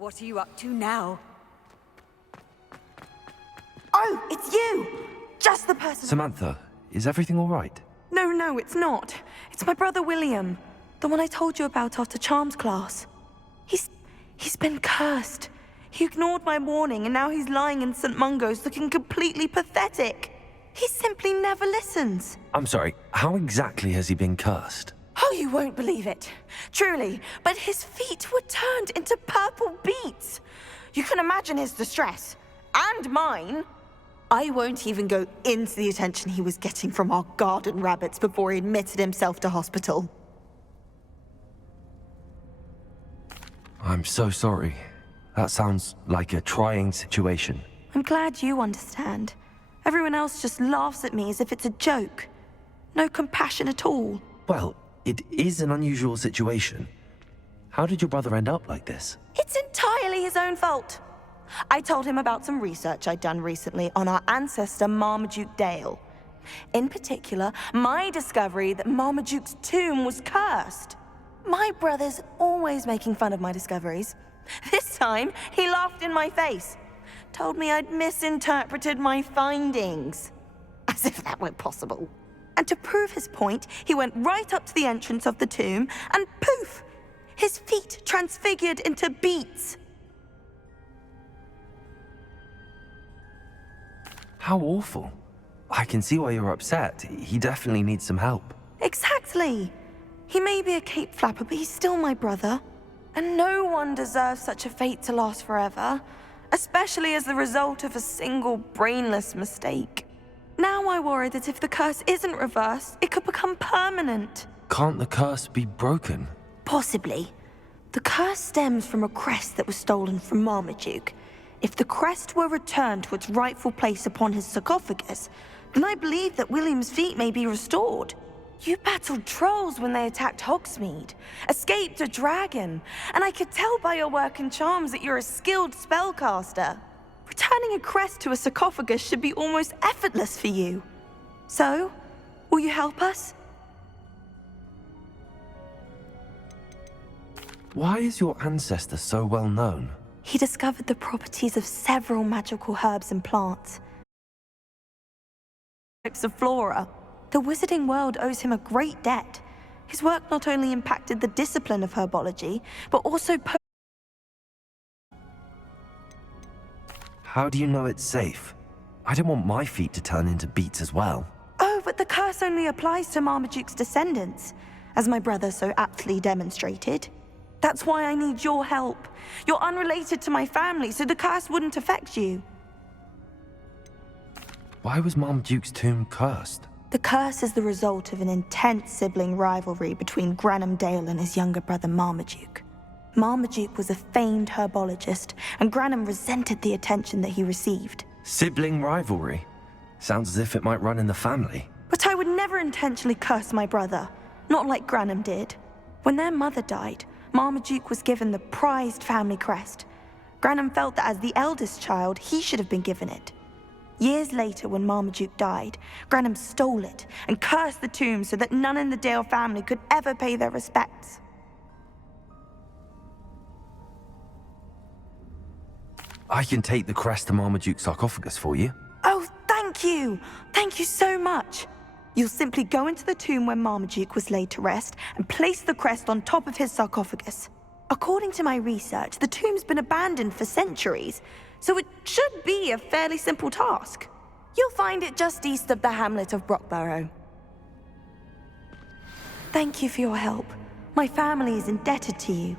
What are you up to now? Oh, it's you! Just the person. Samantha, is everything all right? No, it's not. It's my brother William. The one I told you about after Charms class. He's been cursed. He ignored my warning and now he's lying in St. Mungo's looking completely pathetic. He simply never listens. I'm sorry, how exactly has he been cursed? Oh, you won't believe it. Truly, but his feet were turned into purple beets. You can imagine his distress. And mine. I won't even go into the attention he was getting from our garden rabbits before he admitted himself to hospital. I'm so sorry. That sounds like a trying situation. I'm glad you understand. Everyone else just laughs at me as if it's a joke. No compassion at all. Well, it is an unusual situation. How did your brother end up like this? It's entirely his own fault. I told him about some research I'd done recently on our ancestor Marmaduke Dale. In particular, my discovery that Marmaduke's tomb was cursed. My brother's always making fun of my discoveries. This time, he laughed in my face. Told me I'd misinterpreted my findings. As if that weren't possible. And to prove his point, he went right up to the entrance of the tomb and poof! His feet transfigured into beets. How awful. I can see why you're upset. He definitely needs some help. Exactly. He may be a cape flapper, but he's still my brother. And no one deserves such a fate to last forever, especially as the result of a single brainless mistake. Now I worry that if the curse isn't reversed, it could become permanent. Can't the curse be broken? Possibly. The curse stems from a crest that was stolen from Marmaduke. If the crest were returned to its rightful place upon his sarcophagus, then I believe that William's feet may be restored. You battled trolls when they attacked Hogsmeade, escaped a dragon, and I could tell by your work in charms that you're a skilled spellcaster. Returning a crest to a sarcophagus should be almost effortless for you. So, will you help us? Why is your ancestor so well known? He discovered the properties of several magical herbs and plants. Of flora. The wizarding world owes him a great debt. His work not only impacted the discipline of herbology, but also How do you know it's safe? I don't want my feet to turn into beets as well. Oh, but the curse only applies to Marmaduke's descendants, as my brother so aptly demonstrated. That's why I need your help. You're unrelated to my family, so the curse wouldn't affect you. Why was Marmaduke's tomb cursed? The curse is the result of an intense sibling rivalry between Granham Dale and his younger brother Marmaduke. Marmaduke was a famed herbologist, and Granham resented the attention that he received. Sibling rivalry? Sounds as if it might run in the family. But I would never intentionally curse my brother, not like Granham did. When their mother died, Marmaduke was given the prized family crest. Granham felt that as the eldest child, he should have been given it. Years later, when Marmaduke died, Granham stole it and cursed the tomb so that none in the Dale family could ever pay their respects. I can take the crest to Marmaduke's sarcophagus for you. Oh, thank you! Thank you so much! You'll simply go into the tomb where Marmaduke was laid to rest and place the crest on top of his sarcophagus. According to my research, the tomb's been abandoned for centuries, so it should be a fairly simple task. You'll find it just east of the hamlet of Brockborough. Thank you for your help. My family is indebted to you.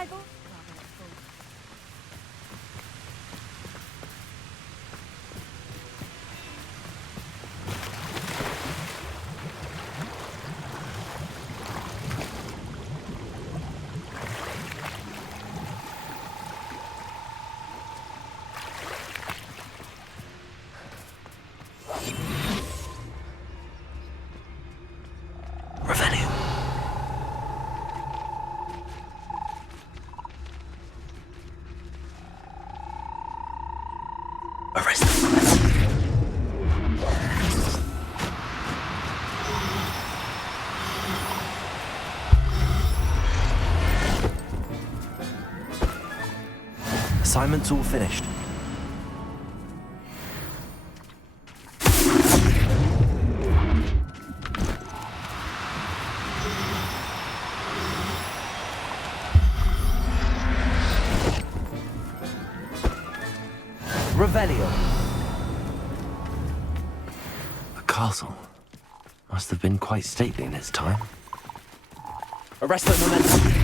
I've al- Assignment's all finished. Revelio. The castle must have been quite stately in its time. Arrest the momentum.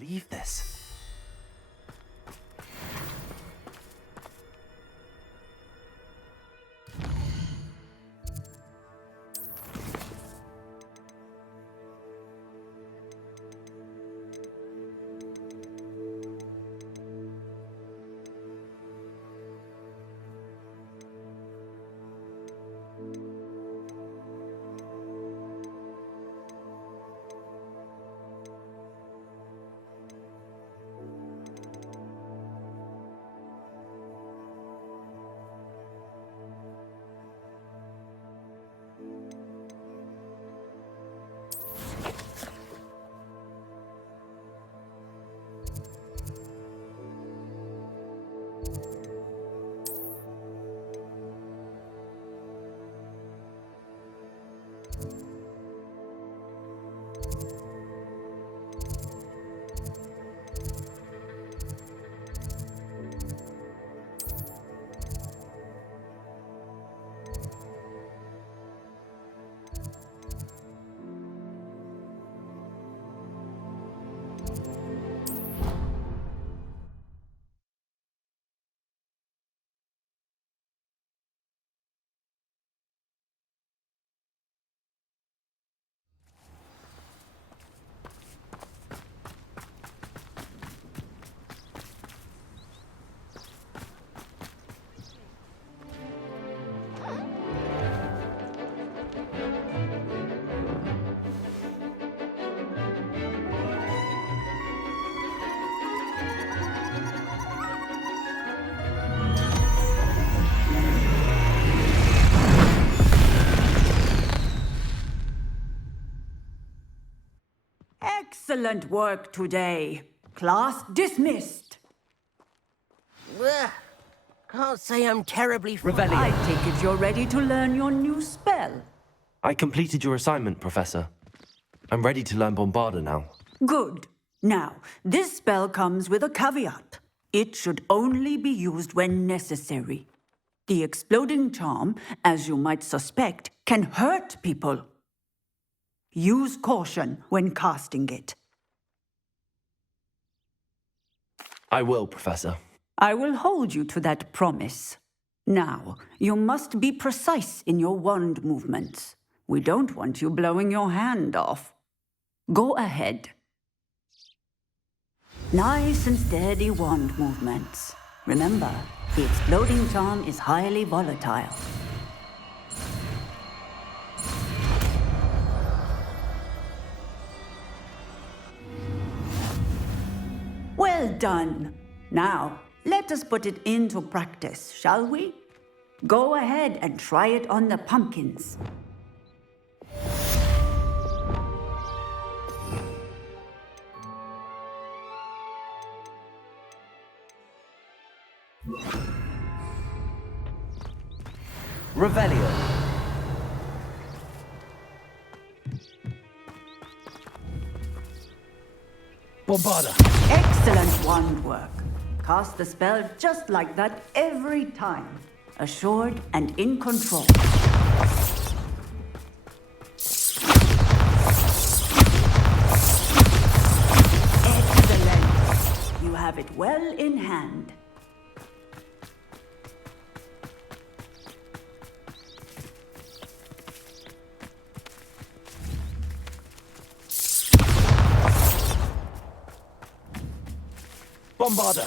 Believe this. Excellent work today. Class dismissed. Can't say I'm terribly I take it you're ready to learn your new spell. I completed your assignment, Professor. I'm ready to learn Bombarda now. Good. Now, this spell comes with a caveat. It should only be used when necessary. The exploding charm, as you might suspect, can hurt people. Use caution when casting it. I will, Professor. I will hold you to that promise. Now, you must be precise in your wand movements. We don't want you blowing your hand off. Go ahead. Nice and steady wand movements. Remember, the exploding charm is highly volatile. Well done. Now, let us put it into practice, shall we? Go ahead and try it on the pumpkins. Revelio. Bombarda. Excellent wand work. Cast the spell just like that every time. Assured and in control. Excellent. You have it well in hand. Bombarda.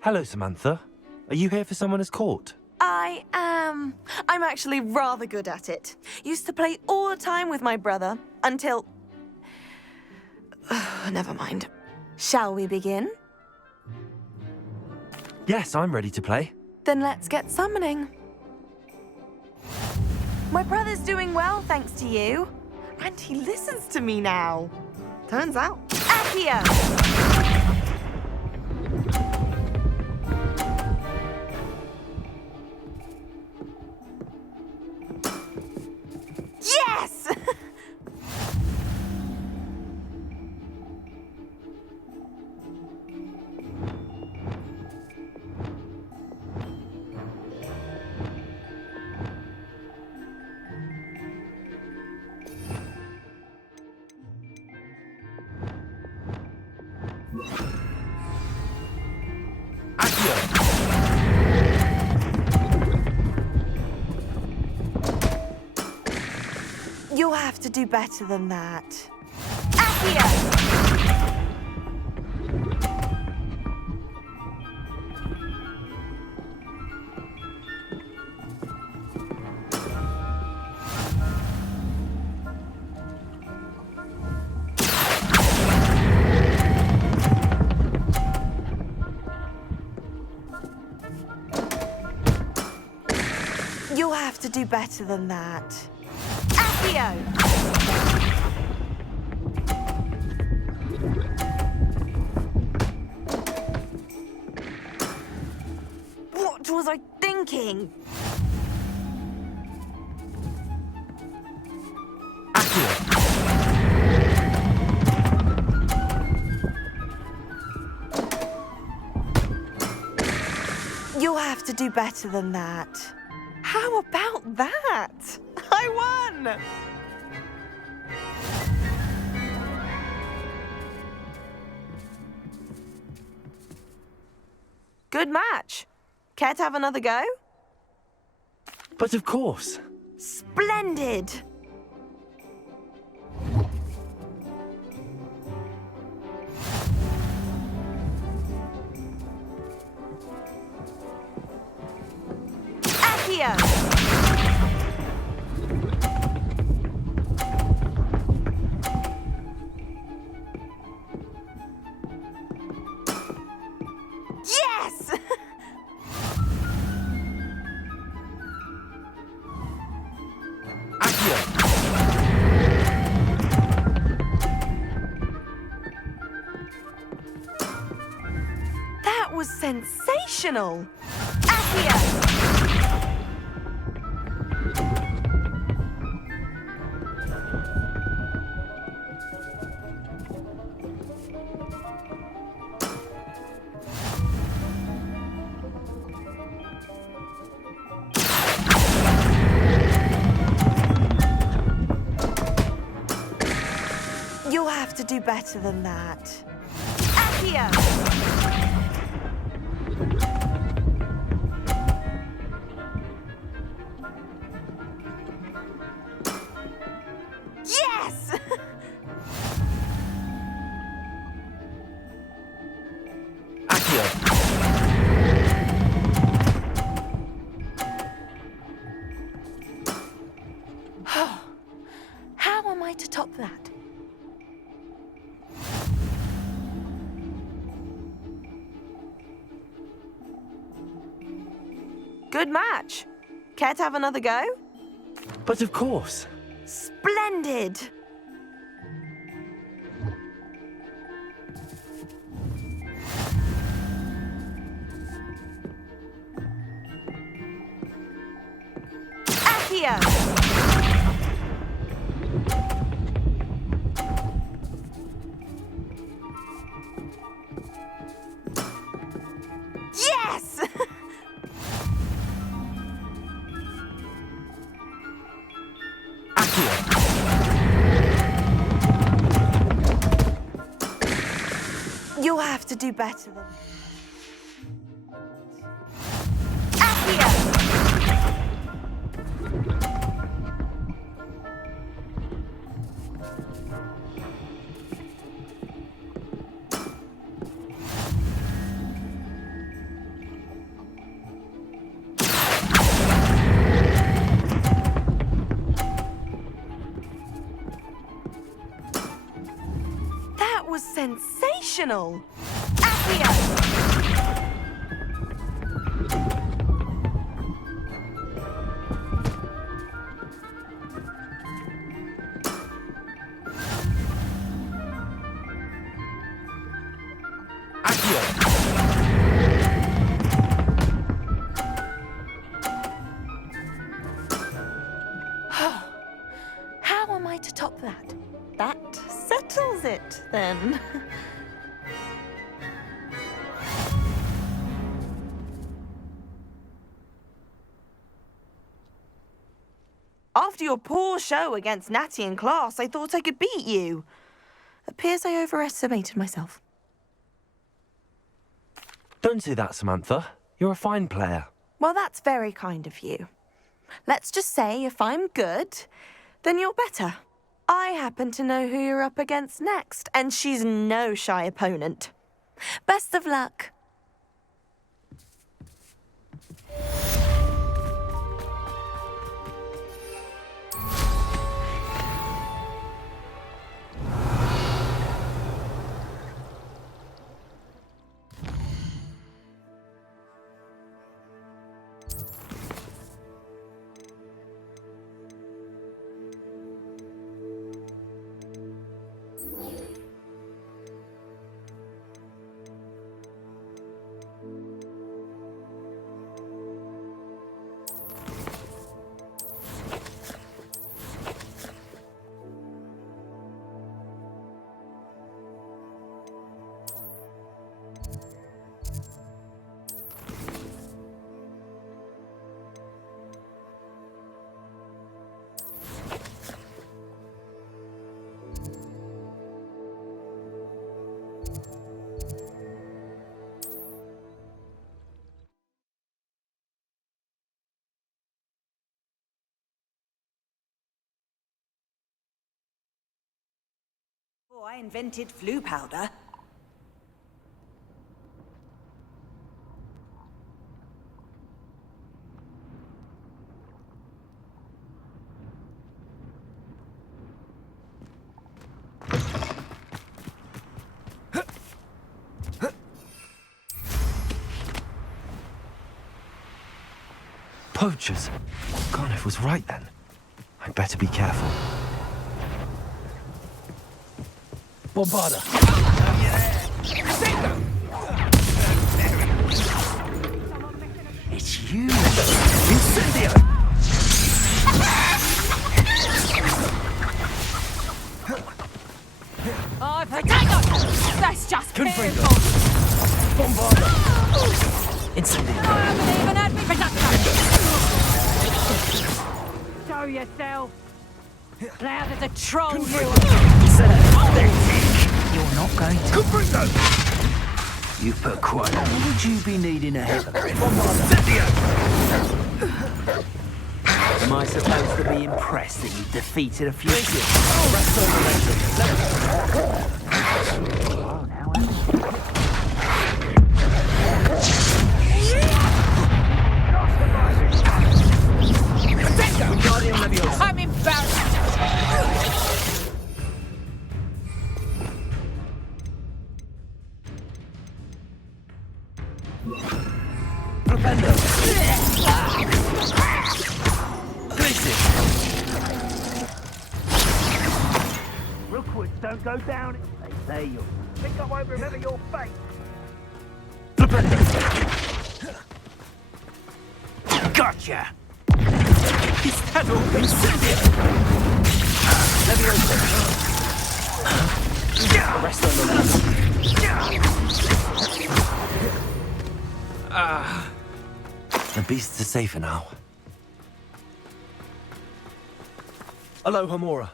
Hello, Samantha. Are you here for Summoner's Court? I am. I'm actually rather good at it. Used to play all the time with my brother, until... Never mind. Shall we begin? Yes, I'm ready to play. Then let's get summoning. My brother's doing well, thanks to you. And he listens to me now. Turns out, Accio! Yes! You'll have to do better than that. Accio! You'll have to do better than that. Accio! What was I thinking? You'll have to do better than that. How about that? I won! Good match. Care to have another go? But of course. Splendid! sensational! Accio! You'll have to do better than that. Accio! Yes! How am I to top that? Good match. Care to have another go? But of course. Splendid! Accio! Yes! You'll have to do better than... Accio! That was sensational! Accio! How am I to top that? That settles it, then. After your poor show against Natty in class, I thought I could beat you. Appears I overestimated myself. Don't say that, Samantha. You're a fine player. Well, that's very kind of you. Let's just say if I'm good, then you're better. I happen to know who you're up against next, and she's no shy opponent. Best of luck. Before I invented flu powder. Poachers. Garniff was right then. I'd better be careful. Bombarda. It's you! Incendio! Oh, potato! That's just Confringo. painful. Bombarda. Incendio. I haven't even had me potato. Show yourself. Now there's a troll you are. You're not going to. You put quite. Would you be needing a help? Am I supposed to be impressed that you defeated a few? I'm embarrassed. Rookwoods don't go down. They say you'll think I won't remember your fate. Gotcha! Is that all? Incendio! Rest on the The beasts are safer now. Hello, Hamura.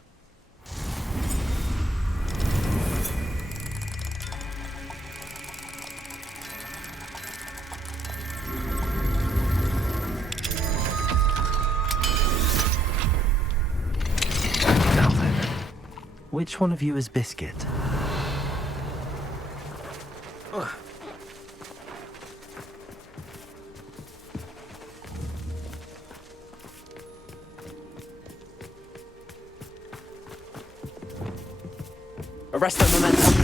Now then, which one of you is Biscuit? Arrest the momentum.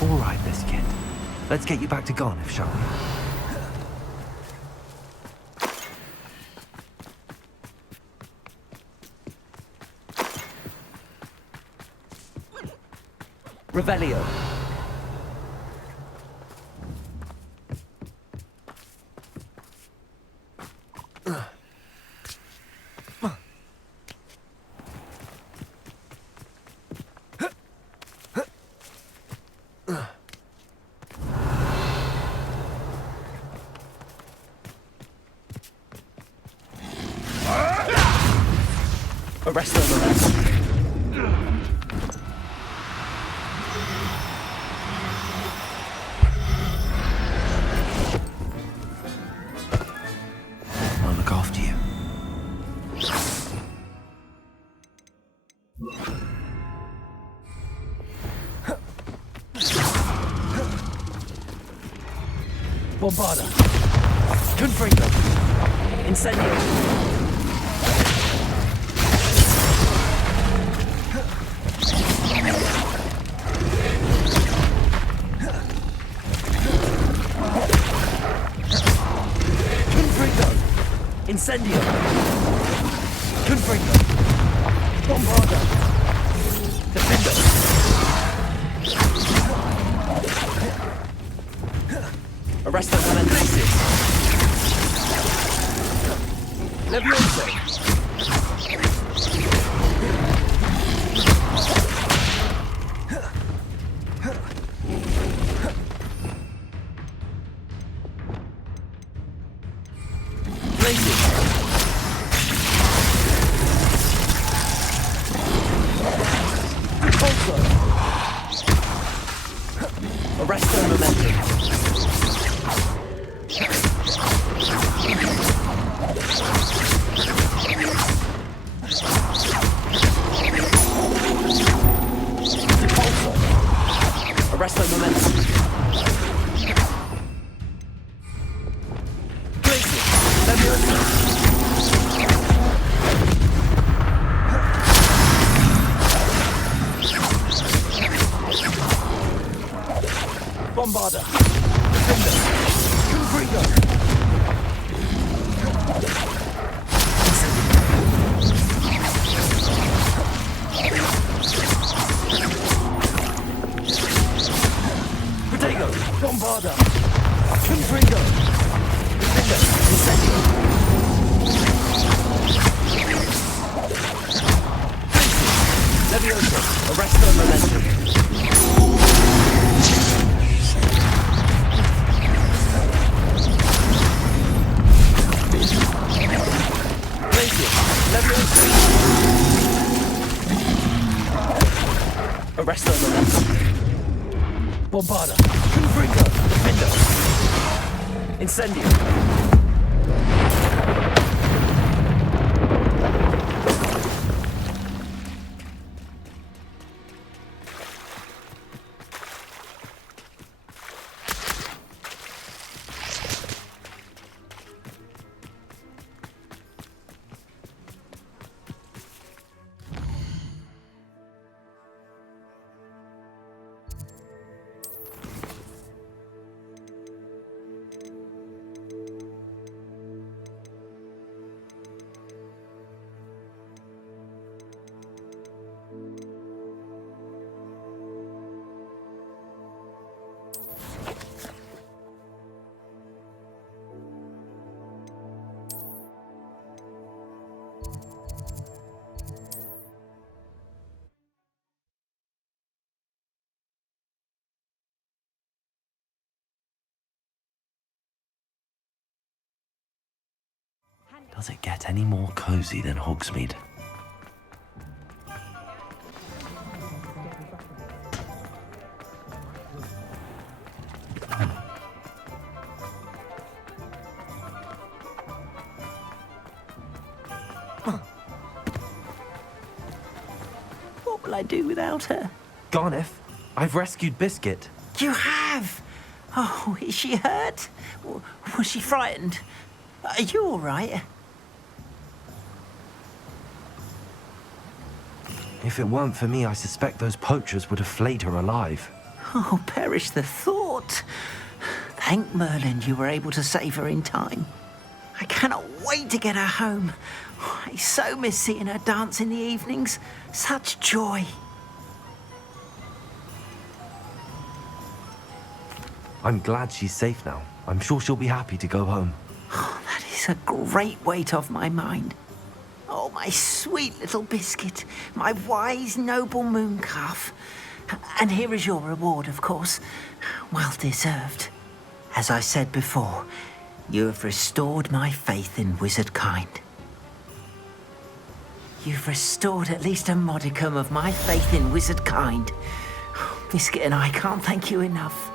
All right, Biscuit. Let's get you back to Garniff, shall we? Revelio. Arrest the momentum. I'll look after you. Bombarda. Confringo. Incendio. Incendio! Confringo! Bombarda! Defendo! Arrest the Menenses! Levioso! Arrest the momentum. Arrest the momentum. Bombarda. Defender. Confringo. Bombarda! Confringo! Defender! Incendio! Levioso! Arresto momentum! Glacier! Levioso! Arresto momentum! Bombarda! Confringo! Defender! Incendio! Does it get any more cozy than Hogsmeade? What will I do without her? Garneth, I've rescued Biscuit. You have? Oh, is she hurt? Was she frightened? Are you all right? If it weren't for me, I suspect those poachers would have flayed her alive. Oh, perish the thought. Thank Merlin you were able to save her in time. I cannot wait to get her home. I so miss seeing her dance in the evenings. Such joy. I'm glad she's safe now. I'm sure she'll be happy to go home. Oh, that is a great weight off my mind. Oh, my sweet little Biscuit, my wise, noble moon calf. And here is your reward, of course. Well deserved. As I said before, you have restored my faith in wizard kind. You've restored at least a modicum of my faith in wizard kind. Biscuit and I can't thank you enough.